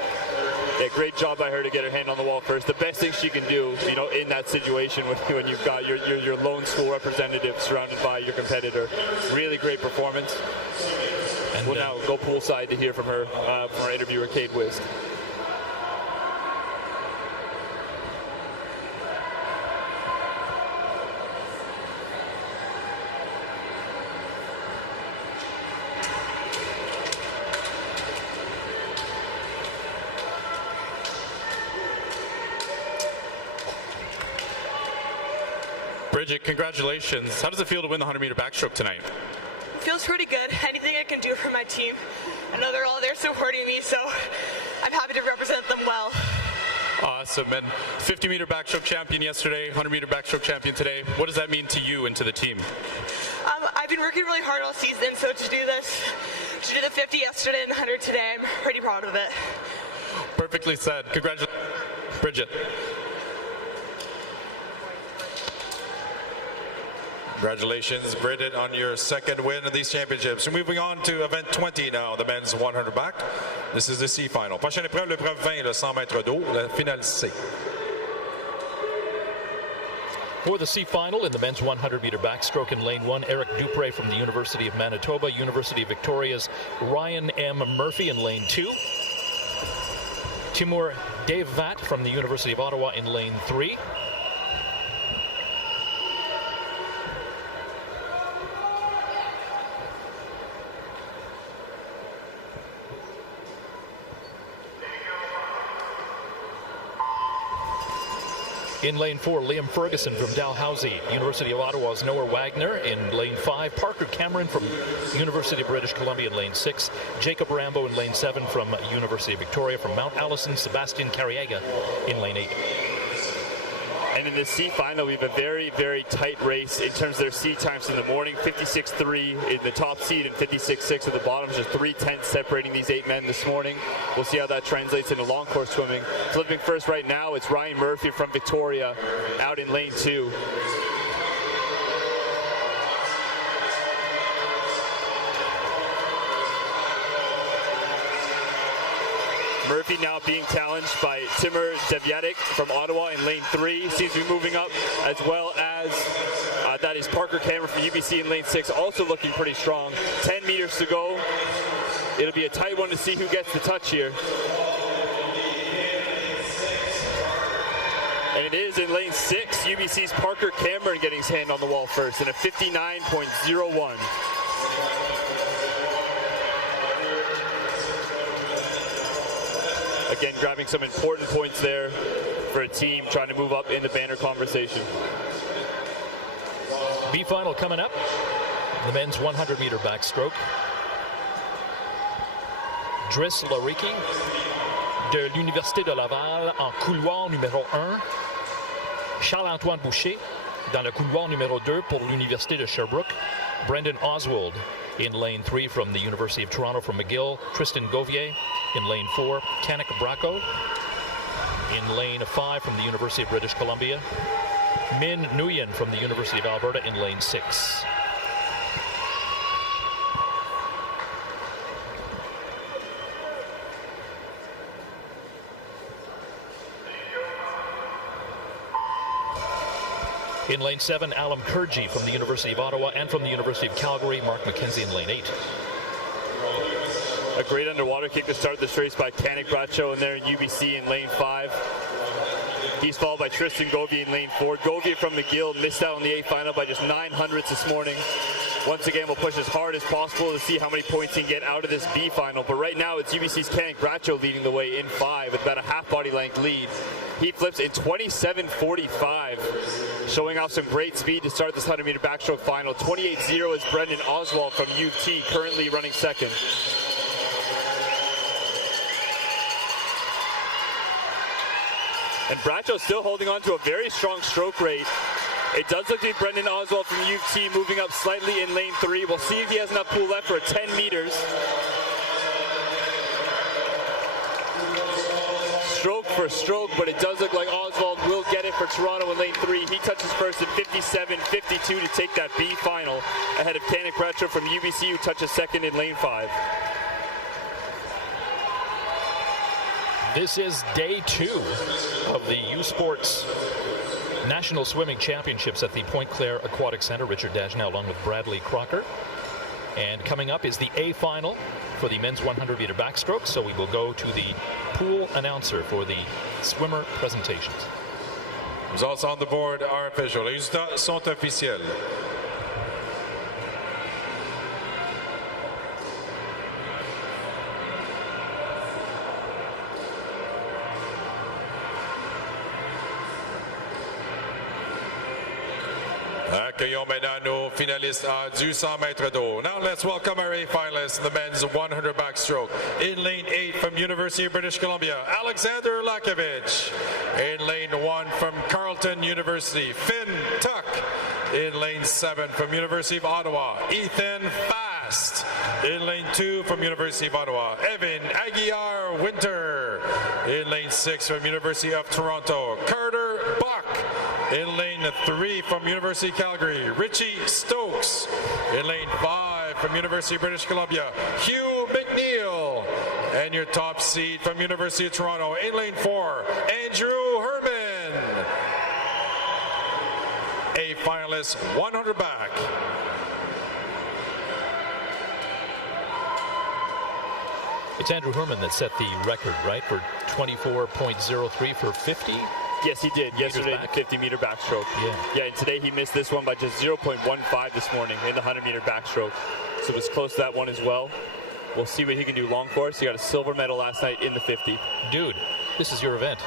Yeah, great job by her to get her hand on the wall first. The best thing she can do, you know, in that situation when you've got your lone school representative surrounded by your competitor. Really great performance. And we'll now go poolside to hear from her, from our interviewer, Kate Wisk. Bridget, congratulations. How does it feel to win the 100-meter backstroke tonight? Feels pretty good. Anything I can do for my team. I know they're all there supporting me, so I'm happy to represent them well. Awesome. And 50-meter backstroke champion yesterday, 100-meter backstroke champion today. What does that mean to you and to the team? I've been working really hard all season, so to do the 50 yesterday and the 100 today, I'm pretty proud of it. Perfectly said. Congratulations, Bridget. Congratulations, Bridget, on your second win of these championships. We're moving on to event 20 now, the men's 100 back. This is the C final. Prochaine épreuve, l'épreuve 20, le 100 mètres d'eau, la finale C. For the C final in the men's 100-meter backstroke in lane 1, Eric Dupre from the University of Manitoba, University of Victoria's Ryan M. Murphy in lane 2. Timur Devvat from the University of Ottawa in lane 3. In lane 4, Liam Ferguson from Dalhousie, University of Ottawa's Noah Wagner. In lane 5, Parker Cameron from University of British Columbia in lane 6. Jacob Rambo in lane 7 from University of Victoria. From Mount Allison, Sebastian Carriega in lane 8. And in the C final, we have a very, very tight race in terms of their C times in the morning. 56.3 in the top seed and 56.6 at the bottom. Just 3/10 separating these 8 men this morning. We'll see how that translates into long course swimming. Flipping first right now, it's Ryan Murphy from Victoria out in lane 2. Murphy now being challenged by Timur Devyatic from Ottawa in lane 3. Seems to be moving up, as well as that is Parker Cameron from UBC in lane 6, also looking pretty strong. 10 meters to go. It'll be a tight one to see who gets the touch here. And it is in lane 6, UBC's Parker Cameron getting his hand on the wall first in a 59.01. again, grabbing some important points there for a team trying to move up in the banner conversation. B final coming up. The men's 100-meter backstroke. Driss Loricki de l'Université de Laval en couloir numéro 1. Charles-Antoine Boucher dans le couloir numéro 2 pour l'Université de Sherbrooke. Brendan Oswald in lane 3 from the University of Toronto from McGill. Tristan Gauvier in lane 4. Kanik Bracco in lane 5 from the University of British Columbia. Min Nguyen from the University of Alberta in lane 6. In lane 7, Alam Kurji from the University of Ottawa, and from the University of Calgary, Mark McKenzie in lane 8. A great underwater kick to start this race by Kanik Bracco in there in UBC in lane 5. He's followed by Tristan Gauvier in lane 4. Gauvier from McGill missed out on the A final by just 900ths this morning. Once again, we'll push as hard as possible to see how many points he can get out of this B final. But right now, it's UBC's Kanik Bracco leading the way in 5 with about a half body length lead. He flips in 27:45, showing off some great speed to start this 100-meter backstroke final. 28:0 is Brendan Oswald from U of T, currently running second. And Bracco still holding on to a very strong stroke rate. It does look to be Brendan Oswald from U of T moving up slightly in lane 3. We'll see if he has enough pool left for 10 meters. Stroke for stroke, but it does look like Oswald will get it for Toronto in lane 3. He touches first at 57:52 to take that B final ahead of Kanik Bracco from UBC, who touches second in lane 5. This is day 2 of the U Sports National Swimming Championships at the Pointe-Claire Aquatic Center. Richard Dagenet along with Bradley Crocker. And coming up is the A final for the men's 100-meter backstroke. So we will go to the pool announcer for the swimmer presentations. Results on the board are official. Les résultats sont officiels. Accueillons maintenant nos finalistes du 100 mètres d'eau. Now let's welcome our A finalists in the men's 100 backstroke. In lane 8 from University of British Columbia, Alexander Lakovich. In lane 1 from Carleton University, Finn Tuck. In lane 7 from University of Ottawa, Ethan Fast. In lane 2 from University of Ottawa, Evan Aguiar Winter. In lane 6 from University of Toronto, Carter Buck. In lane 3 from University of Calgary, Richie Stokes. In lane 5 from University of British Columbia, Hugh McNeil. And your top seed from University of Toronto, in lane 4, Andrew Herman. A finalist, 100 back. It's Andrew Herman that set the record, right, for 24.03 for 50? Yes, he did yesterday in the 50-meter backstroke. Yeah, and today he missed this one by just 0.15 this morning in the 100-meter backstroke. So it was close to that one as well. We'll see what he can do long course. He got a silver medal last night in the 50. Dude, this is your event.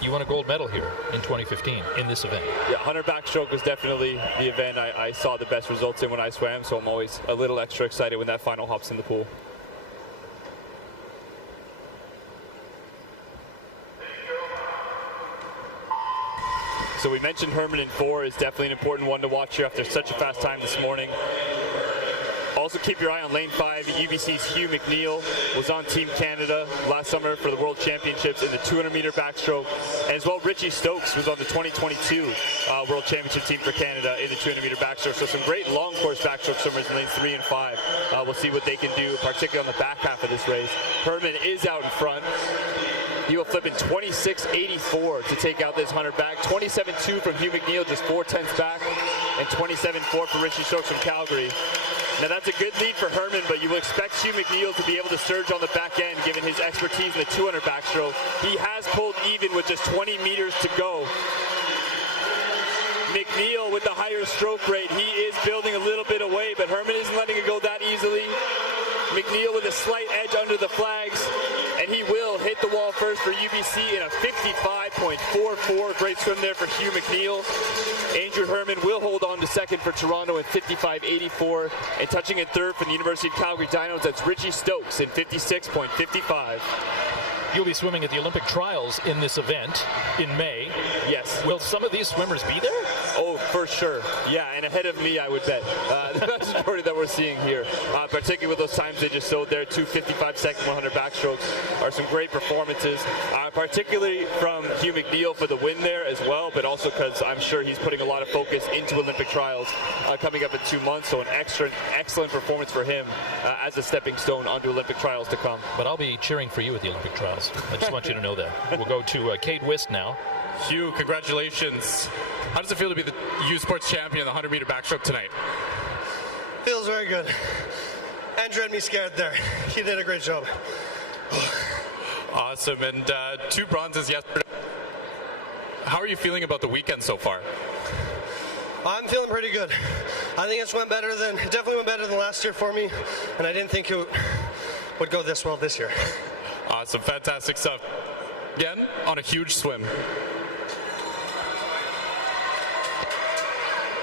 You won a gold medal here in 2015 in this event. Yeah, 100 backstroke was definitely the event I saw the best results in when I swam, so I'm always a little extra excited when that final hops in the pool. So we mentioned Herman in 4 is definitely an important one to watch here after such a fast time this morning. Also keep your eye on lane 5. UBC's Hugh McNeil was on Team Canada last summer for the World Championships in the 200-meter backstroke. And as well, Richie Stokes was on the 2022 World Championship team for Canada in the 200-meter backstroke. So some great long course backstroke swimmers in lanes 3 and 5. We'll see what they can do, particularly on the back half of this race. Herman is out in front. He will flip in 26.84 to take out this 100 back. 27.2 from Hugh McNeil, just 4/10 back. And 27.4 for Richie Stokes from Calgary. Now that's a good lead for Herman, but you will expect Hugh McNeil to be able to surge on the back end given his expertise in the 200 backstroke. He has pulled even with just 20 meters to go. McNeil with the higher stroke rate, he is building a little bit away, but Herman isn't letting it go that easily. McNeil with a slight edge under the flags, and he will hit the wall first for UBC in a 55.44. Great swim there for Hugh McNeil. Andrew Herman will hold on to second for Toronto in 55.84, and touching in third for the University of Calgary Dinos, that's Richie Stokes in 56.55. You'll be swimming at the Olympic trials in this event in May. Yes. Will some of these swimmers be there? Oh, for sure. Yeah, and ahead of me, I would bet. The vast majority that we're seeing here, particularly with those times they just showed there, 2:55.2 100 backstrokes, are some great performances, particularly from Hugh McNeil for the win there as well, but also because I'm sure he's putting a lot of focus into Olympic trials coming up in 2 months, so an excellent performance for him as a stepping stone onto Olympic trials to come. But I'll be cheering for you at the Olympic trials. I just want you to know that. We'll go to Kate Wist now. Hugh, congratulations. How does it feel to be the U Sports champion in the 100-meter backstroke tonight? Feels very good. Andrew had me scared there. He did a great job. Awesome, and 2 bronzes yesterday. How are you feeling about the weekend so far? I'm feeling pretty good. I think it definitely went better than last year for me, and I didn't think it would go this well this year. Awesome, fantastic stuff. Again, on a huge swim.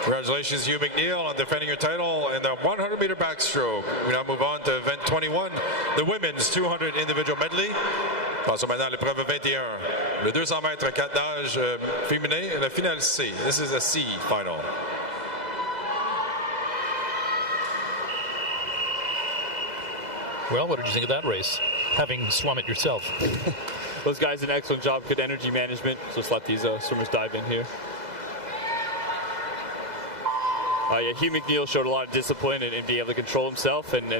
Congratulations, Hugh McNeil, on defending your title in the 100-meter backstroke. We now move on to event 21, the women's 200 individual medley. Passons maintenant à l'épreuve 21, le 200 mètres 4 nages féminin, la finale C. This is a C final. Well, what did you think of that race, having swum it yourself? Those guys did an excellent job, good energy management. So let's let these swimmers dive in here. Yeah, Hugh McNeil showed a lot of discipline and being able to control himself and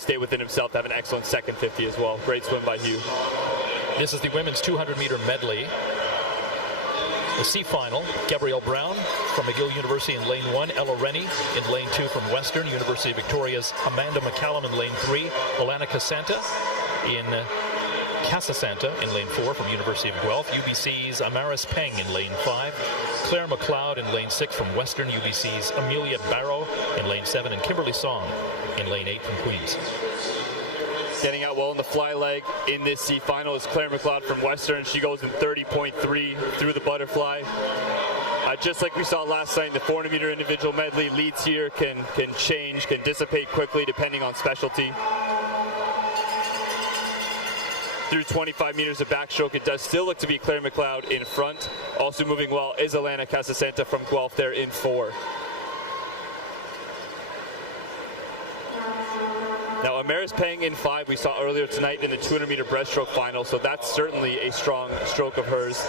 stay within himself to have an excellent second 50 as well. Great swim by Hugh. This is the women's 200-meter medley. The C final, Gabrielle Brown from McGill University in lane 1, Ella Rennie in lane 2 from Western, University of Victoria's Amanda McCallum in lane 3, Alana Casanta in lane 4 from University of Guelph, UBC's Amaris Peng in lane 5, Claire McLeod in lane 6 from Western, UBC's Amelia Barrow in lane 7, and Kimberly Song in lane 8 from Queens. Getting out well in the fly leg in this C final is Claire McLeod from Western. She goes in 30.3 through the butterfly. Just like we saw last night in the 400-meter individual medley, leads here can change, can dissipate quickly depending on specialty. Through 25 meters of backstroke, it does still look to be Claire McLeod in front. Also moving well is Alana Casasanta from Guelph there in 4. Now, Amaris Peng in 5 we saw earlier tonight in the 200-meter breaststroke final, so that's certainly a strong stroke of hers.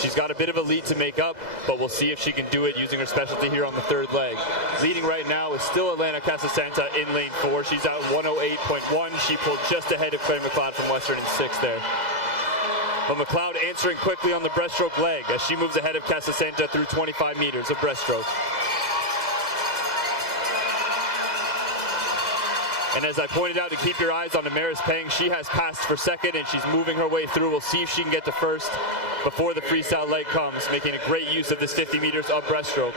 She's got a bit of a lead to make up, but we'll see if she can do it using her specialty here on the third leg. Leading right now is still Alana Casasanta in lane 4. She's out 108.1. She pulled just ahead of Claire McLeod from Western in 6 there. But McLeod answering quickly on the breaststroke leg as she moves ahead of Casasanta through 25 meters of breaststroke. And as I pointed out, to keep your eyes on Amaris Peng, she has passed for second and she's moving her way through. We'll see if she can get to first before the freestyle leg comes, making a great use of this 50 meters of breaststroke.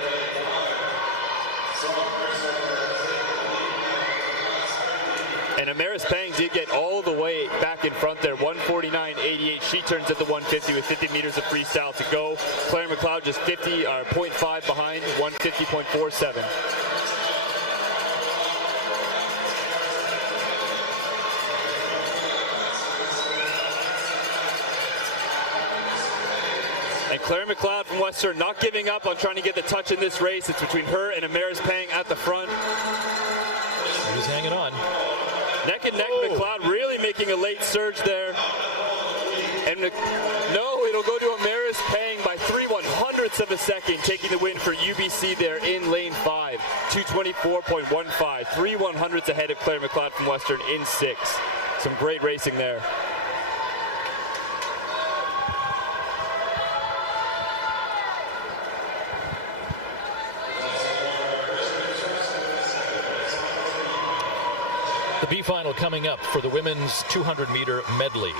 And Amaris Peng did get all the way back in front there, 149.88. She turns at the 150 with 50 meters of freestyle to go. Claire McLeod just 0.5 behind, 150.47. And Claire McLeod from Western not giving up on trying to get the touch in this race. It's between her and Amaris Peng at the front. She's hanging on. Neck and neck, McLeod really making a late surge there. And no, it'll go to Amaris Peng by 3/100ths of a second, taking the win for UBC there in lane 5. 224.15, 3/100ths ahead of Claire McLeod from Western in 6. Some great racing there. The B final coming up for the women's 200-meter medley.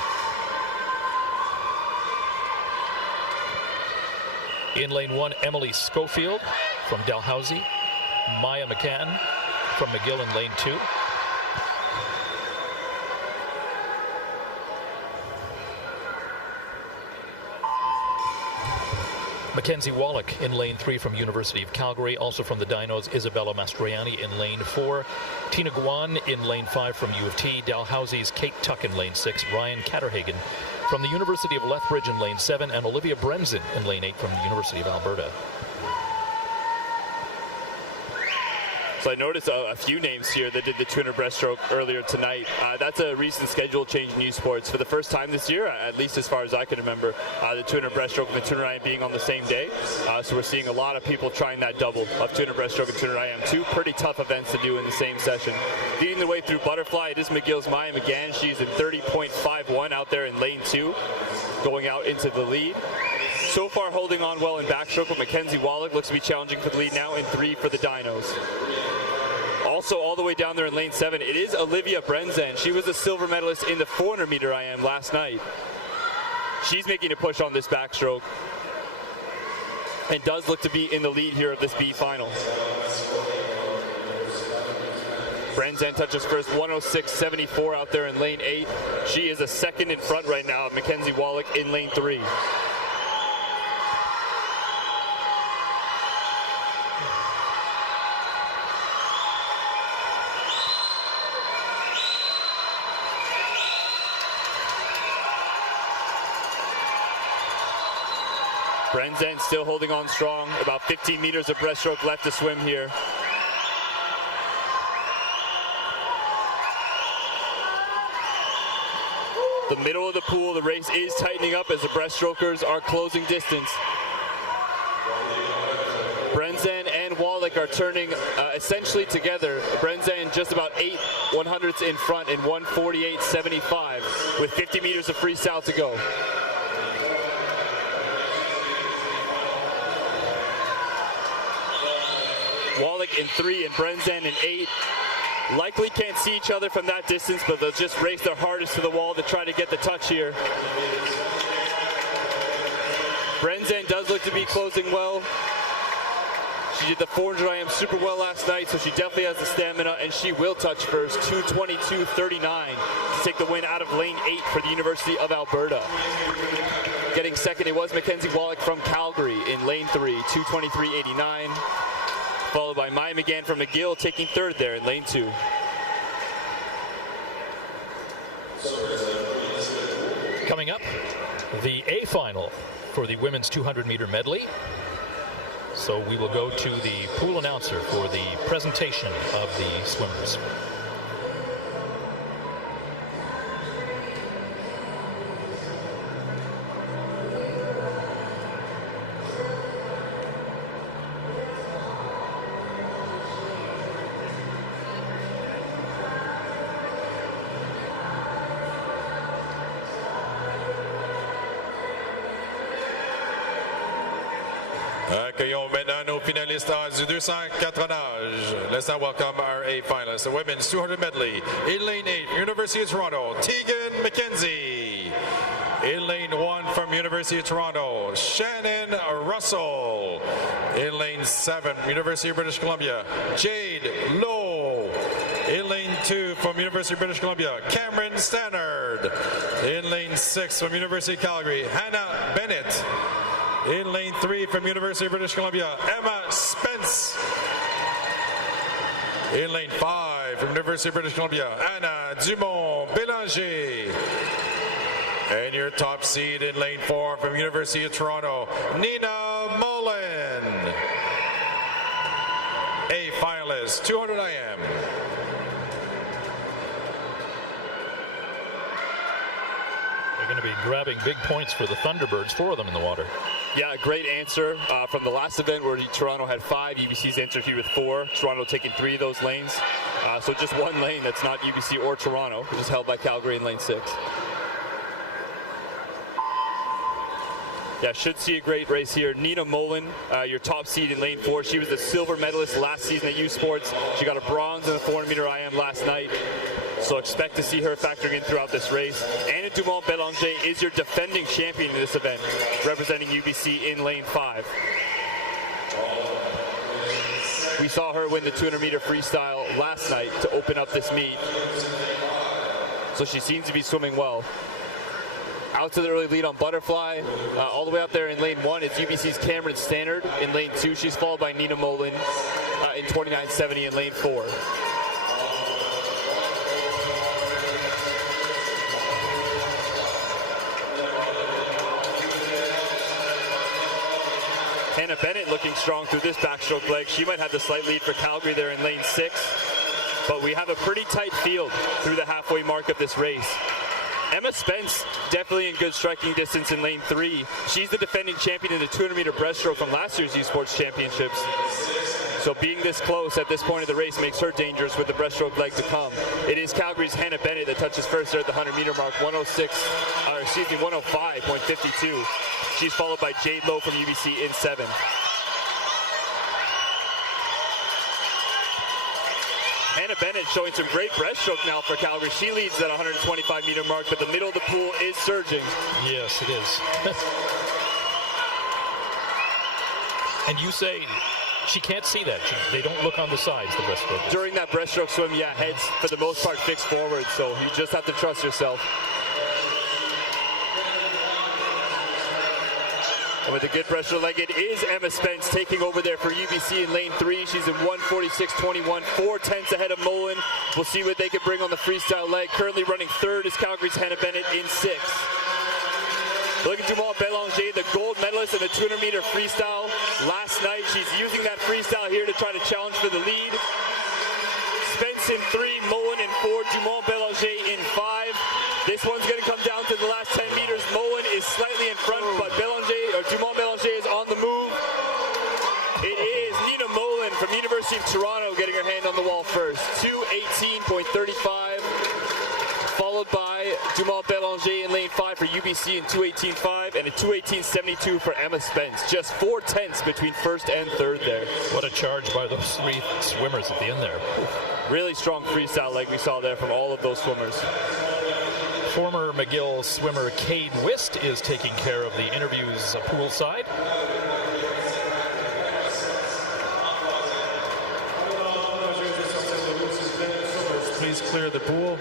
In lane 1, Emily Schofield from Dalhousie, Maya McCann from McGill in lane 2. Mackenzie Wallach in lane 3 from University of Calgary. Also from the Dinos, Isabella Mastroianni in lane 4. Tina Guan in lane 5 from U of T. Dalhousie's Kate Tuck in lane 6. Ryan Catterhagen from the University of Lethbridge in lane 7. And Olivia Brenzen in lane 8 from the University of Alberta. So I noticed a few names here that did the 200 breaststroke earlier tonight. That's a recent schedule change in U Sports. For the first time this year, at least as far as I can remember, the 200 breaststroke and the 200 IM being on the same day. So we're seeing a lot of people trying that double of 200 breaststroke and 200 IM. Two pretty tough events to do in the same session. Leading the way through butterfly, it is McGill's Maya McGann. She's at 30.51 out there in lane 2, going out into the lead. So far holding on well in backstroke, but Mackenzie Wallach looks to be challenging for the lead now in 3 for the Dinos. Also all the way down there in lane 7, it is Olivia Brenzen. She was a silver medalist in the 400 meter IM last night. She's making a push on this backstroke and does look to be in the lead here of this B final. Brenzen touches first, 106.74 out there in lane 8. She is a second in front right now of Mackenzie Wallach in lane 3. Brenzen still holding on strong. About 15 meters of breaststroke left to swim here. The middle of the pool, the race is tightening up as the breaststrokers are closing distance. Brenzen and Wallach are turning essentially together. Brenzen just about 8 100ths in front in 148.75 with 50 meters of freestyle to go. Wallach in 3 and Brenzen in 8. Likely can't see each other from that distance, but they'll just race their hardest to the wall to try to get the touch here. Brenzen does look to be closing well. She did the 400 IM super well last night, so she definitely has the stamina, and she will touch first, 2:22.39 to take the win out of lane 8 for the University of Alberta. Getting second, it was Mackenzie Wallach from Calgary in lane 3, 2:23.89. Followed by Maya McGann from McGill taking third there in lane 2. Coming up, the A final for the women's 200 meter medley. So we will go to the pool announcer for the presentation of the swimmers. Accueillons maintenant nos finalistes du 204 nage. Let's now welcome our A finalists. The women's 200 medley. In lane 8, University of Toronto, Tegan McKenzie. In lane 1 from University of Toronto, Shannon Russell. In lane 7, University of British Columbia, Jade Lowe. In lane 2 from University of British Columbia, Cameron Stannard. In lane 6 from University of Calgary, Hannah Bennett. In lane 3 from University of British Columbia, Emma Spence. In lane 5 from University of British Columbia, Anna Dumont-Bélanger. And your top seed in lane 4 from University of Toronto, Nina Mullen. A finalist, 200 IM. They're going to be grabbing big points for the Thunderbirds, 4 of them in the water. Yeah, great answer from the last event where Toronto had 5. UBC's answered here with 4. Toronto taking 3 of those lanes. So just one lane that's not UBC or Toronto, which is held by Calgary in lane 6. Yeah, should see a great race here. Nina Mullen, your top seed in lane 4. She was the silver medalist last season at U Sports. She got a bronze in the 400 meter IM last night. So expect to see her factoring in throughout this race. Anna Dumont-Bélanger is your defending champion in this event, representing UBC in lane 5. We saw her win the 200 meter freestyle last night to open up this meet. So she seems to be swimming well. out to the early lead on Butterfly. All the way up there in lane 1 is UBC's Cameron Stannard. In lane 2, she's followed by Nina Molin in 29.70 in lane 4. Hannah Bennett looking strong through this backstroke leg. She might have the slight lead for Calgary there in lane 6. But we have a pretty tight field through the halfway mark of this race. Emma Spence definitely in good striking distance in lane 3. She's the defending champion in the 200-meter breaststroke from last year's U Sports Championships. So being this close at this point of the race makes her dangerous with the breaststroke leg to come. It is Calgary's Hannah Bennett that touches first there at the 100-meter mark, 105.52. She's followed by Jade Lowe from UBC in 7. Hannah Bennett showing some great breaststroke now for Calgary. She leads that 125-meter mark, but the middle of the pool is surging. Yes, it is. And you say she can't see that. They don't look on the sides, the breaststroke. During that breaststroke swim, yeah, heads for the most part fixed forward, so you just have to trust yourself. And with a good breaststroke leg, it is Emma Spence taking over there for UBC in lane 3. She's in 1:46.21, 4/10 ahead of Mullen. We'll see what they can bring on the freestyle leg. Currently running third is Calgary's Hannah Bennett in 6. Look at Dumont Bélanger, the gold medalist in the 200-meter freestyle last night. She's using that freestyle here to try to challenge for the lead. Spence in 3, Mullen in 4, Dumont Bélanger in 5. This one's going to come down to the last 10 meters. Mullen is slightly in front, but Dumont Bélanger is on the move. It is Nina Molin from University of Toronto getting her hand on the wall first. 2:18.35, followed by Dumont Bélanger in lane 5 for UBC in 2:18.5, and a 2:18.72 for Emma Spence. Just 4/10 between first and third there. What a charge by those 3 swimmers at the end there. Really strong freestyle like we saw there from all of those swimmers. Former McGill swimmer Cade Wist is taking care of the interviews poolside. Please clear the pool.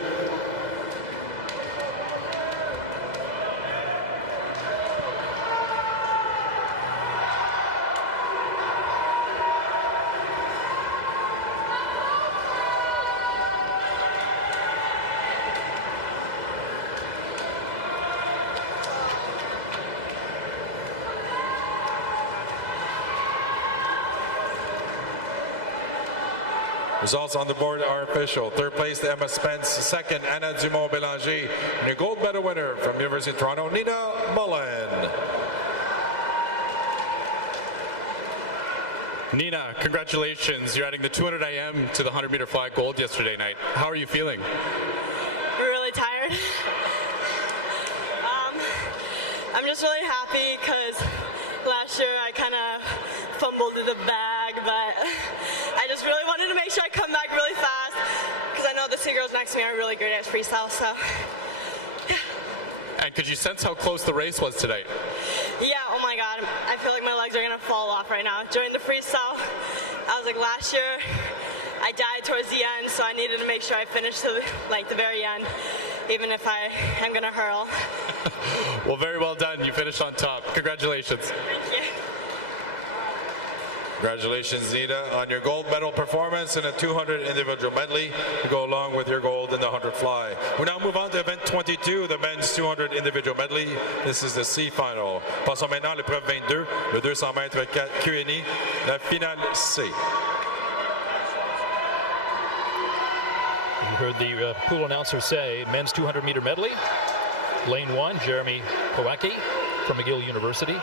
Results on the board are official. Third place, Emma Spence. Second, Anna Dumont-Bélanger. And a gold medal winner from University of Toronto, Nina Mullen. Nina, congratulations. You're adding the 200 IM to the 100-meter flag gold yesterday night. How are you feeling? Really tired. I'm just really happy because last year I kind of fumbled in the bag, but I just really wanted to make sure I come back really fast because I know the 2 girls next to me are really great at freestyle, so. And could you sense how close the race was today? Yeah, oh my God, I feel like my legs are gonna fall off right now. During the freestyle, I was like, last year, I died towards the end, so I needed to make sure I finished to the very end, even if I am gonna hurl. Well, very well done. You finished on top. Congratulations. Thank you. Congratulations, Nina, on your gold medal performance in a 200 individual medley to go along with your gold in the 100 fly. We now move on to event 22, the men's 200 individual medley. This is the C final. Passons maintenant à l'épreuve 22, le 200 mètres Q&E, la finale C. You heard the pool announcer say men's 200-meter medley. Lane 1, Jeremy Powacki from McGill University.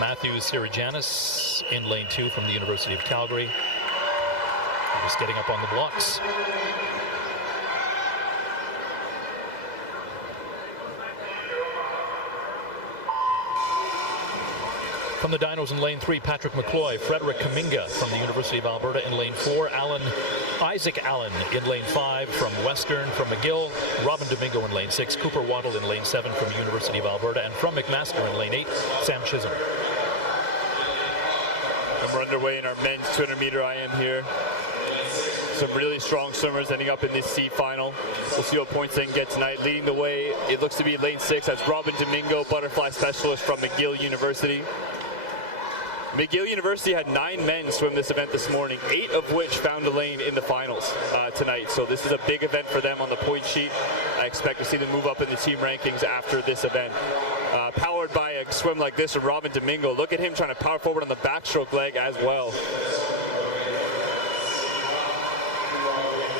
Matthew Sirijanis in lane 2 from the University of Calgary. Just getting up on the blocks. From the Dinos in lane 3, Patrick McCloy, Frederick Kaminga from the University of Alberta in lane 4, Isaac Allen in lane 5 from Western. From McGill, Robin Domingo in lane 6, Cooper Waddle in lane 7 from the University of Alberta, and from McMaster in lane 8, Sam Chisholm. And we're underway in our men's 200-meter IM here. Some really strong swimmers ending up in this C final. We'll see what points they can get tonight. Leading the way, it looks to be lane 6. That's Robin Domingo, butterfly specialist from McGill University. McGill University had 9 men swim this event this morning, 8 of which found a lane in the finals tonight. So this is a big event for them on the point sheet. I expect to see them move up in the team rankings after this event. Powered by a swim like this from Robin Domingo. Look at him trying to power forward on the backstroke leg as well.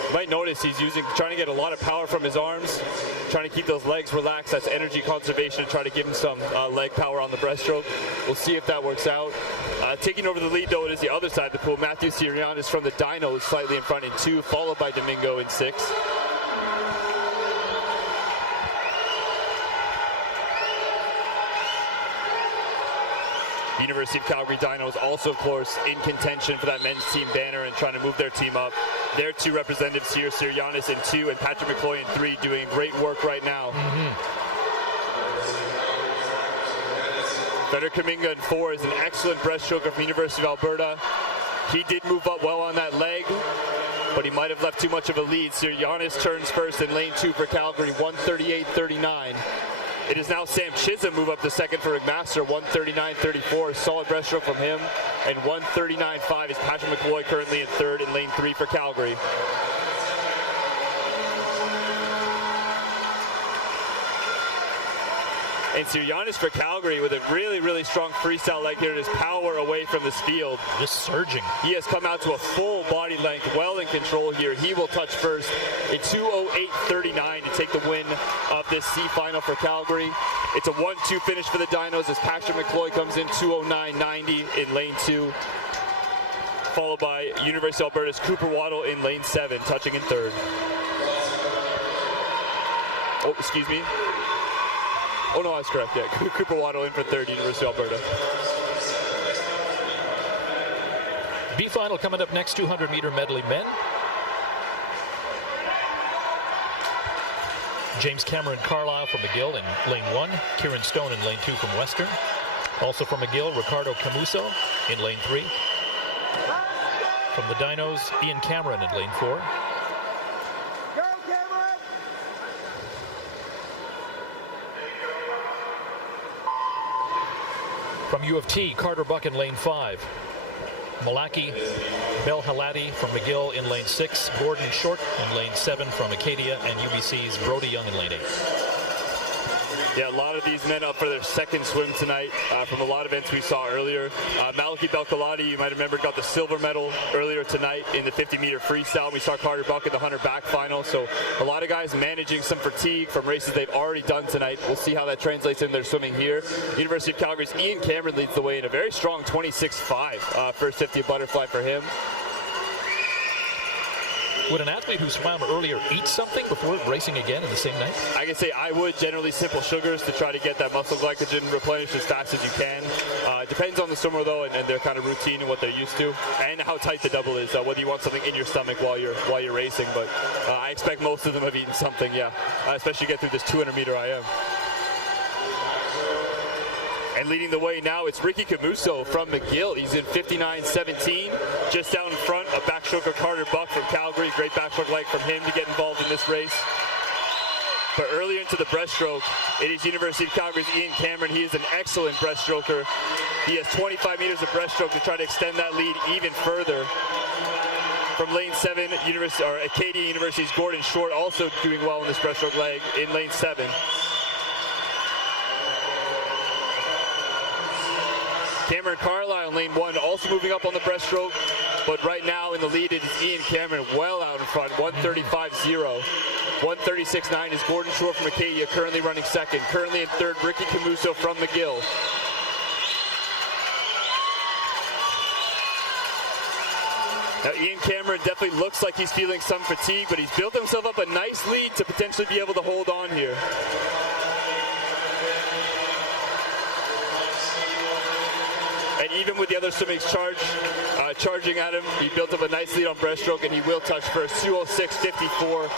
You might notice he's trying to get a lot of power from his arms, trying to keep those legs relaxed. That's energy conservation to try to give him some leg power on the breaststroke. We'll see if that works out. Taking over the lead, though, it is the other side of the pool. Matthew Ceremonies from the Dinos slightly in front in 2, followed by Domingo in 6. University of Calgary Dinos also, of course, in contention for that men's team banner and trying to move their team up. Their 2 representatives here, Sirianis in 2 and Patrick McCloy in 3, doing great work right now. Fedor Kaminga in 4 is an excellent breaststroker from University of Alberta. He did move up well on that leg, but he might have left too much of a lead. Sirianis turns first in lane 2 for Calgary, 138.39. It is now Sam Chisholm move up to second for McMaster, 139.34. Solid breaststroke from him. And 139.5 is Patrick McCloy currently in 3rd in lane 3 for Calgary. And Sirianis for Calgary with a really, really strong freestyle leg here, his power away from this field. Just surging. He has come out to a full body length, well in control here. He will touch first at 2:08.39 to take the win of this C final for Calgary. It's a 1-2 finish for the Dinos as Patrick McCloy comes in 2:09.90 in lane 2. Followed by University of Alberta's Cooper Waddle in lane 7, touching in 3rd. Oh, excuse me. Oh, no, that's correct, yeah. Cooper Waddle in for 3rd, University of Alberta. B final coming up next, 200-meter medley men. James Cameron Carlisle from McGill in lane 1. Kieran Stone in lane 2 from Western. Also from McGill, Ricardo Camuso in lane 3. From the Dinos, Ian Cameron in lane 4. From U of T, Carter Buck in lane 5. Malaki Belhalati from McGill in lane 6. Gordon Short in lane 7 from Acadia, and UBC's Brody Young in lane 8. Yeah, a lot of these men up for their second swim tonight from a lot of events we saw earlier. Malaki Belkalati, you might remember, got the silver medal earlier tonight in the 50-meter freestyle. We saw Carter Buck in the 100 back final. So a lot of guys managing some fatigue from races they've already done tonight. We'll see how that translates in their swimming here. University of Calgary's Ian Cameron leads the way in a very strong 26.5 first 50 butterfly for him. Would an athlete who swam earlier eat something before racing again in the same night? I can say I would. Generally simple sugars to try to get that muscle glycogen replenished as fast as you can. Depends on the swimmer though, and their kind of routine and what they're used to, and how tight the double is. Whether you want something in your stomach while you're racing, but I expect most of them have eaten something. Yeah, especially get through this 200-meter IM. And leading the way now, it's Ricky Camuso from McGill. He's in 59.17. Just down in front, a backstroker Carter Buck from Calgary. Great backstroke leg from him to get involved in this race. But earlier into the breaststroke, it is University of Calgary's Ian Cameron. He is an excellent breaststroker. He has 25 meters of breaststroke to try to extend that lead even further. From lane 7, Acadia University's Gordon Short also doing well in this breaststroke leg in lane 7. Cameron Carlisle in lane 1 also moving up on the breaststroke, but right now in the lead it is Ian Cameron well out in front, 135.0. 136.9 is Gordon Short from Acadia, currently running second. Currently in third, Ricky Camuso from McGill. Now Ian Cameron definitely looks like he's feeling some fatigue, but he's built himself up a nice lead to potentially be able to hold on here. And even with the other swimmers charging at him, he built up a nice lead on breaststroke, and he will touch first. 2:06.54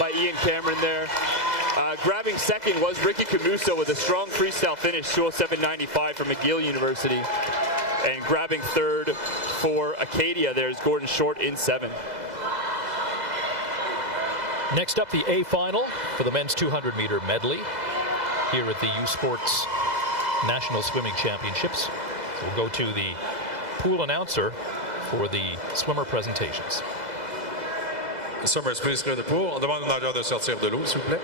by Ian Cameron there. Grabbing second was Ricky Camuso with a strong freestyle finish, 2:07.95 from McGill University. And grabbing third for Acadia, there's Gordon Short in 7. Next up, the A final for the men's 200-meter medley here at the U Sports National Swimming Championships. We'll go to the pool announcer for the swimmer presentations. Les swimmers, please clear the pool. On demande aux nageurs de sortir de l'eau, s'il vous plaît.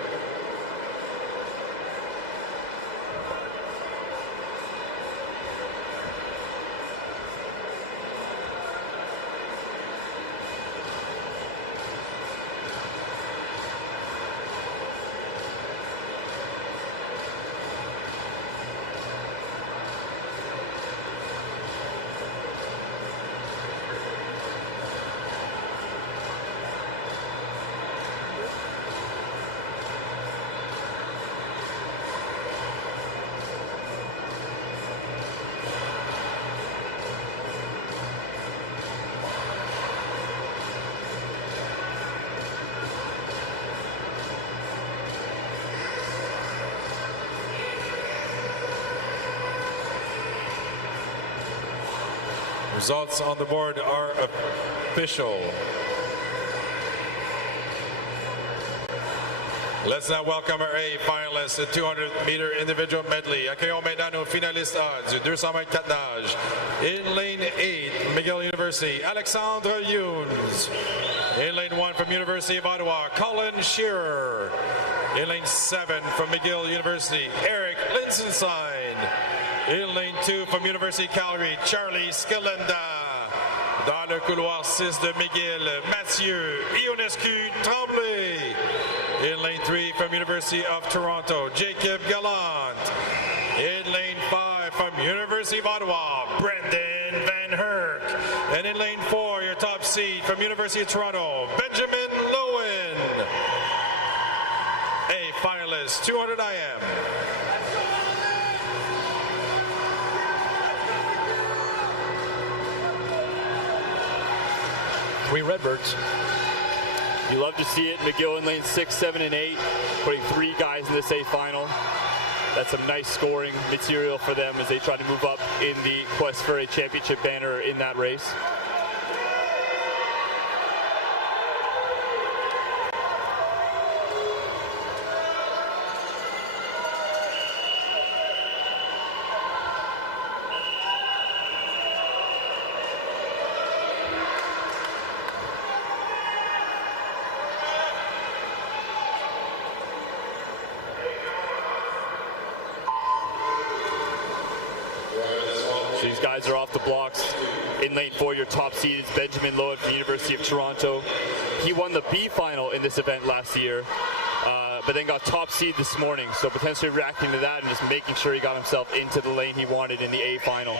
Results on the board are official. Let's now welcome our A finalists at 200-meter individual medley. Accueillons maintenant nos finalistes A du 200 mètres 4 nages. In lane 8, McGill University, Alexandre Younes. In lane 1 from University of Ottawa, Colin Shearer. In lane 7 from McGill University, Eric Linsenstein. In lane 2 from University of Calgary, Charlie Scalenda. Dans le couloir 6 de McGill, Mathieu Ionescu Tremblay. In lane 3 from University of Toronto, Jacob Gallant. In lane 5 from University of Ottawa, Brendan Van Herk. And in lane 4, your top seed from University of Toronto, Benjamin Lowen. A finalist, 200 IM. Three Redbirds. You love to see it. McGill in lane 6, 7, and 8, putting 3 guys in this A final. That's some nice scoring material for them as they try to move up in the quest for a championship banner in that race. These guys are off the blocks. In lane 4, your top seed is Benjamin Lowen from the University of Toronto. He won the B final in this event last year, but then got top seed this morning. So potentially reacting to that and just making sure he got himself into the lane he wanted in the A final.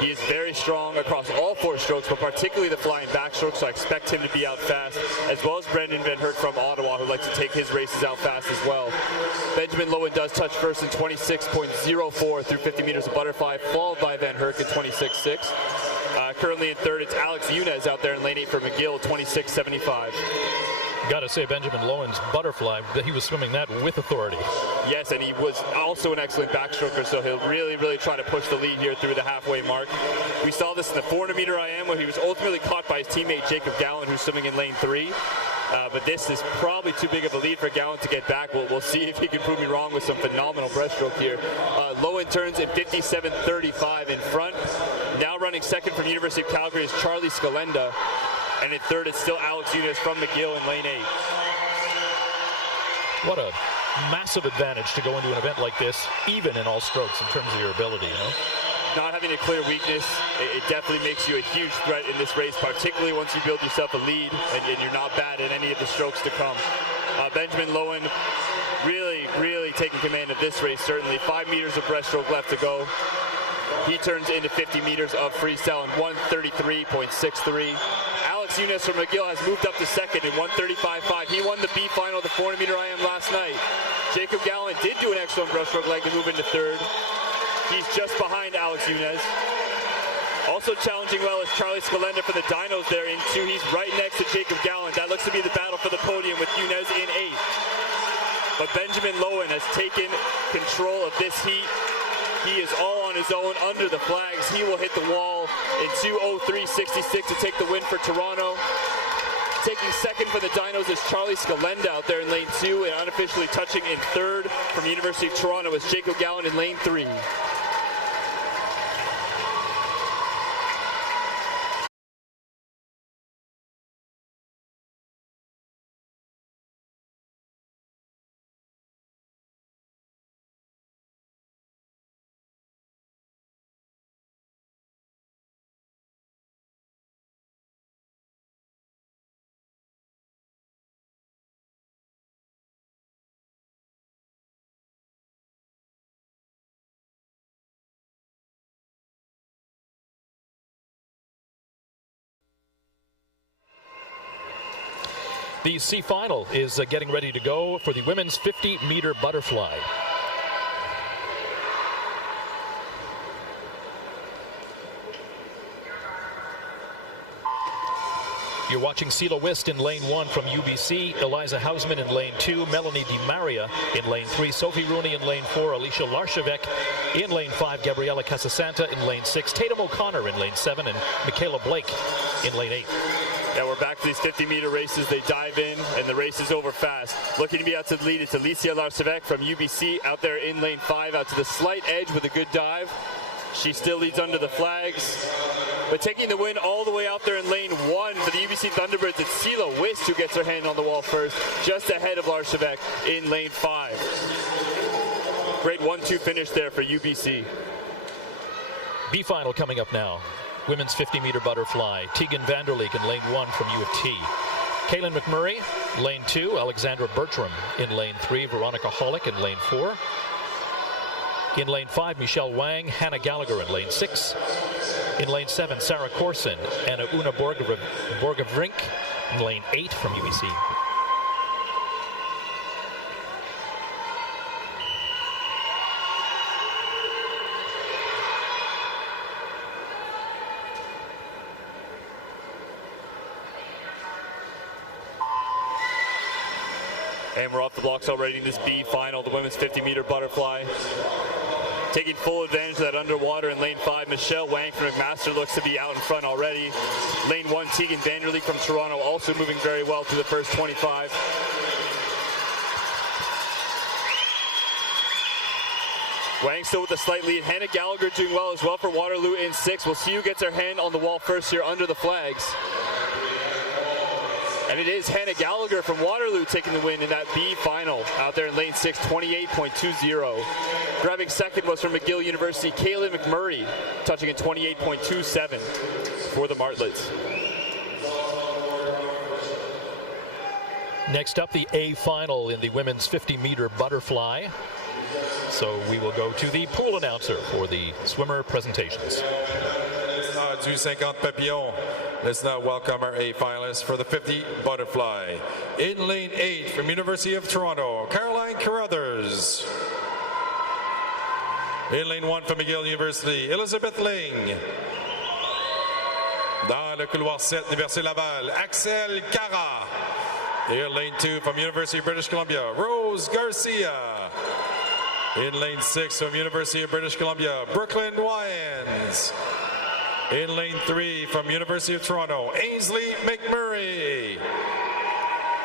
He is very strong across all 4 strokes, but particularly the flying backstroke, so I expect him to be out fast, as well as Brendan Van Herk from Ottawa, who likes to take his races out fast as well. Benjamin Lowen does touch first in 26.04 through 50 meters of butterfly, followed by Van Herk at 26.6. Currently in third, it's Alex Younes out there in lane 8 for McGill, 26.75. Got to say, Benjamin Lowen's butterfly, that he was swimming that with authority. Yes, and he was also an excellent backstroker, so he'll really, really try to push the lead here through the halfway mark. We saw this in the 400-meter IM, where he was ultimately caught by his teammate Jacob Gallant, who's swimming in lane 3. But this is probably too big of a lead for Gallant to get back. We'll see if he can prove me wrong with some phenomenal breaststroke here. Lowen turns in 57.35 in front. Now running second from University of Calgary is Charlie Scalenda. And in third, it's still Alex Younes from McGill in lane 8. What a massive advantage to go into an event like this, even in all strokes, in terms of your ability, you know? Not having a clear weakness, it definitely makes you a huge threat in this race, particularly once you build yourself a lead and you're not bad at any of the strokes to come. Benjamin Lowen really taking command of this race, certainly. 5 meters of breaststroke left to go. He turns into 50 meters of freestyle in 1:33.63. Alex Younes from McGill has moved up to second in 1:35.5. He won the B final of the 400-meter IM last night. Jacob Gallant did do an excellent breaststroke leg to move into third. He's just behind Alex Younes. Also challenging well is Charlie Scalenda for the Dinos there in 2. He's right next to Jacob Gallant. That looks to be the battle for the podium with Younes in 8. But Benjamin Lowen has taken control of this heat. He is all on his own under the flags. He will hit the wall in 2:03.66 to take the win for Toronto. Taking second for the Dinos is Charlie Scalenda out there in lane 2, and unofficially touching in third from University of Toronto is Jake O'Gowan in lane 3. The C final is getting ready to go for the women's 50-meter butterfly. You're watching Sela Wist in lane 1 from UBC, Eliza Hausman in lane 2, Melanie Di Maria in lane 3, Sophie Rooney in lane 4, Alicia Larchevek in lane 5, Gabriela Casasanta in lane 6, Tatum O'Connor in lane 7, and Michaela Blake in lane 8. Yeah, we're back to these 50-meter races. They dive in, and the race is over fast. Looking to be out to the lead, it's Alicia Larchevek from UBC out there in lane 5, out to the slight edge with a good dive. She still leads under the flags. But taking the win all the way out there in lane 1 for the UBC Thunderbirds, it's Sela Wist who gets her hand on the wall first, just ahead of Larchevek in lane 5. Great 1-2 finish there for UBC. B final coming up now. Women's 50-meter butterfly. Tegan Vanderleek in lane 1 from U of T. Kaylin McMurray, lane 2. Alexandra Bertram in lane 3. Veronica Hollick in lane 4. In lane 5, Michelle Wang, Hannah Gallagher in lane 6. In lane 7, Sarah Corson and Una Borgevrink in lane 8 from UBC. And we're off the blocks already in this B final, the women's 50-meter butterfly. Taking full advantage of that underwater in lane 5, Michelle Wang from McMaster looks to be out in front already. Lane 1, Tegan Vanderleek from Toronto also moving very well through the first 25. Wang still with a slight lead. Hannah Gallagher doing well as well for Waterloo in 6. We'll see who gets her hand on the wall first here under the flags. And it is Hannah Gallagher from Waterloo taking the win in that B final out there in lane 6, 28.20. Grabbing second was from McGill University, Kaylin McMurray, touching at 28.27 for the Martlets. Next up, the A final in the women's 50-meter butterfly. So we will go to the pool announcer for the swimmer presentations. Du 50 papillon. Let's now welcome our A finalists for the 50 butterfly. In lane 8 from University of Toronto, Caroline Carruthers. In lane 1 from McGill University, Elizabeth Ling. Dans le couloir 7, Université Laval, Axel Cara. In lane 2 from University of British Columbia, Rose Garcia. In lane 6 from University of British Columbia, Brooklyn Wyans. In lane 3 from University of Toronto, Ainsley McMurray.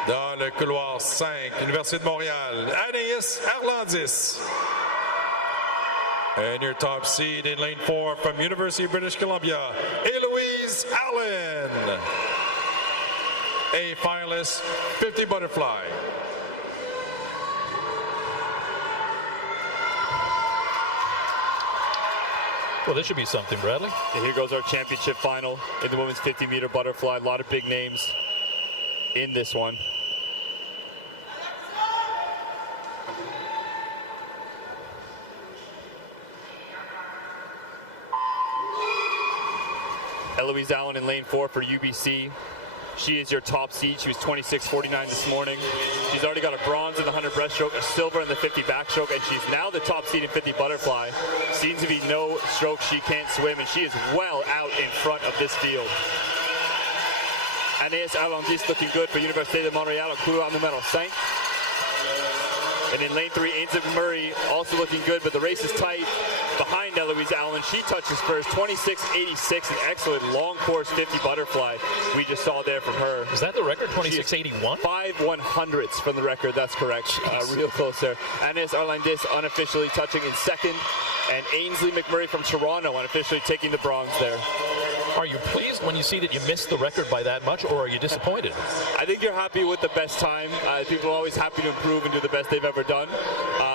Dans le couloir 5, Université de Montréal, Anaïs Arlandis. And your top seed in lane 4 from University of British Columbia, Eloise Allen. A finalist, 50 butterfly. Well, this should be something, Bradley. And here goes our championship final in the women's 50-meter butterfly. A lot of big names in this one. Eloise Allen in lane 4 for UBC. She is your top seed. She was 26.49 this morning. She's already got a bronze in the 100 breaststroke, a silver in the 50 backstroke, and she's now the top seed in 50 butterfly. Seems to be no stroke she can't swim, and she is well out in front of this field. Anaïs Arlandis looking good for Université de Montréal, couloir numéro 5. And in lane 3, Ainsley Murray also looking good, but the race is tight. behind Eloise Allen. She touches first, 26.86, an excellent long course 50 butterfly we just saw there from her. Is that the record, 26.81? 5/100ths from the record, that's correct. Real close there. Anis Arlandis unofficially touching in second, and Ainsley McMurray from Toronto unofficially taking the bronze there. Are you pleased when you see that you missed the record by that much, or are you disappointed? I think you're happy with the best time. People are always happy to improve and do the best they've ever done.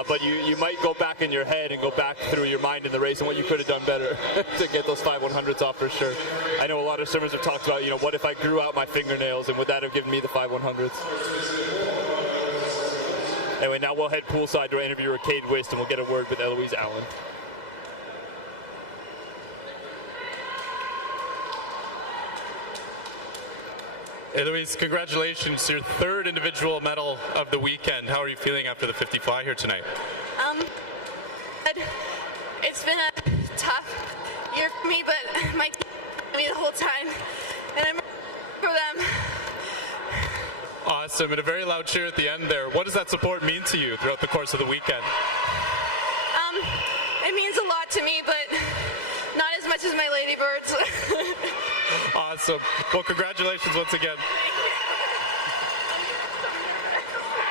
But you might go back in your head and go back through your mind in the race and what you could have done better to get those 5/100ths off for sure. I know a lot of swimmers have talked about, what if I grew out my fingernails, and would that have given me the 5/100ths? Anyway, now we'll head poolside to our interviewer, Cade Wist, and we'll get a word with Eloise Allen. Eloise, congratulations, your third individual medal of the weekend. How are you feeling after the 50 fly here tonight? It's been a tough year for me, but my team with me the whole time, and I'm for them. Awesome, and a very loud cheer at the end there. What does that support mean to you throughout the course of the weekend? It means a lot to me, but not as much as my ladybirds. Awesome. Well, congratulations once again.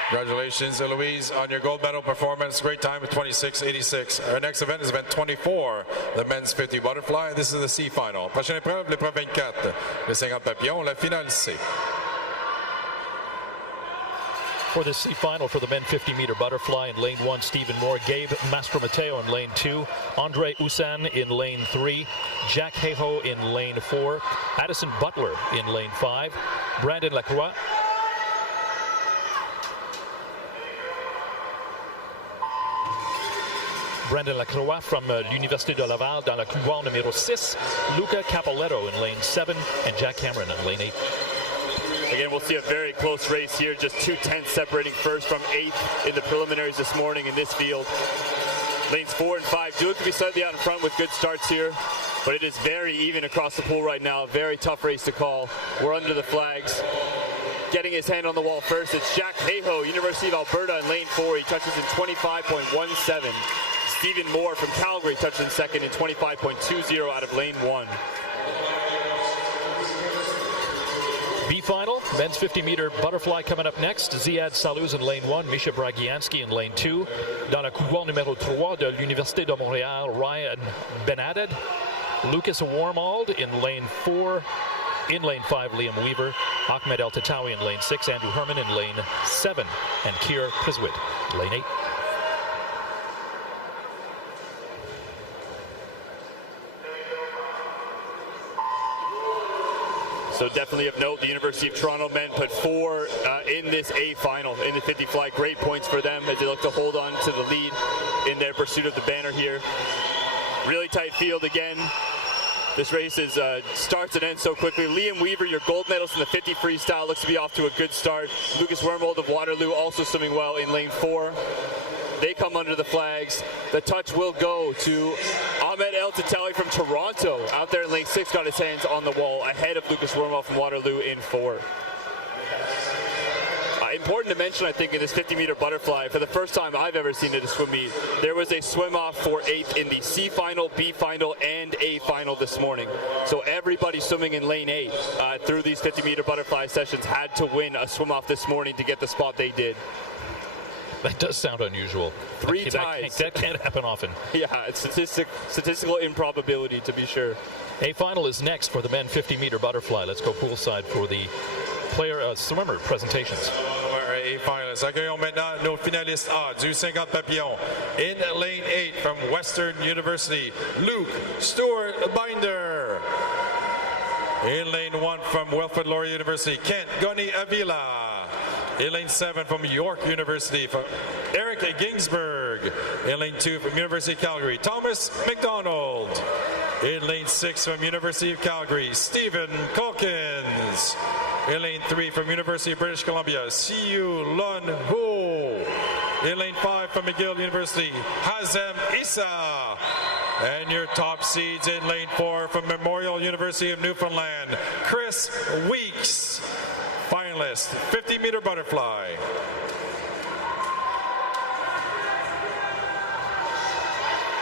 Congratulations, Eloise, on your gold medal performance. Great time at 26.86. Our next event is event 24, the men's 50 butterfly. This is the C final. Prochaine épreuve, l'épreuve 24, les 50 papillons, la finale C. For the C final for the men 50-meter butterfly in lane 1, Stephen Moore, Gabe Mastromateo in lane 2, Andre Usan in lane 3, Jack Hayhoe in lane 4, Addison Butler in lane 5, Brandon Lacroix, from l'Université de Laval dans la couloir numéro 6, Luca Capoletto in lane 7, and Jack Cameron in lane 8. Again, we'll see a very close race here, just 2/10 separating first from 8th in the preliminaries this morning in this field. Lanes 4 and 5 do look to be slightly out in front with good starts here, but it is very even across the pool right now. Very tough race to call. We're under the flags. Getting his hand on the wall first, it's Jack Hayhoe, University of Alberta in lane 4. He touches in 25.17. Stephen Moore from Calgary touches in second in 25.20 out of lane 1. B final, men's 50-meter butterfly coming up next. Ziad Salouz in lane 1, Misha Bragianski in lane 2. Dans la couloir numéro 3 de l'Université de Montréal, Ryan Benadad. Lucas Warmald in lane 4. In lane 5, Liam Weaver. Ahmed El Tatawi in lane 6. Andrew Herman in lane 7. And Kier Priswit in lane 8. So definitely of note, the University of Toronto men put 4 in this A final in the 50 fly. Great points for them as they look to hold on to the lead in their pursuit of the banner here. Really tight field again. This race is starts and ends so quickly. Liam Weaver, your gold medalist in the 50 freestyle, looks to be off to a good start. Lucas Wormold of Waterloo also swimming well in lane 4. They come under the flags. The touch will go to Ahmed El Tatawi from Toronto. Out there in lane 6, got his hands on the wall ahead of Lucas Wormold from Waterloo in 4. Important to mention, I think, in this 50-meter butterfly, for the first time I've ever seen at a swim meet, there was a swim-off for 8th in the C final, B final, and A final this morning. So everybody swimming in lane 8 through these 50-meter butterfly sessions had to win a swim-off this morning to get the spot they did. That does sound unusual. 3 ties. That can't happen often. Yeah, it's statistical improbability, to be sure. A final is next for the men 50-meter butterfly. Let's go poolside for the swimmer presentations. A finalists. Accueillons maintenant nos finalistes A du 50 papillons. In lane 8 from Western University, Luke Stewart Binder. In lane 1 from Wilfrid Laurier University, Kent Goni Avila. In lane 7 from York University, from Eric Ginsberg. In lane 2 from University of Calgary, Thomas McDonald. In lane 6 from University of Calgary, Stephen Calkins. In lane 3 from University of British Columbia, Siu Lun Ho. In lane 5 from McGill University, Hazem Issa. And your top seeds in lane 4 from Memorial University of Newfoundland, Chris Weeks. Finalist, 50-meter butterfly.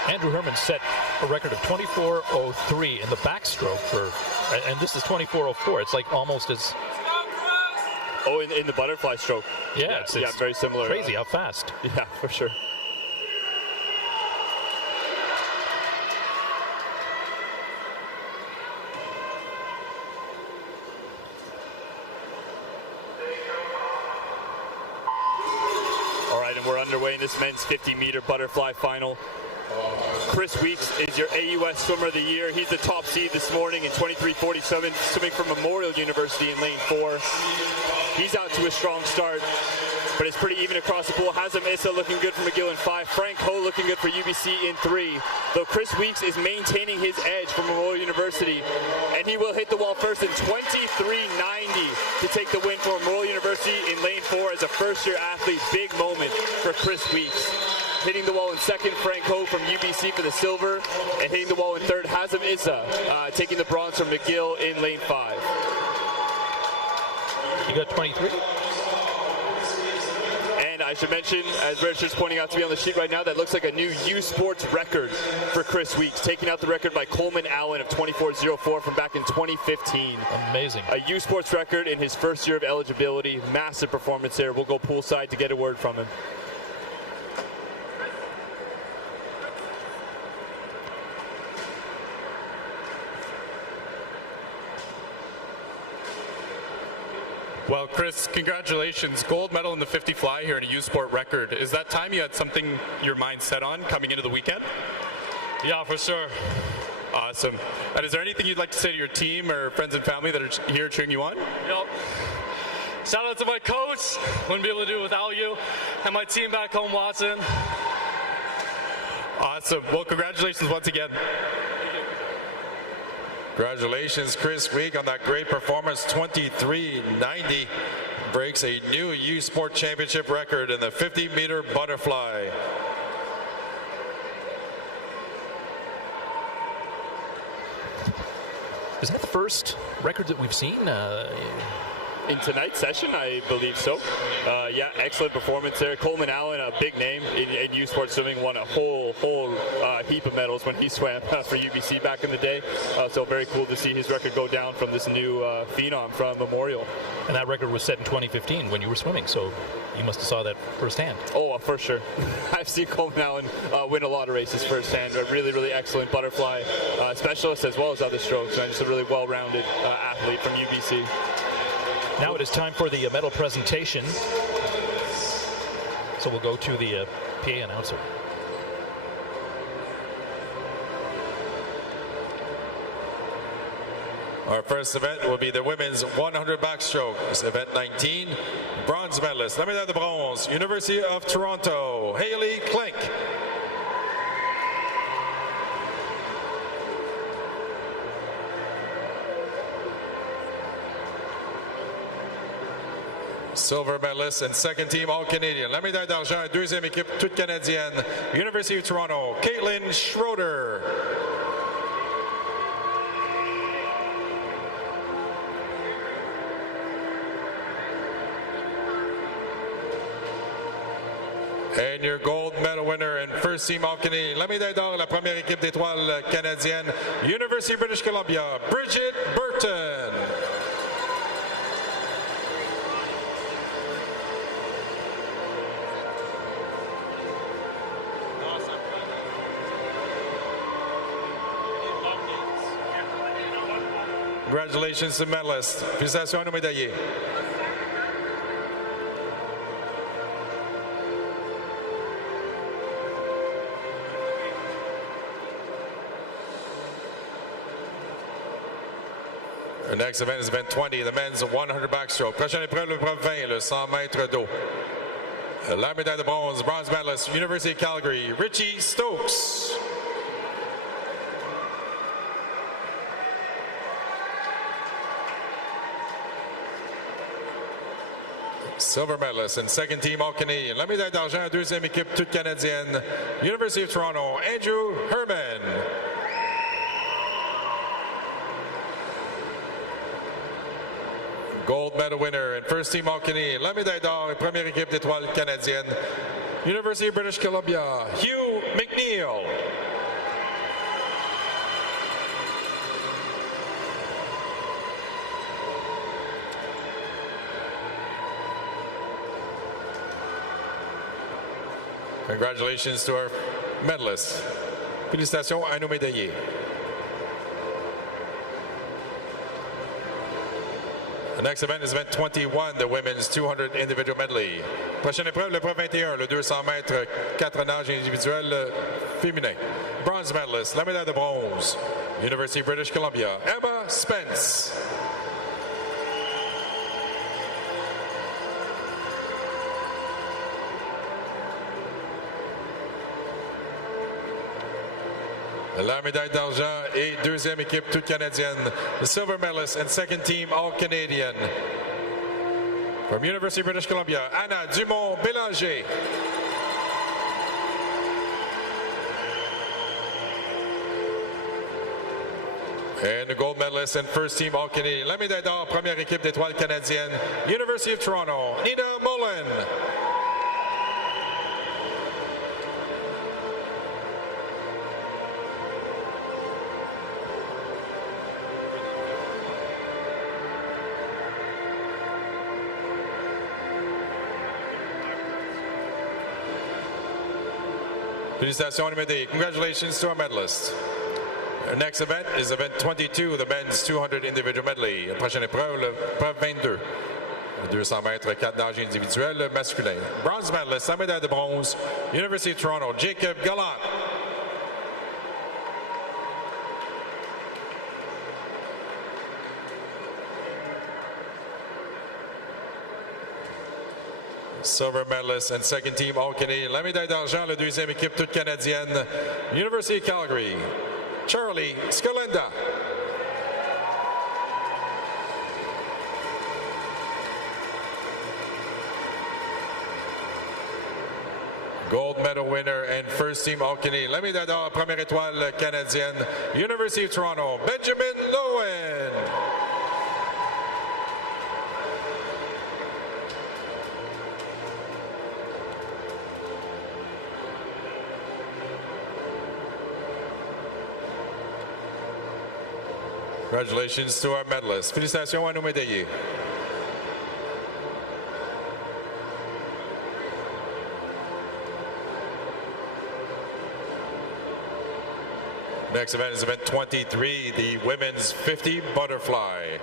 Andrew Herman set a record of 24:03 in the backstroke and this is 24:04. It's like almost as... Oh, in the butterfly stroke. Yeah, it's very similar. Crazy how fast. Yeah, for sure. All right, and we're underway in this men's 50-meter butterfly final. Chris Weeks is your AUS Swimmer of the Year. He's the top seed this morning in 23:47, swimming from Memorial University in lane 4. He's out to a strong start, but it's pretty even across the pool. Hazem Issa looking good for McGill in 5. Frank Ho looking good for UBC in 3. Though Chris Weeks is maintaining his edge from Memorial University, and he will hit the wall first in 23:90 to take the win for Memorial University in lane 4 as a first-year athlete. Big moment for Chris Weeks. Hitting the wall in second, Frank Ho from UBC for the silver, and hitting the wall in third, Hazem Issa taking the bronze from McGill in lane 5. You got 23. And I should mention, as Richard's pointing out to me on the sheet right now, that looks like a new U Sports record for Chris Weeks, taking out the record by Coleman Allen of 24:04 from back in 2015. Amazing. A U Sports record in his first year of eligibility. Massive performance there. We'll go poolside to get a word from him. Well, Chris, congratulations. Gold medal in the 50 fly here at a U Sport record. Is that time you had something your mind set on coming into the weekend? Yeah, for sure. Awesome. And is there anything you'd like to say to your team or friends and family that are here cheering you on? Yep. Shout out to my coach. Wouldn't be able to do it without you. And my team back home watching. Awesome. Well, congratulations once again. Congratulations, Chris Week, on that great performance. 23:90 breaks a new U Sport Championship record in the 50-meter butterfly. Is that the first record that we've seen? In tonight's session, I believe so. Yeah, excellent performance there. Coleman Allen, a big name in U Sports swimming, won a whole heap of medals when he swam for UBC back in the day. So very cool to see his record go down from this new phenom from Memorial. And that record was set in 2015 when you were swimming, so you must have saw that firsthand. Oh, for sure. I've seen Coleman Allen win a lot of races firsthand. A really, really excellent butterfly specialist as well as other strokes. And just a really well-rounded athlete from UBC. Now it is time for the medal presentation. So we'll go to the PA announcer. Our first event will be the women's 100 backstroke. It's event 19. Bronze medalist, la médaille de bronze, University of Toronto, Haley Klink. Silver medalist and second team All-Canadian. La médaille d'argent, deuxième équipe toute canadienne, University of Toronto, Caitlin Schroeder. And your gold medal winner and first team All-Canadian, la médaille d'or, la première équipe d'étoiles canadienne, University of British Columbia, Bridget Burton. Congratulations to medalists. Félicitations aux médaillés. The next event is event 20, the men's 100 backstroke. Prochaine épreuve, l'épreuve 20, le 100 mètres d'eau. La médaille de bronze, bronze medalist, University of Calgary, Richie Stokes. Silver medalist and second team All-Canadian. La médaille d'argent, deuxième équipe toute canadienne, University of Toronto, Andrew Herman. Gold medal winner and first team All-Canadian. La médaille d'or et première équipe d'étoiles canadienne, University of British Columbia, Hugh McNeil. Congratulations to our medalists. Félicitations à nos médaillés. The next event is event 21, the women's 200 individual medley. Prochaine épreuve, l'épreuve 21, le 200 mètres, 4 nages individuels féminin. Bronze medalist, la médaille de bronze, University of British Columbia, Emma Spence. La médaille d'argent et deuxième équipe toute canadienne, the silver medalist and second team all Canadian. From University of British Columbia, Anna Dumont-Bélanger. And the gold medalist and first team all Canadian. La médaille d'or, première équipe d'étoiles canadienne, University of Toronto, Nina Mullen. Félicitations à médaille. Congratulations to our medalists. Our next event is event 22, the men's 200 individual medley. La prochaine épreuve, l'épreuve 22. 200 mètres, 4 nages individuels masculins. Bronze medalist, la médaille de bronze, University of Toronto, Jacob Gallant. Silver medalist and second team all Canadian. La médaille d'argent, la deuxième équipe toute canadienne, University of Calgary, Charlie Scalenda. Gold medal winner and first team all Canadian. La médaille d'or, première étoile canadienne, University of Toronto, Benjamin Lowen. Congratulations to our medalists. Félicitations à nos médaillés. Next event is event 23, the women's 50 butterfly.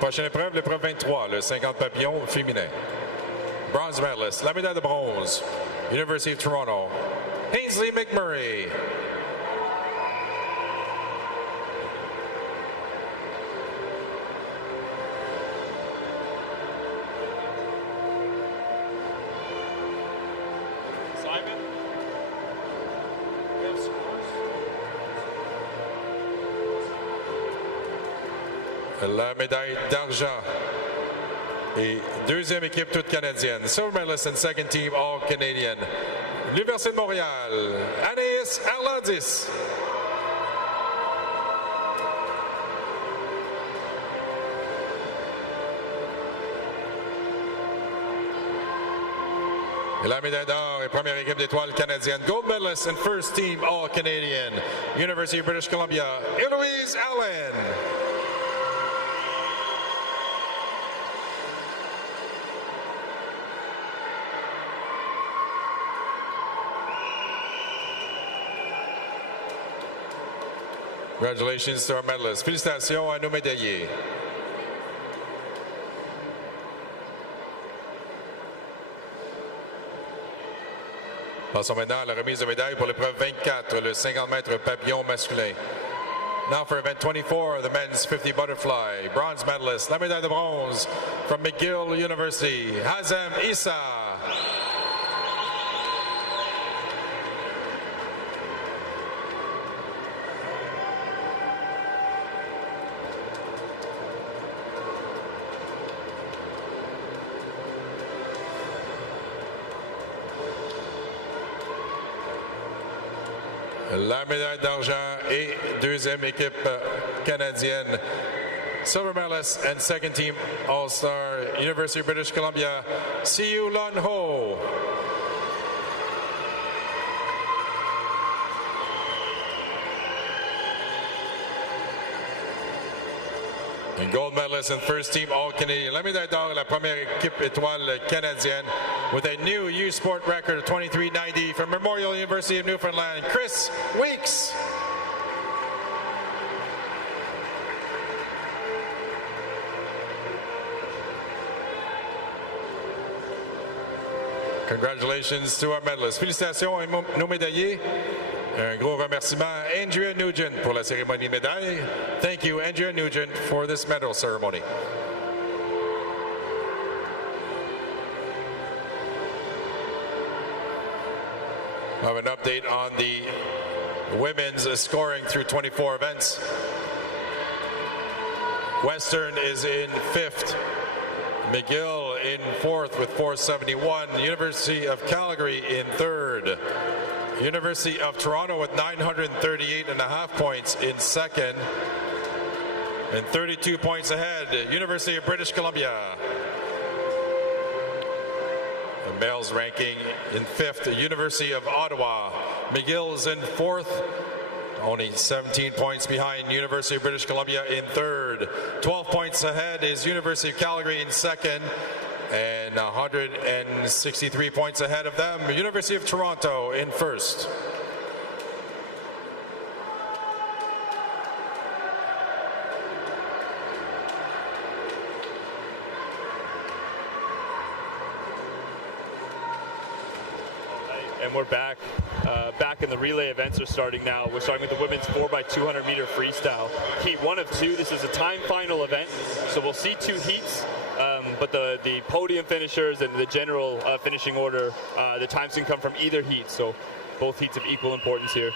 Prochaine épreuve, l'épreuve 23, le 50 papillons féminin. Bronze medalist, la médaille de bronze, University of Toronto, Ainsley McMurray. La médaille d'argent et deuxième équipe toute canadienne. Silver medalist and second team all Canadian. L'Université de Montréal, Anaïs Arlandis. Et la médaille d'or et première équipe d'étoiles canadienne. Gold medalist and first team all Canadian. University of British Columbia, Eloise Allen. Congratulations to our medalists. Félicitations à nos médaillés. Passons maintenant à la remise de médailles pour l'épreuve 24, le 50 mètres papillon masculin. Now for event 24, the men's 50 butterfly. Bronze medalist, la médaille de bronze from McGill University, Hazem Issa. La médaille d'argent et deuxième équipe canadienne. Silver medalist and second team All-Star, University of British Columbia, Siu Lun Ho. And gold medalist and first team All-Canadian. La médaille d'or, la première équipe étoile canadienne, with a new U Sport record of 23.90 from Memorial University of Newfoundland, Chris Weeks. Congratulations to our medalists. Félicitations à nos médaillés. Un gros remerciement à Andrea Nugent pour la cérémonie médaille. Thank you, Andrea Nugent, for this medal ceremony. I have an update on the women's scoring through 24 events. Western is in 5th. McGill in 4th with 471. University of Calgary in 3rd. University of Toronto with 938.5 points in 2nd. And 32 points ahead, University of British Columbia. The males ranking in 5th, University of Ottawa. McGill is in 4th. Only 17 points behind University of British Columbia in 3rd. 12 points ahead is University of Calgary in 2nd. And 163 points ahead of them, University of Toronto in 1st. And we're back. Back in the relay events are starting now. We're starting with the women's 4x200 meter freestyle. Heat 1 of 2. This is a time final event, so we'll see 2 heats. But the podium finishers and the general finishing order, the times can come from either heat. So both heats of equal importance here.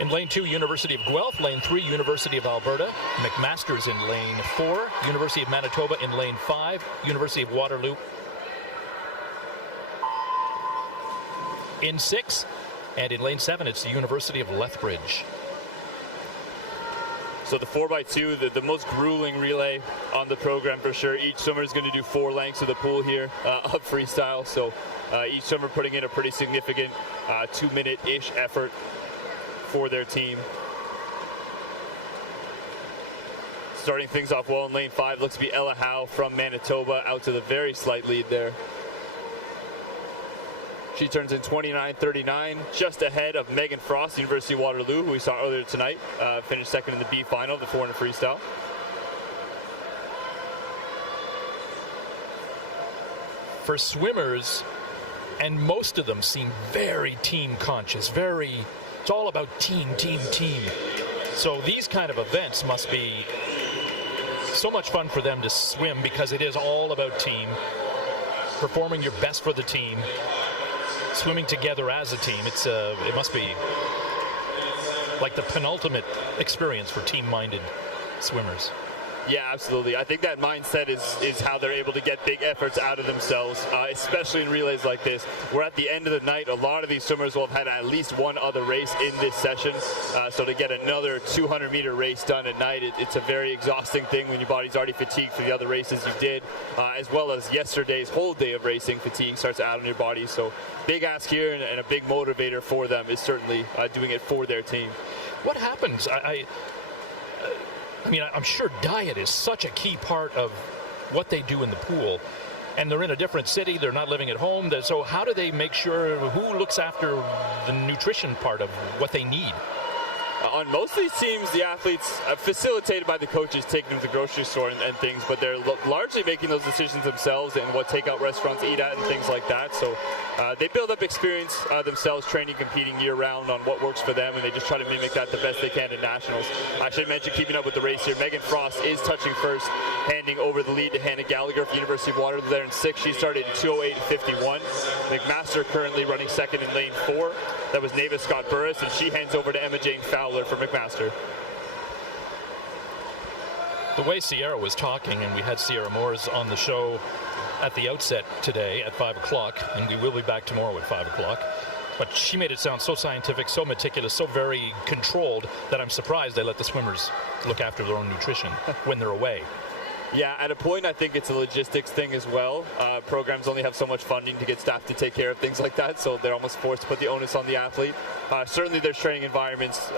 In lane 2, University of Guelph. Lane 3, University of Alberta. McMaster's in lane 4. University of Manitoba in lane 5. University of Waterloo in 6, and in lane 7 it's the University of Lethbridge. So the 4x2, the most grueling relay on the program for sure. Each swimmer is going to do 4 lengths of the pool here of freestyle, so each swimmer putting in a pretty significant 2-minute-ish effort for their team. Starting things off well in lane 5 looks to be Ella Howe from Manitoba, out to the very slight lead there. She turns in 29.39, just ahead of Megan Frost, University of Waterloo, who we saw earlier tonight, finished 2nd in the B final of the 400 freestyle. For swimmers, and most of them seem very team conscious, it's all about team. So these kind of events must be so much fun for them to swim, because it is all about team, performing your best for the team. Swimming together as a team, it must be like the penultimate experience for team-minded swimmers. Yeah, absolutely. I think that mindset is how they're able to get big efforts out of themselves, especially in relays like this. We're at the end of the night. A lot of these swimmers will have had at least one other race in this session. So to get another 200-meter race done at night, it's a very exhausting thing when your body's already fatigued for the other races you did, as well as yesterday's whole day of racing. Fatigue starts to add on your body. So big ask here, and a big motivator for them is certainly doing it for their team. What happens? I mean, I'm sure diet is such a key part of what they do in the pool. And they're in a different city. They're not living at home. So how do they make sure, who looks after the nutrition part of what they need? On most of these teams, the athletes are facilitated by the coaches taking them to the grocery store and things, but they're largely making those decisions themselves and what takeout restaurants eat at and things like that. So they build up experience themselves, training, competing year-round on what works for them, and they just try to mimic that the best they can at nationals. I should mention, keeping up with the race here, Megan Frost is touching first, handing over the lead to Hannah Gallagher from University of Waterloo there in 6th. She started in 2:08.51. McMaster currently running 2nd in lane 4. That was Neva Scott Burris, and she hands over to Emma Jane Fowler for McMaster. The way Sierra was talking, and we had Sierra Moores on the show at the outset today at 5 o'clock, and we will be back tomorrow at 5 o'clock. But she made it sound so scientific, so meticulous, so very controlled that I'm surprised they let the swimmers look after their own nutrition when they're away. Yeah, at a point, I think it's a logistics thing as well. Programs only have so much funding to get staff to take care of things like that, so they're almost forced to put the onus on the athlete. Certainly there's training environments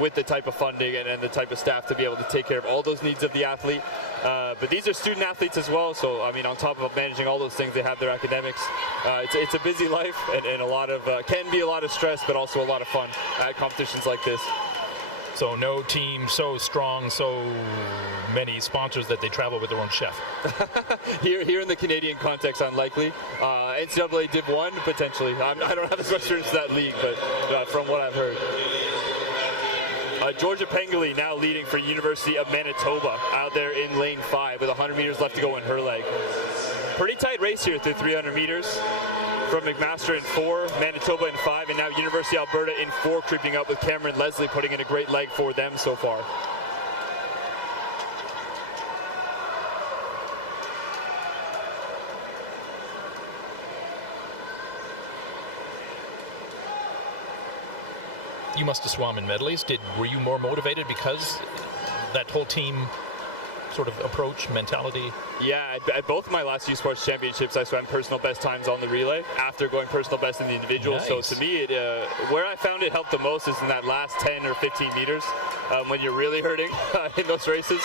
with the type of funding and the type of staff to be able to take care of all those needs of the athlete. But these are student athletes as well, so I mean, on top of managing all those things, they have their academics. It's a busy life and a lot of, can be a lot of stress, but also a lot of fun at competitions like this. So no team so strong, so many sponsors that they travel with their own chef. Here in the Canadian context, unlikely. NCAA Div 1, potentially. I don't have as much experience in that league, but from what I've heard. Georgia Pengele now leading for University of Manitoba out there in lane 5 with 100 meters left to go in her leg. Pretty tight race here through 300 meters. From McMaster in 4, Manitoba in 5, and now University of Alberta in 4, creeping up with Cameron Leslie putting in a great leg for them so far. You must have swum in medleys. Were you more motivated because that whole team sort of approach, mentality? Yeah, at both of my last U Sports Championships, I swam personal best times on the relay after going personal best in the individual. Nice. So to me, where I found it helped the most is in that last 10 or 15 meters when you're really hurting in those races.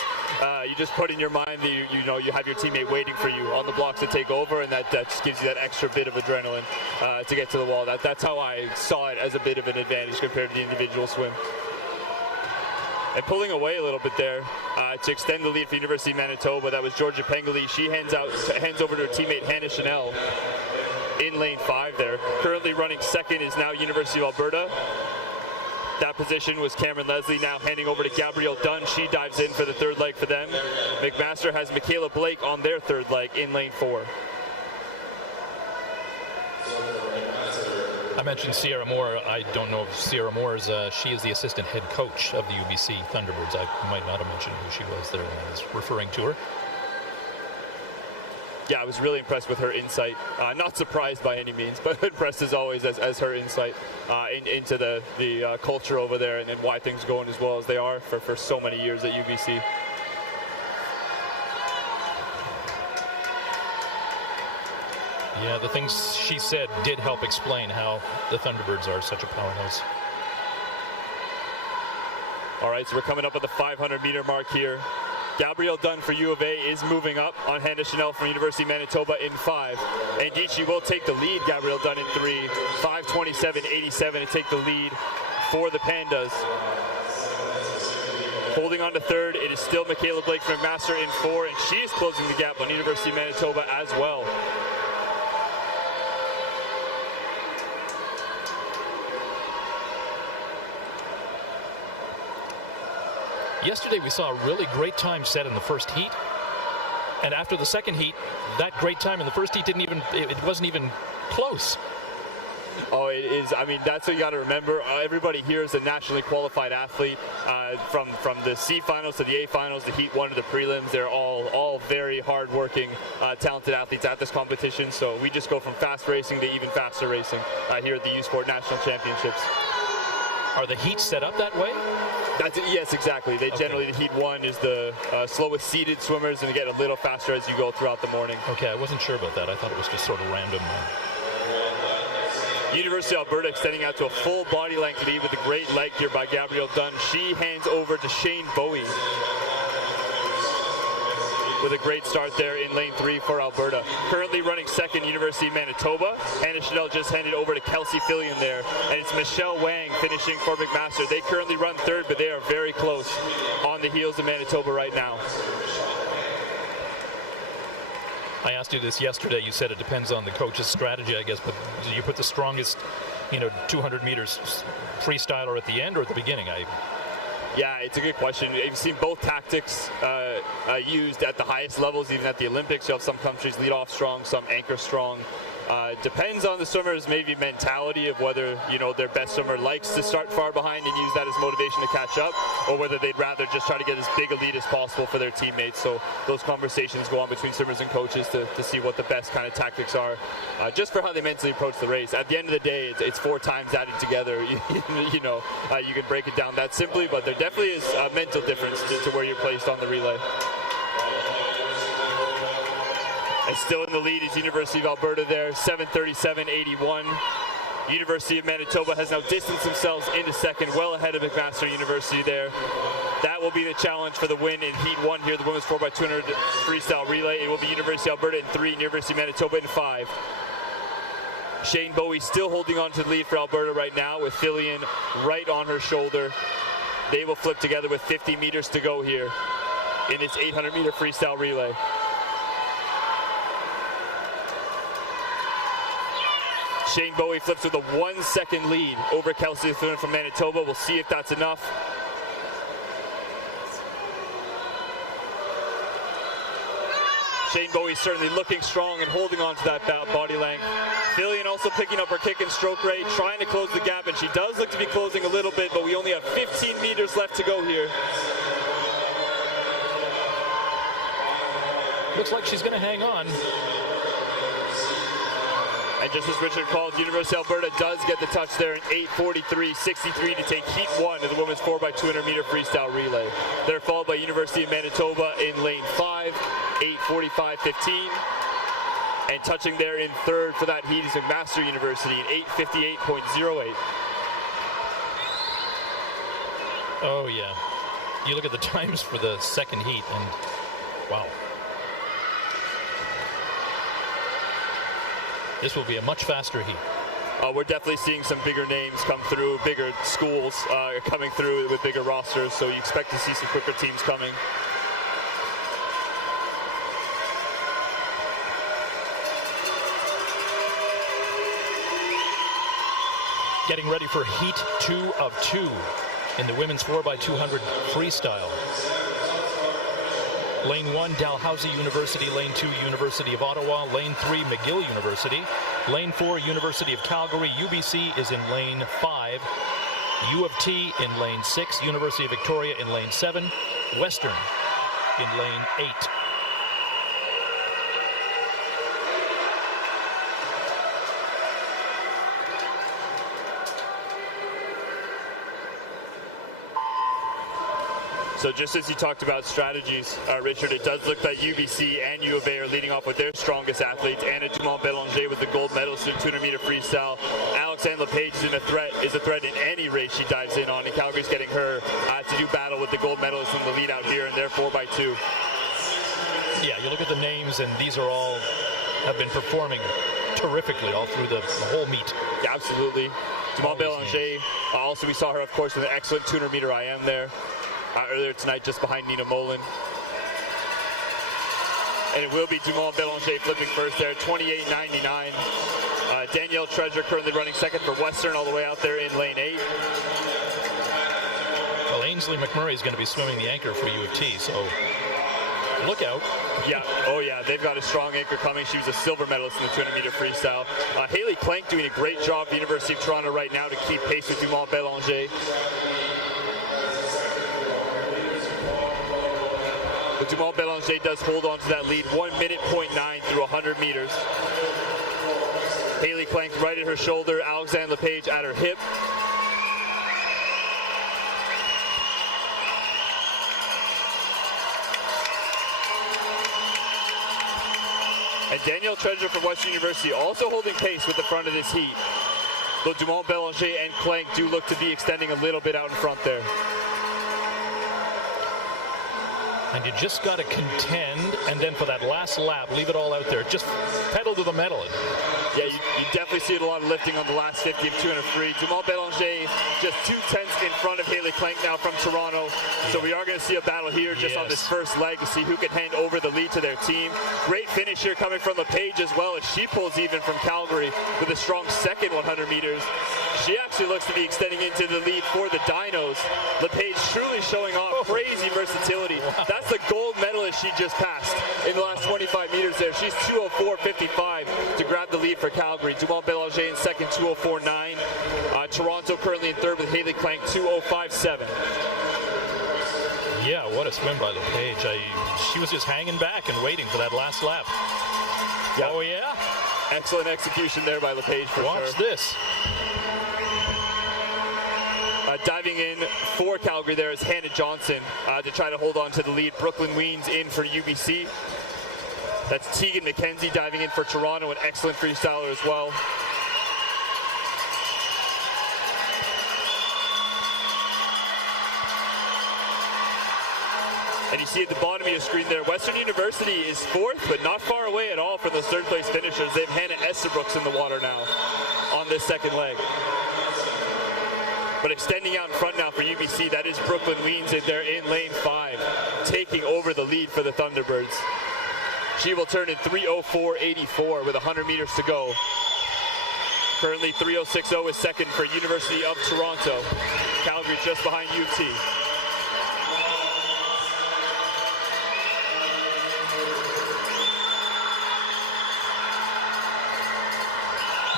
You just put in your mind that you have your teammate waiting for you on the blocks to take over, and that just gives you that extra bit of adrenaline to get to the wall. That's how I saw it as a bit of an advantage compared to the individual swim. And pulling away a little bit there to extend the lead for University of Manitoba, that was Georgia Pengele. She hands over to her teammate Hannah Chanel in lane 5 there. Currently running second is now University of Alberta. That position was Cameron Leslie, now handing over to Gabrielle Dunn. She dives in for the third leg for them. McMaster has Michaela Blake on their third leg in lane 4. I mentioned Sierra Moore. I don't know if Sierra Moore is, she is the assistant head coach of the UBC Thunderbirds. I might not have mentioned who she was there when I was referring to her. Yeah, I was really impressed with her insight. Not surprised by any means, but impressed as always as her insight into the culture over there and why things are going as well as they are for so many years at UBC. Yeah, the things she said did help explain how the Thunderbirds are such a powerhouse. All right, so we're coming up at the 500-meter mark here. Gabrielle Dunn for U of A is moving up on Hannah Chanel from University of Manitoba in 5. And indeed, she will take the lead, Gabrielle Dunn in 3. 5:27.87 to take the lead for the Pandas. Holding on to third, it is still Michaela Blake from McMaster in 4, and she is closing the gap on University of Manitoba as well. Yesterday we saw a really great time set in the first heat, and after the second heat, that great time in the first heat it wasn't even close. Oh, it is. I mean, that's what you got to remember. Everybody here is a nationally qualified athlete. From the C finals to the A finals, the Heat 1 to the prelims, they're all very hard-working, talented athletes at this competition. So we just go from fast racing to even faster racing here at the U Sport National Championships. Are the heats set up that way? Yes, exactly. Generally, the Heat 1 is the slowest seeded swimmers, and they get a little faster as you go throughout the morning. Okay, I wasn't sure about that. I thought it was just sort of random. University of Alberta extending out to a full body length lead with a great leg here by Gabrielle Dunn. She hands over to Shane Bowie with a great start there in lane 3 for Alberta. Currently running second, University of Manitoba. Hannah Chanel just handed over to Kelsey Fillion there, and it's Michelle Wang finishing for McMaster. They currently run third, but they are very close on the heels of Manitoba right now. I asked you this yesterday. You said it depends on the coach's strategy, I guess, but do you put the strongest, 200 meters freestyler at the end or at the beginning? Yeah, it's a good question. You've seen both tactics used at the highest levels, even at the Olympics. You have some countries lead off strong, some anchor strong. Depends on the swimmer's maybe mentality of whether, their best swimmer likes to start far behind and use that as motivation to catch up, or whether they'd rather just try to get as big a lead as possible for their teammates. So those conversations go on between swimmers and coaches to see what the best kind of tactics are, just for how they mentally approach the race. At the end of the day, it's 4 times added together. You can break it down that simply, but there definitely is a mental difference to where you're placed on the relay. Still in the lead is University of Alberta there, 7:37.81. University of Manitoba has now distanced themselves into second, well ahead of McMaster University there. That will be the challenge for the win in Heat 1 here, the women's 4x200 freestyle relay. It will be University of Alberta in 3 and University of Manitoba in 5. Shane Bowie still holding on to the lead for Alberta right now with Fillion right on her shoulder. They will flip together with 50 meters to go here in this 800-meter freestyle relay. Shane Bowie flips with a 1 second lead over Kelsey Thune from Manitoba. We'll see if that's enough. Shane Bowie certainly looking strong and holding on to that body length. Fillion also picking up her kick and stroke rate, trying to close the gap, and she does look to be closing a little bit, but we only have 15 meters left to go here. Looks like she's going to hang on. And just as Richard called, University of Alberta does get the touch there in 8:43.63 to take Heat 1 of the women's 4x200-meter freestyle relay. They're followed by University of Manitoba in lane 5, 8:45.15. And touching there in third for that heat is McMaster University in 8:58.08. Oh, yeah. You look at the times for the second heat, and wow. This will be a much faster heat. We're definitely seeing some bigger names come through, bigger schools coming through with bigger rosters, so you expect to see some quicker teams coming. Getting ready for Heat 2 of 2 in the women's 4x200 freestyle. Lane 1, Dalhousie University. Lane 2, University of Ottawa. Lane 3, McGill University. Lane 4, University of Calgary. UBC is in lane 5. U of T in lane 6. University of Victoria in lane 7. Western in lane 8. So just as you talked about strategies, Richard, it does look like UBC and U of A are leading off with their strongest athletes. Anna Dumont-Bélanger with the gold medalist in 200-meter freestyle. Alexandre Lepage is a threat in any race she dives in on, and Calgary's getting her to do battle with the gold medalist in the lead out here, and they're 4x2. Yeah, you look at the names, and these are all have been performing terrifically all through the whole meet. Yeah, absolutely. Dumont-Bélanger, also we saw her, of course, with an excellent 200-meter IM there. Earlier tonight, just behind Nina Mullen. And it will be Dumont-Bélanger flipping first there, 28.99. Danielle Treasure currently running second for Western all the way out there in lane 8. Well, Ainsley McMurray is going to be swimming the anchor for U of T, so look out. Yeah, oh yeah, they've got a strong anchor coming. She was a silver medalist in the 200-meter freestyle. Haley Clank doing a great job at the University of Toronto right now to keep pace with Dumont-Bélanger. But Dumont-Bélanger does hold on to that lead, 1 minute, 0.9 through 100 meters. Haley Clank right at her shoulder, Alexandre Lepage at her hip. And Danielle Treasure from Western University also holding pace with the front of this heat. Though Dumont-Bélanger and Clank do look to be extending a little bit out in front there. And you just got to contend, and then for that last lap, leave it all out there. Just pedal to the metal. Yeah, you definitely see a lot of lifting on the last 50 of 200 free. Dumont-Bélanger just 2/10 in front of Haley Clank now from Toronto. So we are going to see a battle here just on this first leg to see who can hand over the lead to their team. Great finish here coming from Lepage as well, as she pulls even from Calgary with a strong second 100 meters. She actually looks to be extending into the lead for the Dinos. Lepage truly showing off crazy versatility. That's the gold medalist she just passed in the last 25 meters there. She's 2:04.55 to grab the lead for Calgary. Dumont-Bélanger in second, 2:04.9. Toronto currently in third with Haley Clank, 2:05.7. Yeah, what a swim by Lepage. She was just hanging back and waiting for that last lap. Yeah. Oh, yeah? Excellent execution there by Lepage for Watch this. Diving in for Calgary there is Hannah Johnson to try to hold on to the lead. Brooklyn Weens in for UBC. That's Tegan McKenzie diving in for Toronto, an excellent freestyler as well. And you see at the bottom of your screen there, Western University is fourth, but not far away at all from those third place finishers. They have Hannah Esterbrook's in the water now on this second leg. But extending out in front now for UBC, that is Brooklyn Weens in there in lane 5, taking over the lead for the Thunderbirds. She will turn in 3:04.84 with 100 meters to go. Currently 3:06.0 is second for University of Toronto. Calgary just behind U of T.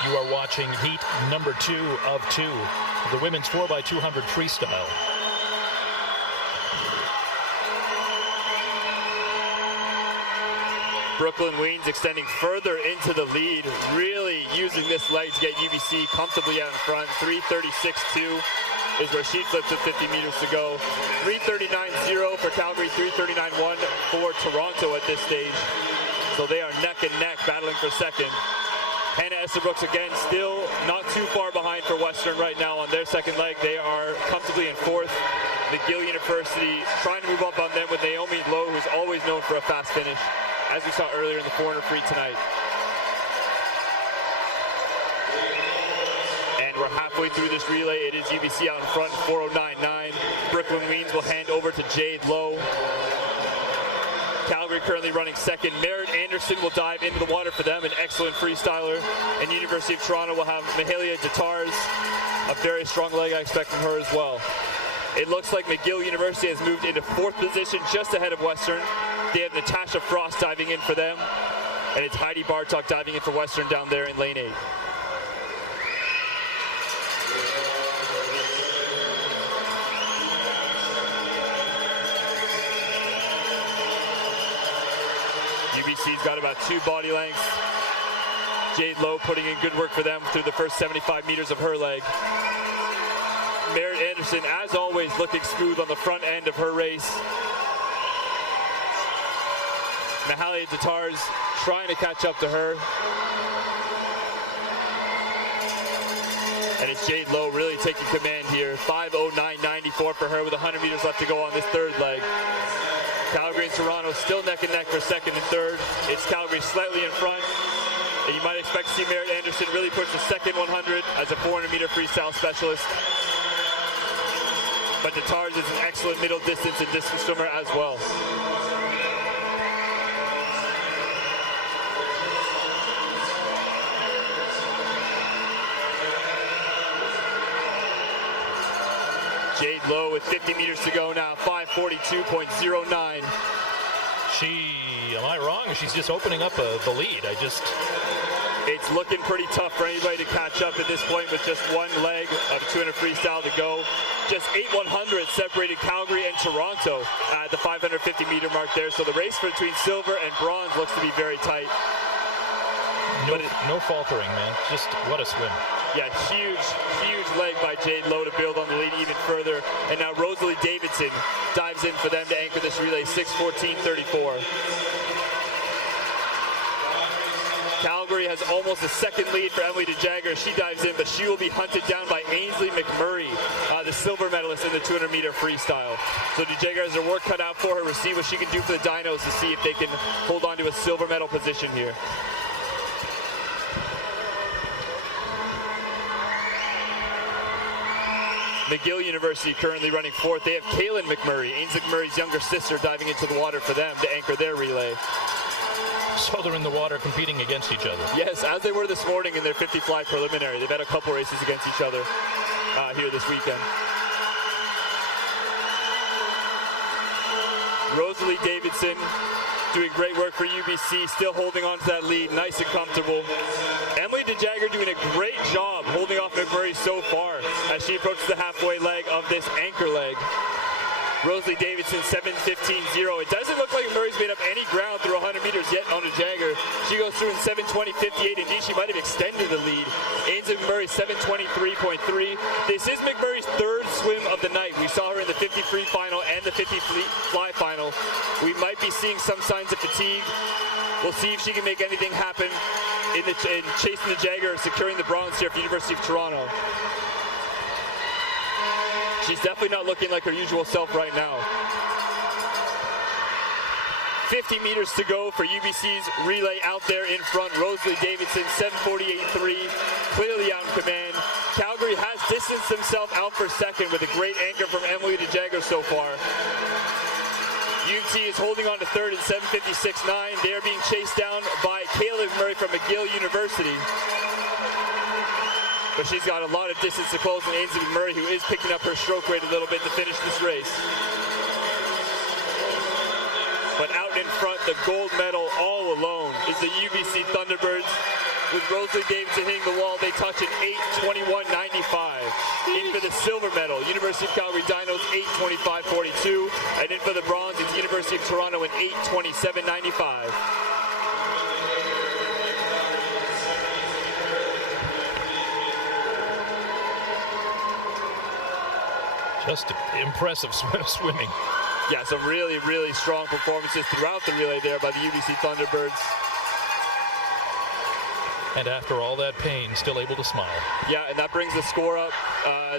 You are watching heat number 2 of 2, the women's 4x200 freestyle. Brooklyn Weens extending further into the lead, really using this leg to get UBC comfortably out in front. 3:36.2 is where she flips with 50 meters to go. 3:39.0 for Calgary, 3:39.1 for Toronto at this stage. So they are neck and neck battling for second. Hannah Esterbrook's again still not too far behind for Western right now on their second leg. They are comfortably in fourth. McGill University trying to move up on them with Naomi Lowe, who's always known for a fast finish, as we saw earlier in the 400 free tonight. And we're halfway through this relay. It is UBC out in front, 4:09.9. Brooklyn Weens will hand over to Jade Lowe. Calgary currently running second. Merritt Anderson will dive into the water for them, an excellent freestyler. And University of Toronto will have Mahalia Datars, a very strong leg I expect from her as well. It looks like McGill University has moved into fourth position just ahead of Western. They have Natasha Frost diving in for them, and it's Heidi Bartok diving in for Western down there in lane 8. UBC's got about 2 body lengths. Jade Lowe putting in good work for them through the first 75 meters of her leg. Merritt Anderson, as always, looking smooth on the front end of her race. Mahalia Datars trying to catch up to her. And it's Jade Lowe really taking command here. 5:09.94 for her with 100 meters left to go on this third leg. Calgary and Toronto still neck and neck for second and third. It's Calgary slightly in front. And you might expect to see Merritt Anderson really push the second 100 as a 400-meter freestyle specialist. But Datars is an excellent middle distance and distance swimmer as well. Jade Lowe with 50 meters to go now, 5:42.09. Am I wrong? She's just opening up the lead. It's looking pretty tough for anybody to catch up at this point with just one leg of 200 freestyle to go. Just 8 separated Calgary and Toronto at the 550 meter mark there. So the race between silver and bronze looks to be very tight. No faltering, man. Just what a swim. Yeah, huge leg by Jade Lowe to build on the lead even further. And now Rosalie Davidson dives in for them to anchor this relay, 6:14.34. Calgary has almost a second lead for Emily DeJagger. She dives in, but she will be hunted down by Ainsley McMurray, the silver medalist in the 200-meter freestyle. So DeJagger has her work cut out for her. We'll see what she can do for the Dinos to see if they can hold on to a silver medal position here. McGill University currently running fourth. They have Kaylin McMurray, Ainsley McMurray's younger sister, diving into the water for them to anchor their relay. So they're in the water competing against each other. Yes, as they were this morning in their 50 fly preliminary. They've had a couple races against each other here this weekend. Rosalie Davidson doing great work for UBC, still holding on to that lead, nice and comfortable. Emily DeJagger doing a great job holding off McMurray so far as she approaches the halfway leg of this anchor leg. Rosalie Davidson 7:15.0. It doesn't look like Murray's made up any ground through 100 meters yet on the Jagger. She goes through in 7:20.58. Indeed, she might have extended the lead. Ainsley McMurray 7:23.3. This is McMurray's third swim of the night. We saw her in the 50 free final and the 50 fly final. We might be seeing some signs of fatigue. We'll see if she can make anything happen in chasing the Jagger, securing the bronze here for the University of Toronto. She's definitely not looking like her usual self right now. 50 meters to go for UBC's relay out there in front. Rosalie Davidson, 7:48.3, clearly out in command. Calgary has distanced themselves out for second with a great anchor from Emily DeJagger so far. UT is holding on to third in 7:56.9. They are being chased down by Kayla Murray from McGill University. But she's got a lot of distance to close, and Ainsley McMurray, who is picking up her stroke rate a little bit to finish this race. But out in front, the gold medal all alone is the UBC Thunderbirds. With Rosalie Davidson hitting the wall, they touch at 8:21.95. In for the silver medal, University of Calgary Dinos 8:25.42. And in for the bronze, it's University of Toronto in 8:27.95. Just impressive swimming. Yeah, some really, really strong performances throughout the relay there by the UBC Thunderbirds. And after all that pain, still able to smile. Yeah, and that brings the score up.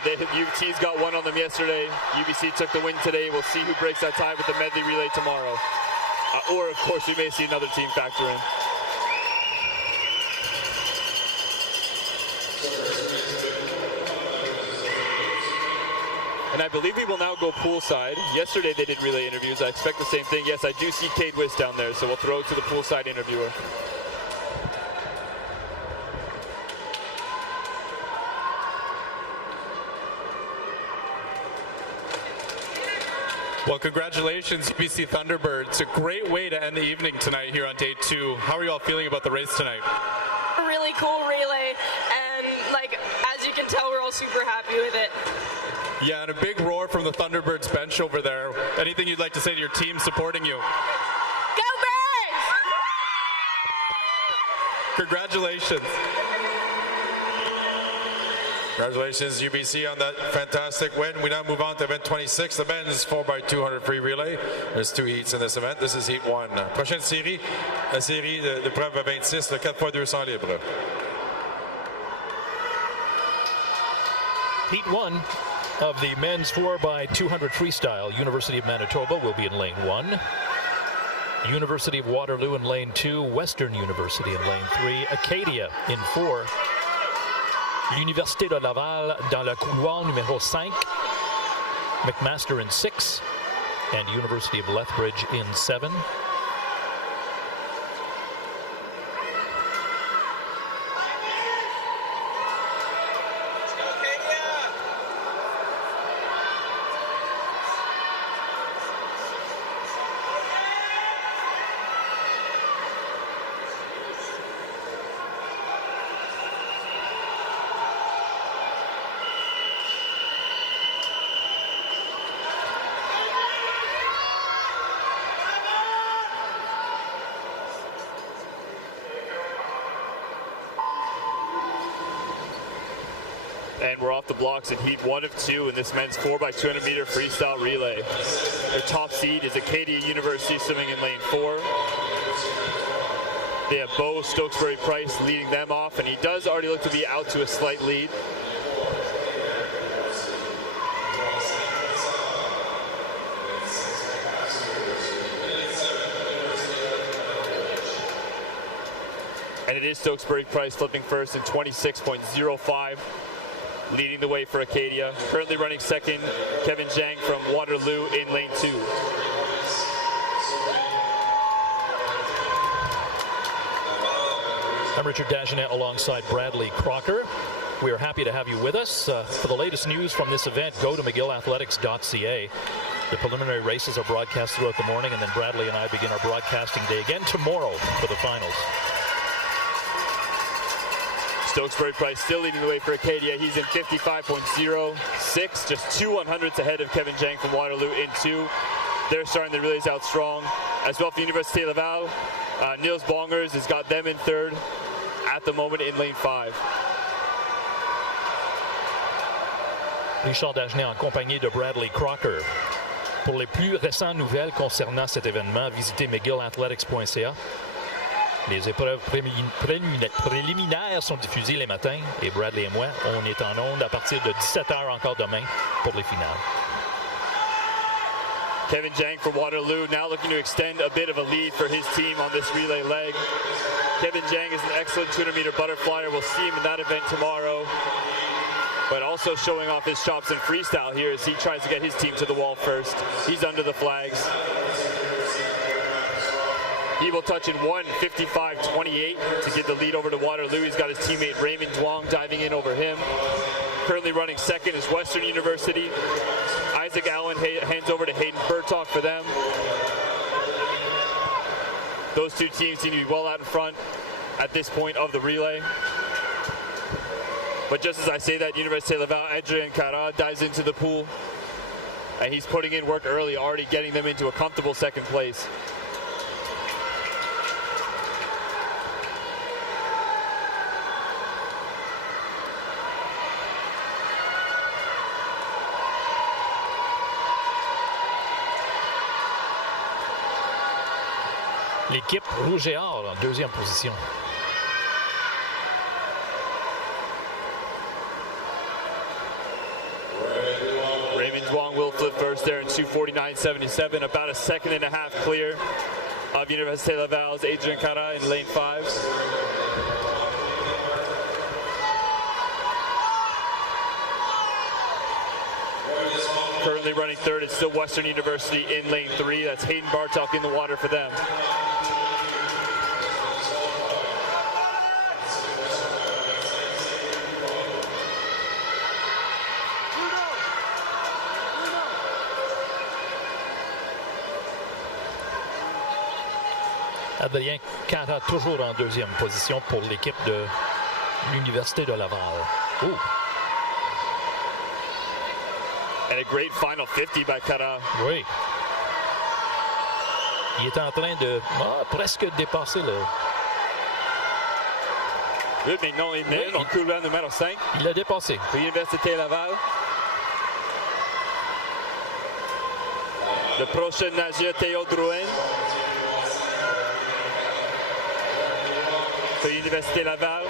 UT's got one on them yesterday. UBC took the win today. We'll see who breaks that tie with the medley relay tomorrow. Or, of course, we may see another team factor in. And I believe we will now go poolside. Yesterday they did relay interviews. I expect the same thing. Yes, I do see Kate Wiss down there, so we'll throw it to the poolside interviewer. Well, congratulations, UBC Thunderbirds. A great way to end the evening tonight here on day 2. How are you all feeling about the race tonight? A really cool relay, and as you can tell, we're all super happy with it. Yeah, and a big roar from the Thunderbirds bench over there. Anything you'd like to say to your team supporting you? Go Birds! Congratulations. Congratulations, UBC, on that fantastic win. We now move on to event 26, the men's 4x200 free relay. There's 2 heats in this event. This is heat 1. Prochaine série, la série de preuve à 26, le 4x200 libre. Heat 1 of the men's 4x200 freestyle. University of Manitoba will be in lane 1. University of Waterloo in lane 2. Western University in lane 3. Acadia in 4. L'Université de Laval dans le couloir numéro 5. McMaster in 6. And University of Lethbridge in 7. And we're off the blocks in heat 1 of 2 in this men's 4x200 meter freestyle relay. Their top seed is Acadia University swimming in lane 4. They have Bo Stokesbury Price leading them off, and he does already look to be out to a slight lead. And it is Stokesbury Price flipping first in 26.05. Leading the way for Acadia. Currently running second, Kevin Zhang from Waterloo in lane 2. I'm Richard Dagenet alongside Bradley Crocker. We are happy to have you with us. For the latest news from this event, go to McGillAthletics.ca. The preliminary races are broadcast throughout the morning, and then Bradley and I begin our broadcasting day again tomorrow for the finals. Stokesbury Price still leading the way for Acadia. He's in 55.06, just 2 100ths ahead of Kevin Jang from Waterloo in 2. They're starting the relays out strong. As well for Université Laval, Niels Bongers has got them in 3rd at the moment in lane 5. Richard Dagenet en compagnie de Bradley Crocker. Pour les plus récentes nouvelles concernant cet événement, visitez McGillAthletics.ca. Les épreuves préliminaires sont diffusées les matins et Bradley et moi, on est en onde à partir de 17h encore demain pour les finales. Kevin Jang from Waterloo now looking to extend a bit of a lead for his team on this relay leg. Kevin Jang is an excellent 200-meter butterflyer. We'll see him in that event tomorrow. But also showing off his chops in freestyle here as he tries to get his team to the wall first. He's under the flags. He will touch in 1:55.28 to get the lead over to Waterloo. He's got his teammate Raymond Duong diving in over him. Currently running second is Western University. Isaac Allen hands over to Hayden Burtock for them. Those two teams seem to be well out in front at this point of the relay. But just as I say that, Université Laval, Adrien Cara dives into the pool. And he's putting in work early, already getting them into a comfortable second place. L'équipe rouge et or en 2e position. Raymond Duong will flip first there in 2:49.77, about a 1.5 clear of Université Laval's Adrien Cara in lane 5. Currently running 3rd is still Western University in lane 3. That's Hayden Bartok in the water for them. Adrien Cara toujours en 2e position pour l'équipe de l'Université de Laval. Ooh. And a great final 50 by Cara. Oui. Il est en train de presque dépasser le... Oui, mais non, il mène en couloir numéro 5. Il l'a dépassé. Pour l'Université Laval. Le prochain nageur, Théo Drouin. For Université Laval.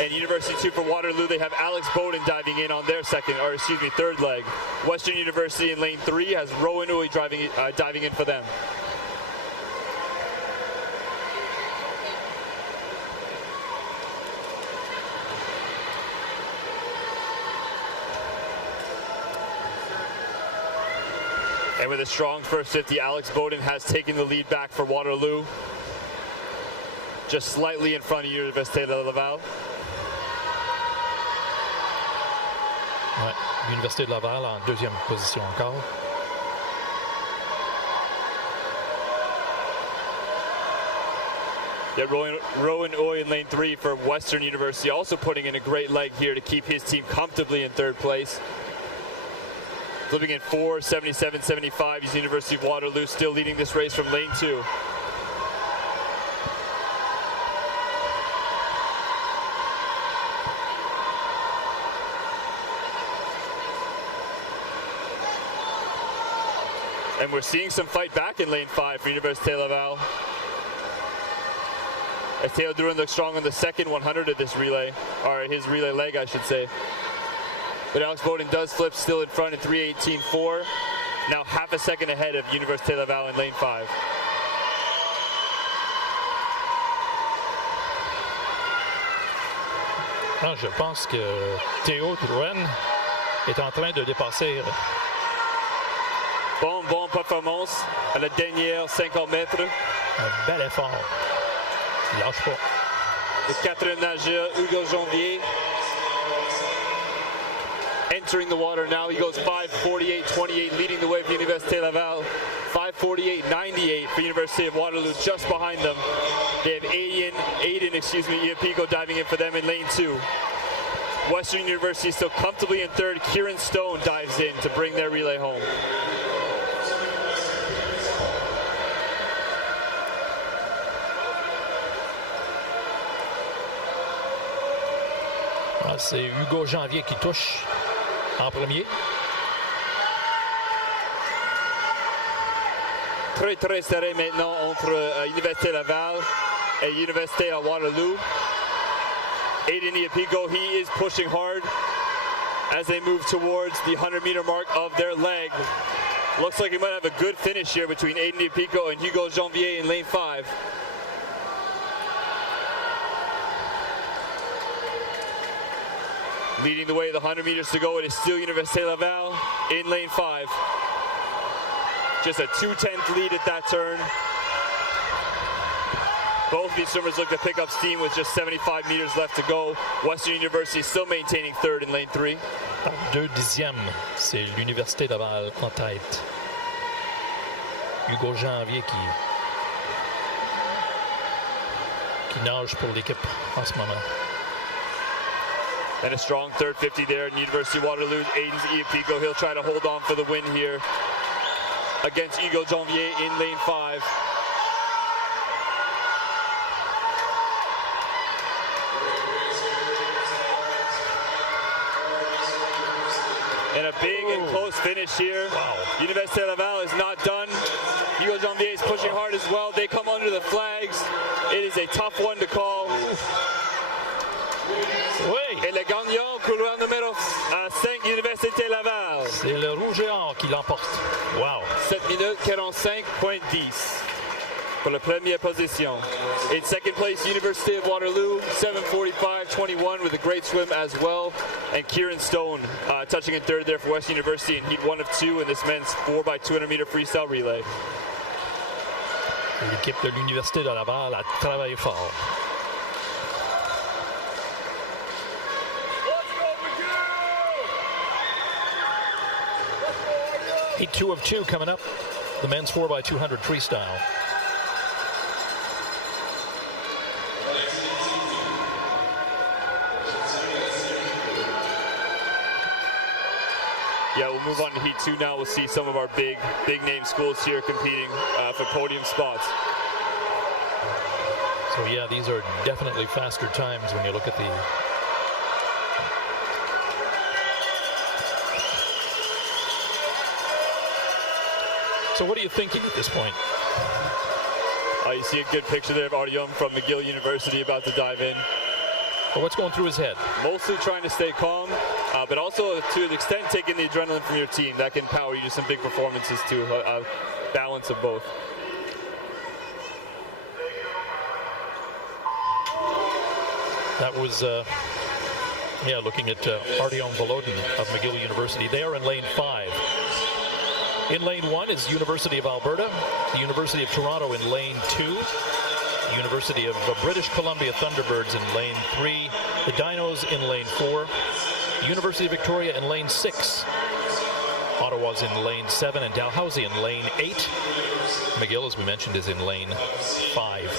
And University 2 for Waterloo, they have Alex Bowden diving in on their 3rd leg. Western University in lane 3 has Rowan Uy diving in for them. And with a strong first 50, Alex Bowden has taken the lead back for Waterloo. Just slightly in front of Université de Laval. Ouais, Université de Laval en 2e position encore. Yeah, Rowan Oy in lane 3 for Western University, also putting in a great leg here to keep his team comfortably in 3rd place. Flipping in 4:77.75 is University of Waterloo, still leading this race from lane 2. And we're seeing some fight back in lane 5 for Université Laval. As Théo Drouin looks strong on the second 100 of this relay, or his relay leg, I should say. But Alex Bowden does flip still in front at 3:18.4. Now half a second ahead of Université Laval in lane 5. Ah, je pense que Théo Drouin est en train de dépasser. Bonne performance à la dernière 50 mètres. Un bel effort. Il lâche pas. Le 4e nageur, Hugo Janvier. Entering the water now, he goes 5:48.28, leading the way for Université Laval. 5:48.98 for University of Waterloo, just behind them. They have Aiden, Iapico diving in for them in lane 2. Western University still comfortably in third. Kieran Stone dives in to bring their relay home. C'est Hugo Janvier qui touche en premier. Très serré maintenant entre Université Laval et Université à Waterloo. Aiden Iapico, he is pushing hard as they move towards the 100-meter mark of their leg. Looks like we might have a good finish here between Aiden Iapico and Hugo Janvier in lane 5. Leading the way, the 100 meters to go, it is still Université Laval in lane 5. Just a 2/10 lead at that turn. Both of these swimmers look to pick up steam with just 75 meters left to go. Western University still maintaining third in lane 3. 2 dixièmes, c'est l'Université Laval en tête. Hugo Janvier qui nage pour l'équipe en ce moment. And a strong third 50 there in University of Waterloo. Aiden Iapico, he'll try to hold on for the win here against Hugo Janvier in lane 5. And a big and close finish here. Wow. Université Laval is not done. Hugo Janvier is pushing hard as well. They come under the flags. It is a tough one to call. Oui. Et le gagnant, couloir numéro 5, Université Laval. C'est le rouge et or qui l'emporte. Wow. 7 minutes 45.10 pour la première position. In second place, University of Waterloo, 7:45.21 with a great swim as well. And Kieran Stone touching in third there for West University in heat 1 of 2 in this men's 4x200 meter freestyle relay. L'équipe de l'Université de Laval a travaillé fort. Heat 2 of 2 coming up. The men's 4x200 freestyle. Yeah, we'll move on to Heat 2 now. We'll see some of our big name schools here competing for podium spots. So yeah, these are definitely faster times when you look at the So what are you thinking at this point? You see a good picture there of Artyom from McGill University about to dive in. Well, what's going through his head? Mostly trying to stay calm, but also to an extent taking the adrenaline from your team. That can power you to some big performances too. A balance of both. That was, looking at Artyom Volodin of McGill University. They are in lane 5. In lane 1 is University of Alberta, the University of Toronto in lane 2, the University of British Columbia Thunderbirds in lane 3, the Dinos in lane 4, the University of Victoria in lane 6, Ottawa's in lane 7, and Dalhousie in lane 8. McGill, as we mentioned, is in lane 5.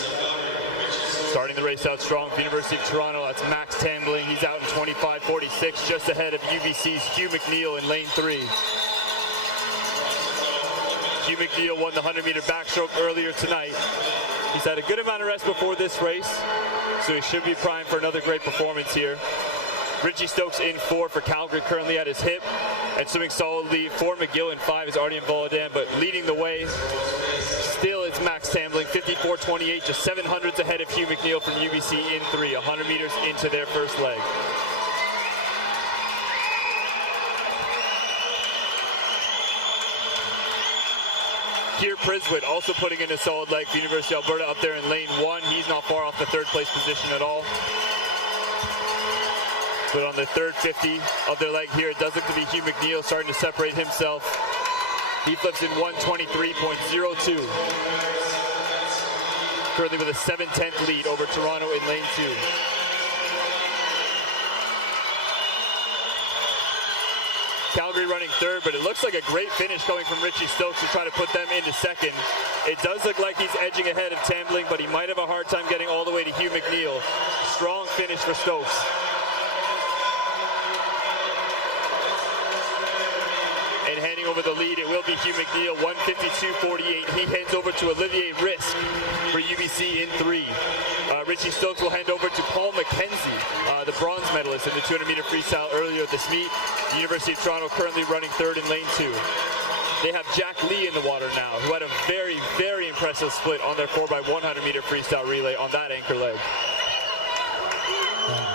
Starting the race out strong for University of Toronto, that's Max Tambling. He's out in 25.46, just ahead of UBC's Hugh McNeil in lane 3. Hugh McNeil won the 100-meter backstroke earlier tonight. He's had a good amount of rest before this race, so he should be primed for another great performance here. Richie Stokes in 4 for Calgary, currently at his hip, and swimming solidly for McGill in 5 is Artyom Volodin, but leading the way still is Max Tambling, 54.28, just 700s ahead of Hugh McNeil from UBC in 3, 100 meters into their first leg. Keir Priswood also putting in a solid leg for University of Alberta up there in lane 1. He's not far off the third place position at all. But on the third 50 of their leg here, it does look to be Hugh McNeil starting to separate himself. He flips in 1:23.02. Currently with a 7/10 lead over Toronto in lane 2. Calgary running third, but it looks like a great finish coming from Richie Stokes to try to put them into second. It does look like he's edging ahead of Tambling, but he might have a hard time getting all the way to Hugh McNeil. Strong finish for Stokes. And handing over the lead, it will be Hugh McNeil, 152.48. He hands over to Olivier Risk for UBC in 3. Richie Stokes will hand over to Paul McKenzie, the bronze medalist in the 200-meter freestyle earlier this meet. The University of Toronto currently running 3rd in lane 2. They have Jack Lee in the water now, who had a very, very impressive split on their 4x100-meter freestyle relay on that anchor leg.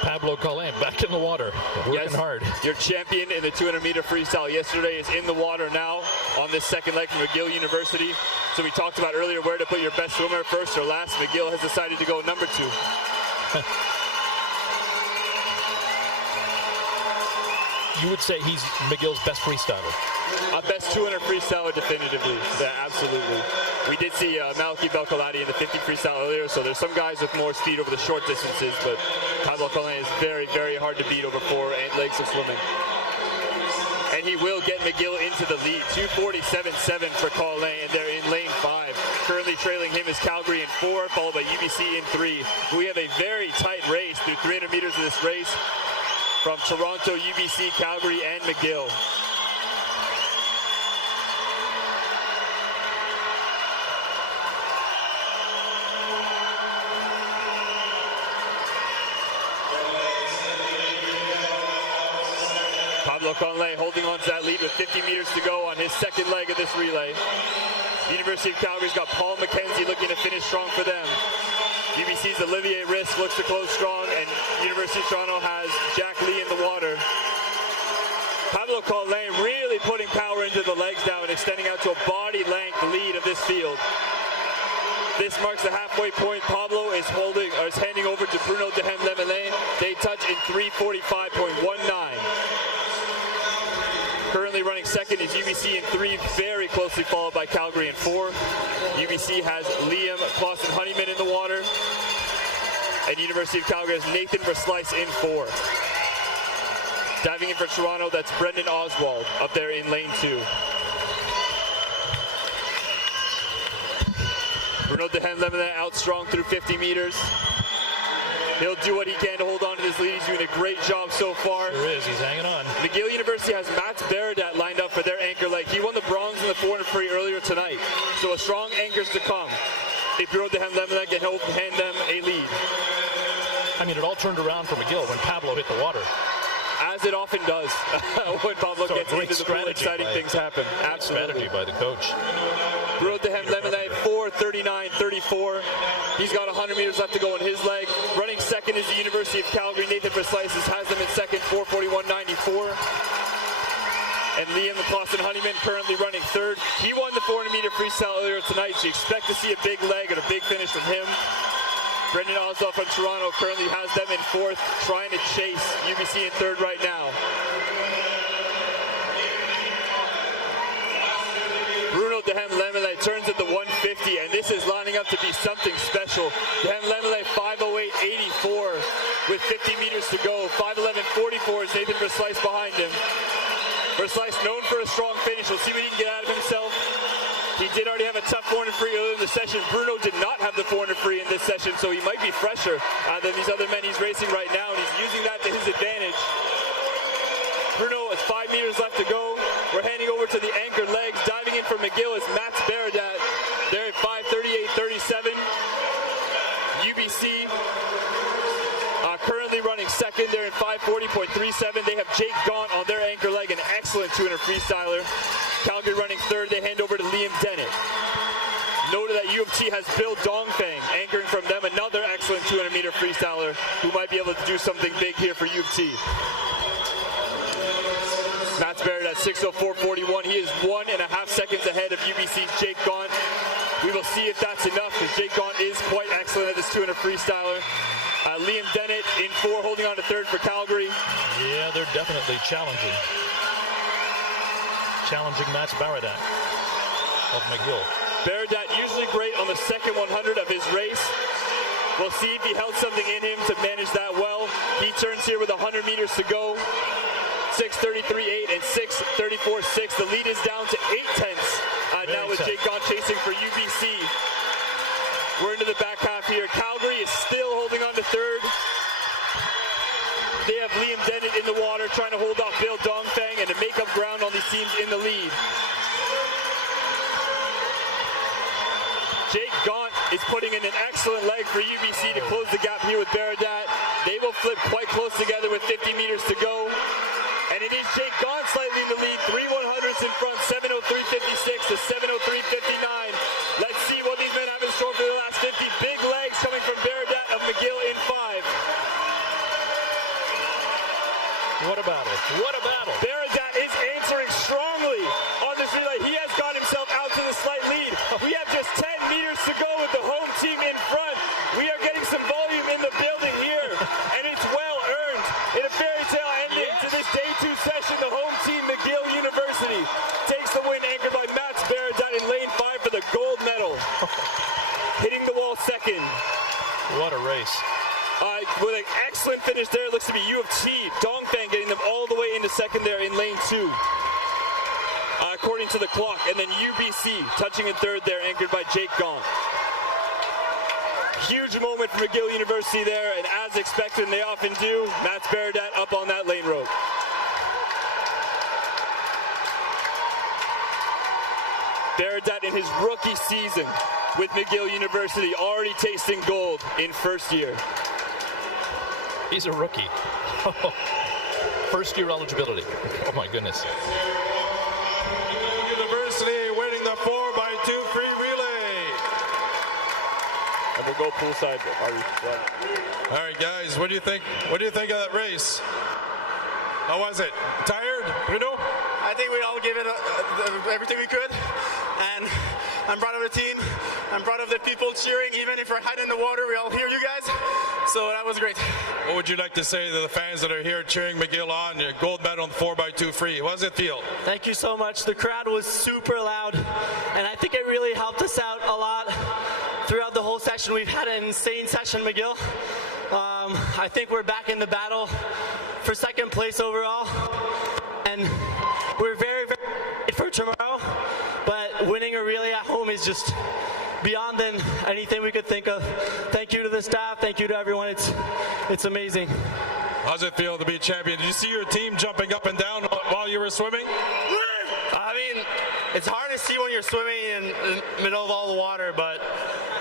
Pablo Colin back in the water, working hard. Your champion in the 200-meter freestyle yesterday is in the water now on this second leg from McGill University. So we talked about earlier where to put your best swimmer, first or last. McGill has decided to go number 2. You would say he's McGill's best freestyler? Best 200 freestyler definitively. Yeah, absolutely. We did see Malky Belkalati in the 50 freestyle earlier, so there's some guys with more speed over the short distances, but Pablo Colin is very, very hard to beat over 4 legs of swimming. And he will get McGill into the lead. 2:47.7 for Colin, and they're in lane 5. Currently trailing him is Calgary in 4, followed by UBC in 3. We have a very tight race through 300 meters of this race from Toronto, UBC, Calgary, and McGill. Pablo Conley holding on to that lead with 50 meters to go on his second leg of this relay. The University of Calgary's got Paul McKenzie looking to finish strong for them. UBC's Olivier Risk looks to close strong, and University of Toronto has Jack Lee in the water. Pablo Colin really putting power into the legs now and extending out to a body length lead of this field. This marks the halfway point. Pablo is handing over to Bruno Dehem-Lemelin. They touch in 3:45.19. Currently running second is UBC in 3, very closely followed by Calgary in 4. UBC has Liam Clausen-Honeyman in the water. And University of Calgary has Nathan Verslice in 4. Diving in for Toronto, that's Brendan Oswald up there in lane 2. Bruno Dehem-Lemelin out strong through 50 meters. He'll do what he can to hold on to this lead. He's doing a great job so far. Sure is. He's hanging on. McGill University has Mats Baradat lined up for their anchor leg. He won the bronze in the 400 free earlier tonight. So a strong anchors to come. If Bruno Dehem-Lemelin can hand them a lead. I mean, it all turned around for McGill when Pablo hit the water. As it often does when Pablo gets into the pool, exciting things happen. Absolutely. Strategy by the coach. Bruno Dehem-Lemelin, 4:39.34. He's got 100 meters left to go in his leg. Running second is the University of Calgary. Nathan Verslice has them in second, 4:41.94. And Liam Clausen-Honeyman currently running third. He won the 400-meter freestyle earlier tonight, so you expect to see a big leg and a big finish from him. Brendan Oswald from Toronto currently has them in 4th, trying to chase UBC in 3rd right now. Bruno Dehem-Lemelin turns at the 150, and this is lining up to be something special. Dehem-Lemelin 5:08.84 with 50 meters to go. 5:11.44 is Nathan Verslice behind him. Verslice known for a strong finish. We'll see what he can get out of himself. He did already have a tough 400 free earlier in the session. Bruno did not have the 400 free in this session, so he might be fresher than these other men he's racing right now, and he's using that to his advantage. Bruno has 5 meters left to go. We're handing over to the anchor legs. Diving in for McGill is Mats Baradat. They're at 5:38.37. UBC currently running second. They're in 5:40.37. They have Jake Gaunt on their anchor leg, an excellent 200 freestyler. Calgary running third. They hand over to Liam Dennett. Noted that U of T has Bill Dongfang anchoring from them, another excellent 200-meter freestyler who might be able to do something big here for U of T. Mats Barrett at 6:04.41. He is 1.5 seconds ahead of UBC's Jake Gaunt. We will see if that's enough, because Jake Gaunt is quite excellent at this 200 freestyler. Liam Dennett in 4, holding on to 3rd for Calgary. Yeah, they're definitely challenging Mats Baradat of McGill. Baradat usually great on the second 100 of his race. We'll see if he held something in him to manage that well. He turns here with 100 meters to go. 6:33.8 and 6:34.6. The lead is down to 0.8 now with Jake Gaunt chasing for UBC. We're into the back half here. Calgary is still holding on to third. They have Liam Dennett in the water trying to hold off Bill Dongfang and to make up ground on these teams in the lead. Jake Gaunt is putting in an excellent leg for UBC to close the gap here with Baradat. They will flip quite close together with 50 meters to go. And it is Jake Gaunt slightly in the lead, 3/100ths in front, 7:03.56 to 7:03.59. Let's see what these men have in store for the last 50. Big legs coming from Baradat of McGill in 5. What about it? What a battle. Baradat is answering strongly on this relay. He has got himself out to the slight lead. We have just 10 meters to go with the home team in front. We are getting some volume in the building here, and it's well earned. In a fairy tale ending to this day 2 session, the home team, McGill University, takes the win, anchored by Mats Baradat in lane 5 for the gold medal. Hitting the wall second. What a race. With an excellent finish there, it looks to be U of T. Dongfang getting them all the way into second there in lane 2. According to the clock. And then UBC touching in third there, anchored by Jake Gaunt. Huge moment for McGill University there, and as expected, and they often do, Mats Baradat up on that lane rope. Baradat in his rookie season with McGill University, already tasting gold in first year. He's a rookie. First year eligibility. Oh my goodness. University winning the 4x2 free relay. And we'll go poolside. All right, guys, what do you think? What do you think of that race? How was it? Tired, Bruno? I think we all gave it everything we could, and I'm proud of the team. I'm proud of the people cheering. Even if we're hiding in the water, we all hear you guys. So that was great. What would you like to say to the fans that are here cheering McGill on? Your gold medal on 4x2 free. What does it feel? Thank you so much. The crowd was super loud, and I think it really helped us out a lot throughout the whole session. We've had an insane session, McGill. I think we're back in the battle for second place overall, and we're very, very excited for tomorrow. But winning a relay at home is just beyond than anything we could think of. Thank you to the staff. Thank you to everyone. It's amazing. How's it feel to be champion? Did you see your team jumping up and down while you were swimming? I mean, it's hard to see when you're swimming in the middle of all the water, but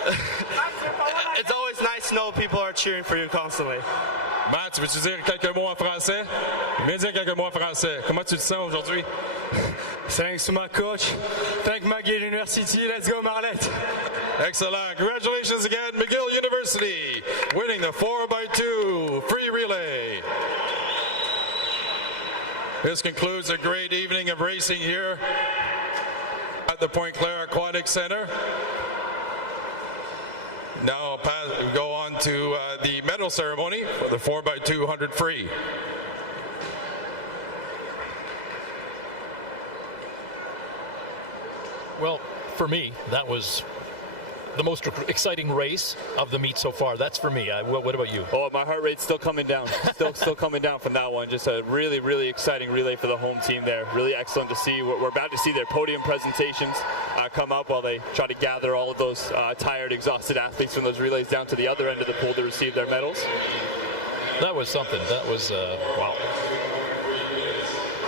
it's always nice to know people are cheering for you constantly. Matt, veux-tu dire quelques mots en français? Viens dire quelques mots en français. Comment tu te sens aujourd'hui? Thanks to my coach. Thank McGill University. Let's go, Marlette. Excellent. Congratulations again, McGill University, winning the 4x2 free relay. This concludes a great evening of racing here at the Pointe-Claire Aquatic Center. Now we go on to the medal ceremony for the 4x200 free. Well, for me, that was the most exciting race of the meet so far. That's for me. What about you? Oh, my heart rate's still coming down. Still coming down from that one. Just a really, really exciting relay for the home team there. Really excellent to see. We're about to see their podium presentations come up while they try to gather all of those tired, exhausted athletes from those relays down to the other end of the pool to receive their medals. That was something. That was, wow.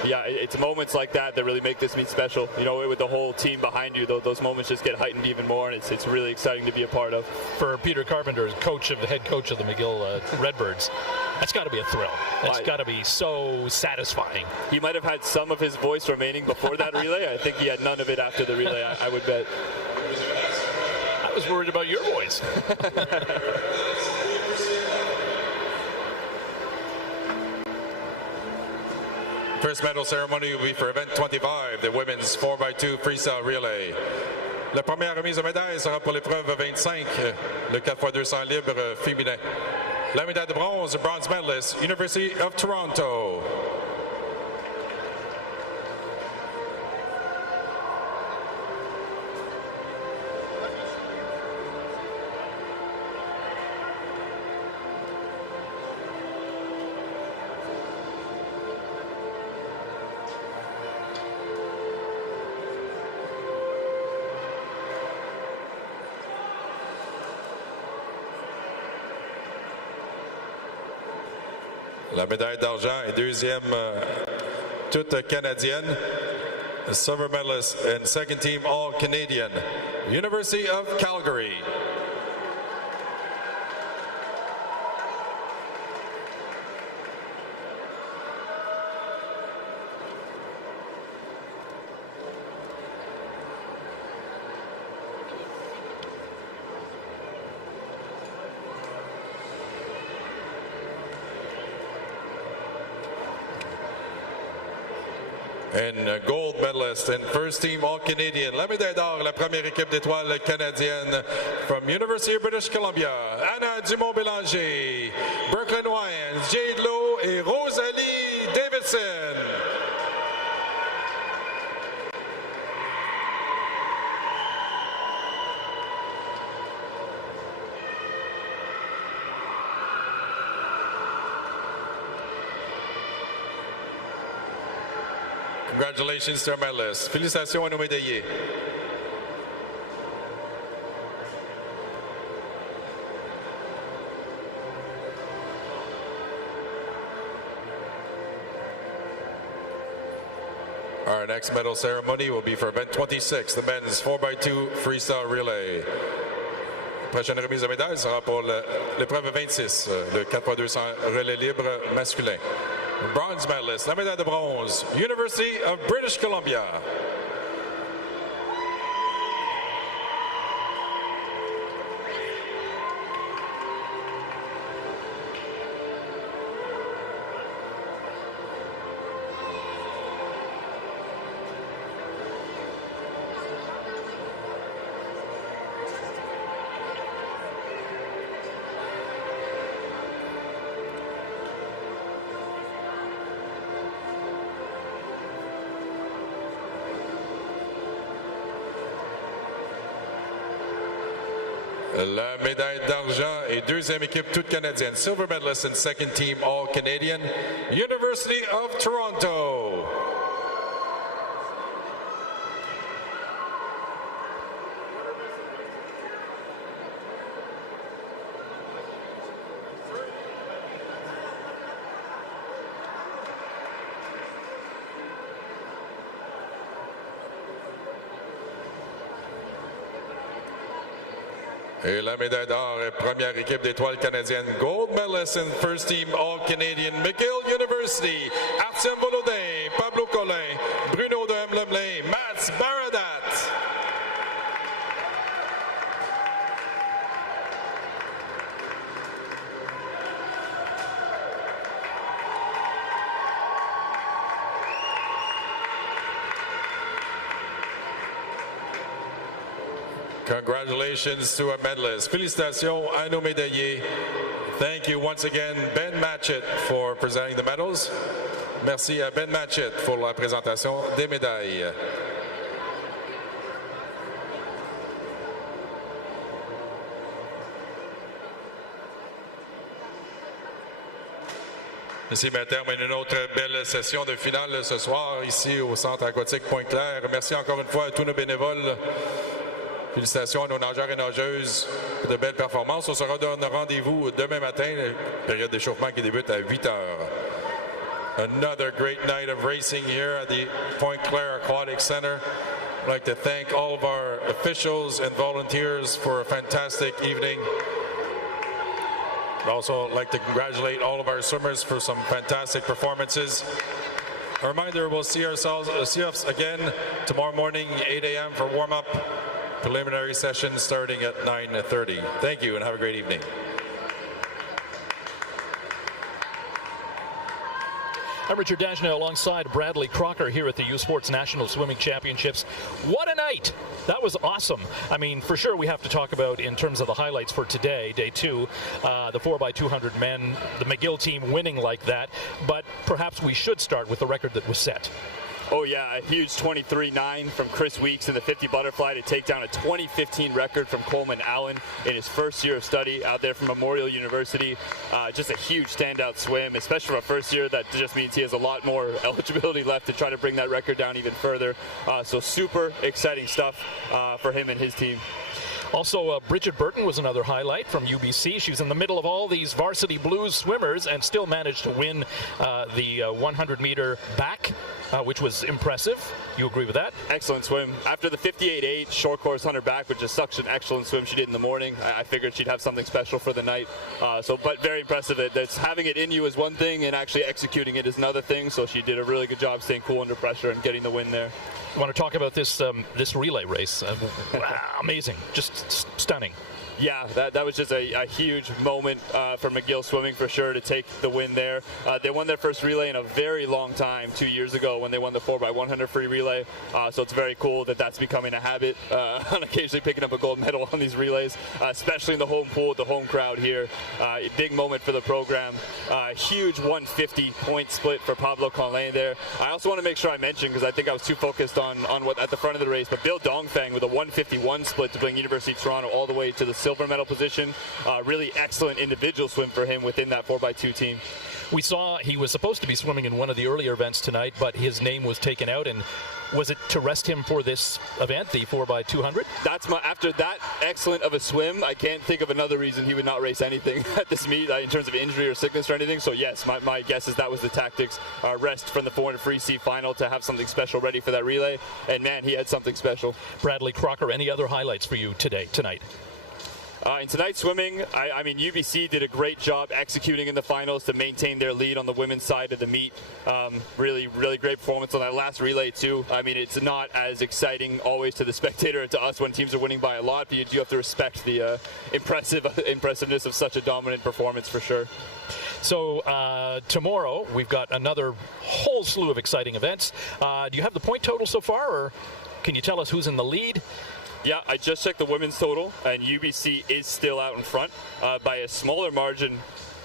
Yeah, it's moments like that that really make this meet special. You know, with the whole team behind you, those moments just get heightened even more, and it's really exciting to be a part of. For Peter Carpenter, the head coach of the McGill Redbirds, that's got to be a thrill. That's got to be so satisfying. He might have had some of his voice remaining before that relay. I think he had none of it after the relay, I would bet. I was worried about your voice. First medal ceremony will be for event 25, the women's 4x2 freestyle relay. La première remise de médaille sera pour l'épreuve 25, le 4x200 libre féminin. La médaille de bronze, bronze medalist, University of Toronto. La médaille d'argent est deuxième toute canadienne. Silver medalist and second team All-Canadian. University of Calgary. And gold medalist and first team All-Canadian. La médaille d'or, la première équipe d'étoiles canadienne from University of British Columbia. Anna Dumont-Bélanger, Brooklyn Wyans, Jade Lowe et Rosalie Davidson. Congratulations to our medalists. Félicitations à nos médaillés. Our next medal ceremony will be for event 26, the men's 4x2 freestyle relay. Prochaine remise de médailles sera pour l'épreuve 26, le 4x200 relais libre masculin. Bronze medalist, la médaille de bronze, University of British Columbia. La médaille d'argent est deuxième équipe toute canadienne. Silver medalist and second team All-Canadian, University of Toronto. Et la médaille d'or est première équipe d'étoiles canadiennes. Gold medalist and first team All-Canadian, McGill University. Artyom Volodin, Pablo Collin, Bruno de Hemlemlin, Mats Baradat. Congratulations to our medalists. Félicitations à nos médaillés. Thank you once again, Ben Matchett, for presenting the medals. Merci à Ben Matchett pour la présentation des médailles. Ici, termine une autre belle session de finale ce soir, ici au Centre aquatique Pointe-Claire. Merci encore une fois à tous nos bénévoles. Félicitations à nos nageurs et nageuses pour de belles performances. On se redonne rendez-vous demain matin, période d'échauffement qui débute à 8 heures. Another great night of racing here at the Pointe-Claire Aquatic Center. I'd like to thank all of our officials and volunteers for a fantastic evening. I'd also like to congratulate all of our swimmers for some fantastic performances. A reminder, we'll see us again tomorrow morning, 8 a.m. for warm-up. Preliminary session starting at 9:30. Thank you and have a great evening. I'm Richard Dagenet alongside Bradley Crocker here at the U Sports National Swimming Championships. What a night! That was awesome. I mean, for sure we have to talk about, in terms of the highlights for today, day two, the 4x200 men, the McGill team winning like that, but perhaps we should start with the record that was set. Oh yeah, a huge 23.9 from Chris Weeks in the 50 butterfly to take down a 2015 record from Coleman Allen in his first year of study out there from Memorial University. Just a huge standout swim, especially for a first year. That just means he has a lot more eligibility left to try to bring that record down even further. So super exciting stuff for him and his team. Also, Bridget Burton was another highlight from UBC. She was in the middle of all these varsity blues swimmers and still managed to win the 100-meter back, which was impressive. You agree with that? Excellent swim. After the 58.8 short course 100 back, which is such an excellent swim she did in the morning, I figured she'd have something special for the night. But very impressive. That's having it in you is one thing, and actually executing it is another thing. So she did a really good job staying cool under pressure and getting the win there. I want to talk about this this relay race. Amazing, just stunning. Yeah, that was just a huge moment for McGill swimming for sure to take the win there. They won their first relay in a very long time 2 years ago when they won the 4x100 free relay. So it's very cool that that's becoming a habit on occasionally picking up a gold medal on these relays, especially in the home pool with the home crowd here. A big moment for the program. Huge 150 point split for Pablo Conlin there. I also want to make sure I mention, because I think I was too focused on what at the front of the race, but Bill Dongfang with a 151 split to bring University of Toronto all the way to the silver medal position. Really excellent individual swim for him within that 4x2 team. We saw he was supposed to be swimming in one of the earlier events tonight, but his name was taken out. And was it to rest him for this event, the 4x200? After that excellent of a swim, I can't think of another reason he would not race anything at this meet in terms of injury or sickness or anything. So yes, my guess is that was the tactics. Rest from the 400 free C final to have something special ready for that relay. And man, he had something special. Bradley Crocker, any other highlights for you tonight? In tonight's swimming, I mean, UBC did a great job executing in the finals to maintain their lead on the women's side of the meet. Really, really great performance on that last relay, too. I mean, it's not as exciting always to the spectator to us when teams are winning by a lot, but you do have to respect the impressiveness of such a dominant performance for sure. So tomorrow, we've got another whole slew of exciting events. Do you have the point total so far, or can you tell us who's in the lead? Yeah, I just checked the women's total, and UBC is still out in front by a smaller margin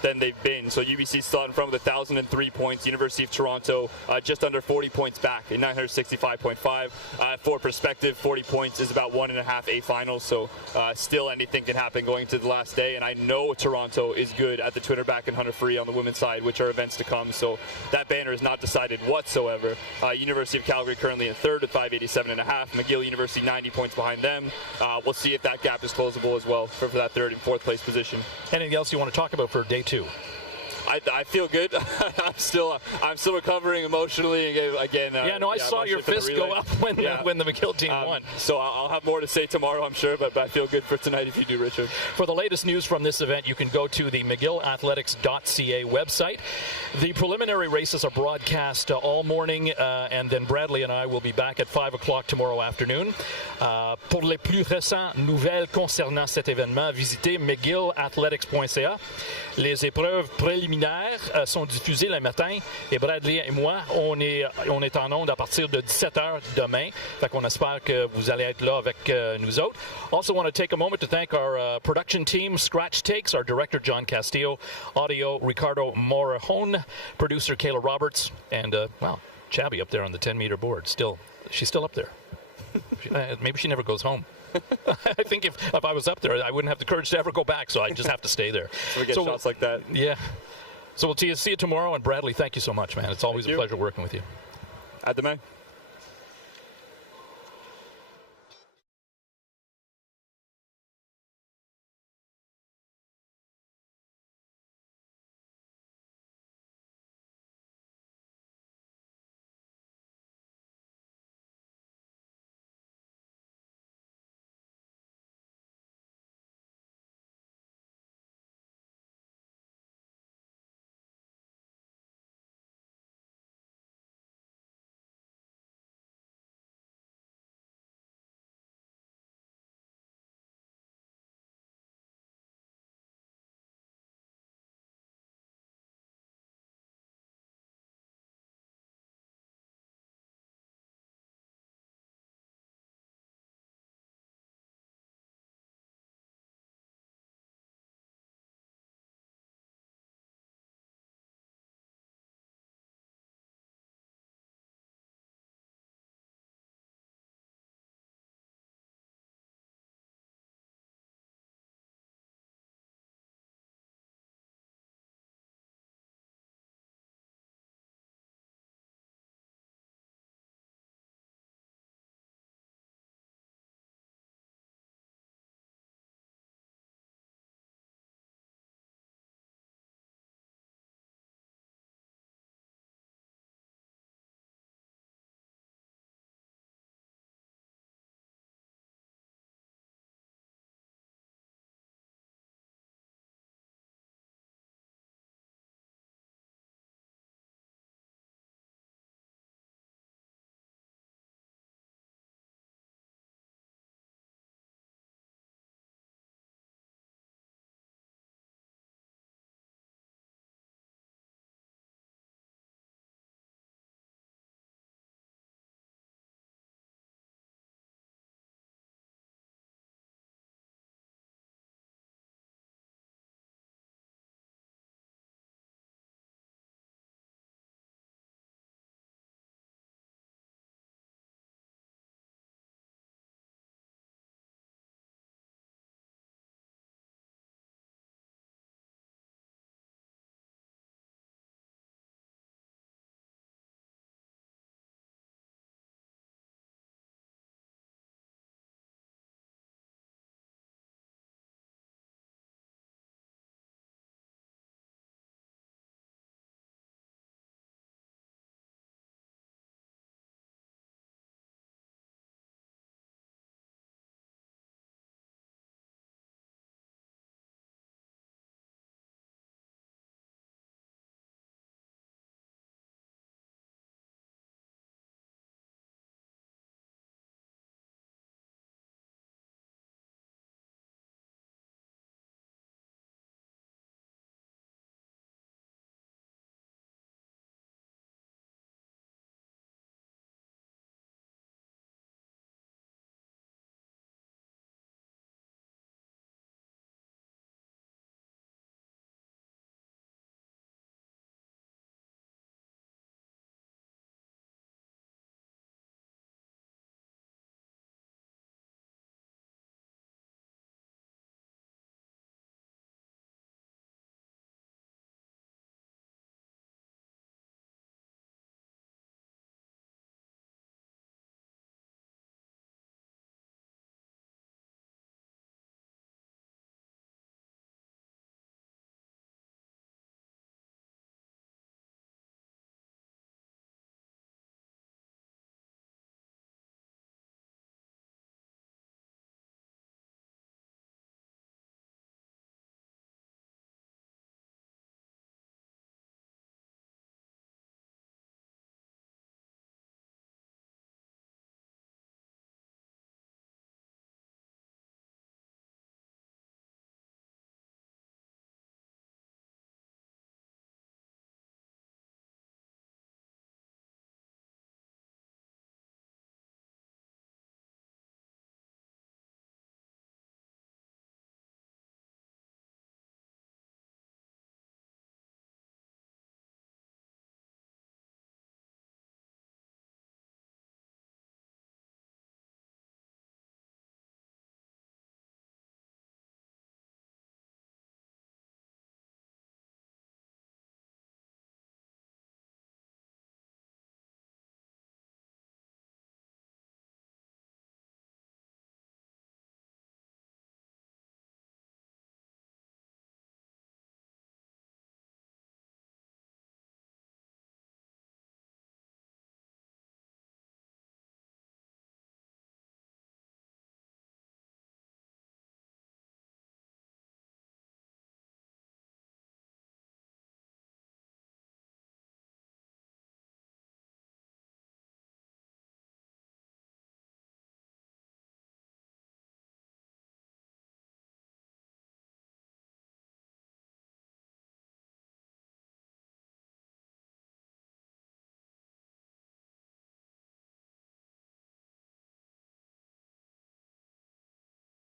than they've been. So UBC is still out in front with 1,003 points. University of Toronto just under 40 points back in 965.5. For perspective, 40 points is about 1.5 A finals. So still anything can happen going to the last day. And I know Toronto is good at the Twitter back and 100 free on the women's side, which are events to come. So that banner is not decided whatsoever. University of Calgary currently in third at 587.5. McGill University 90 points behind them. We'll see if that gap is closable as well for that third and fourth place position. Anything else you want to talk about for day two? I feel good. I'm still recovering emotionally again. I saw your fist go up when the McGill team won. So I'll have more to say tomorrow, I'm sure, but I feel good for tonight if you do, Richard. For the latest news from this event, you can go to the McGillAthletics.ca website. The preliminary races are broadcast all morning, and then Bradley and I will be back at 5 o'clock tomorrow afternoon. Pour les plus récentes nouvelles concernant cet événement, visitez McGillAthletics.ca. Les épreuves préliminaires sont diffusées le matin et Bradley et moi, on est en onde à partir de 17h demain. Fait qu'on espère que vous allez être là avec nous autres. Also want to take a moment to thank our production team, Scratch Takes, our director, John Castillo, audio, Ricardo Morajón, producer, Kayla Roberts, and, Chabby up there on the 10-meter board. She's still up there. Maybe she never goes home. I think if I was up there, I wouldn't have the courage to ever go back, so I just have to stay there. So we get shots like that. Yeah. So we'll see you tomorrow. And Bradley, thank you so much, man. It's always a pleasure working with you. À demain.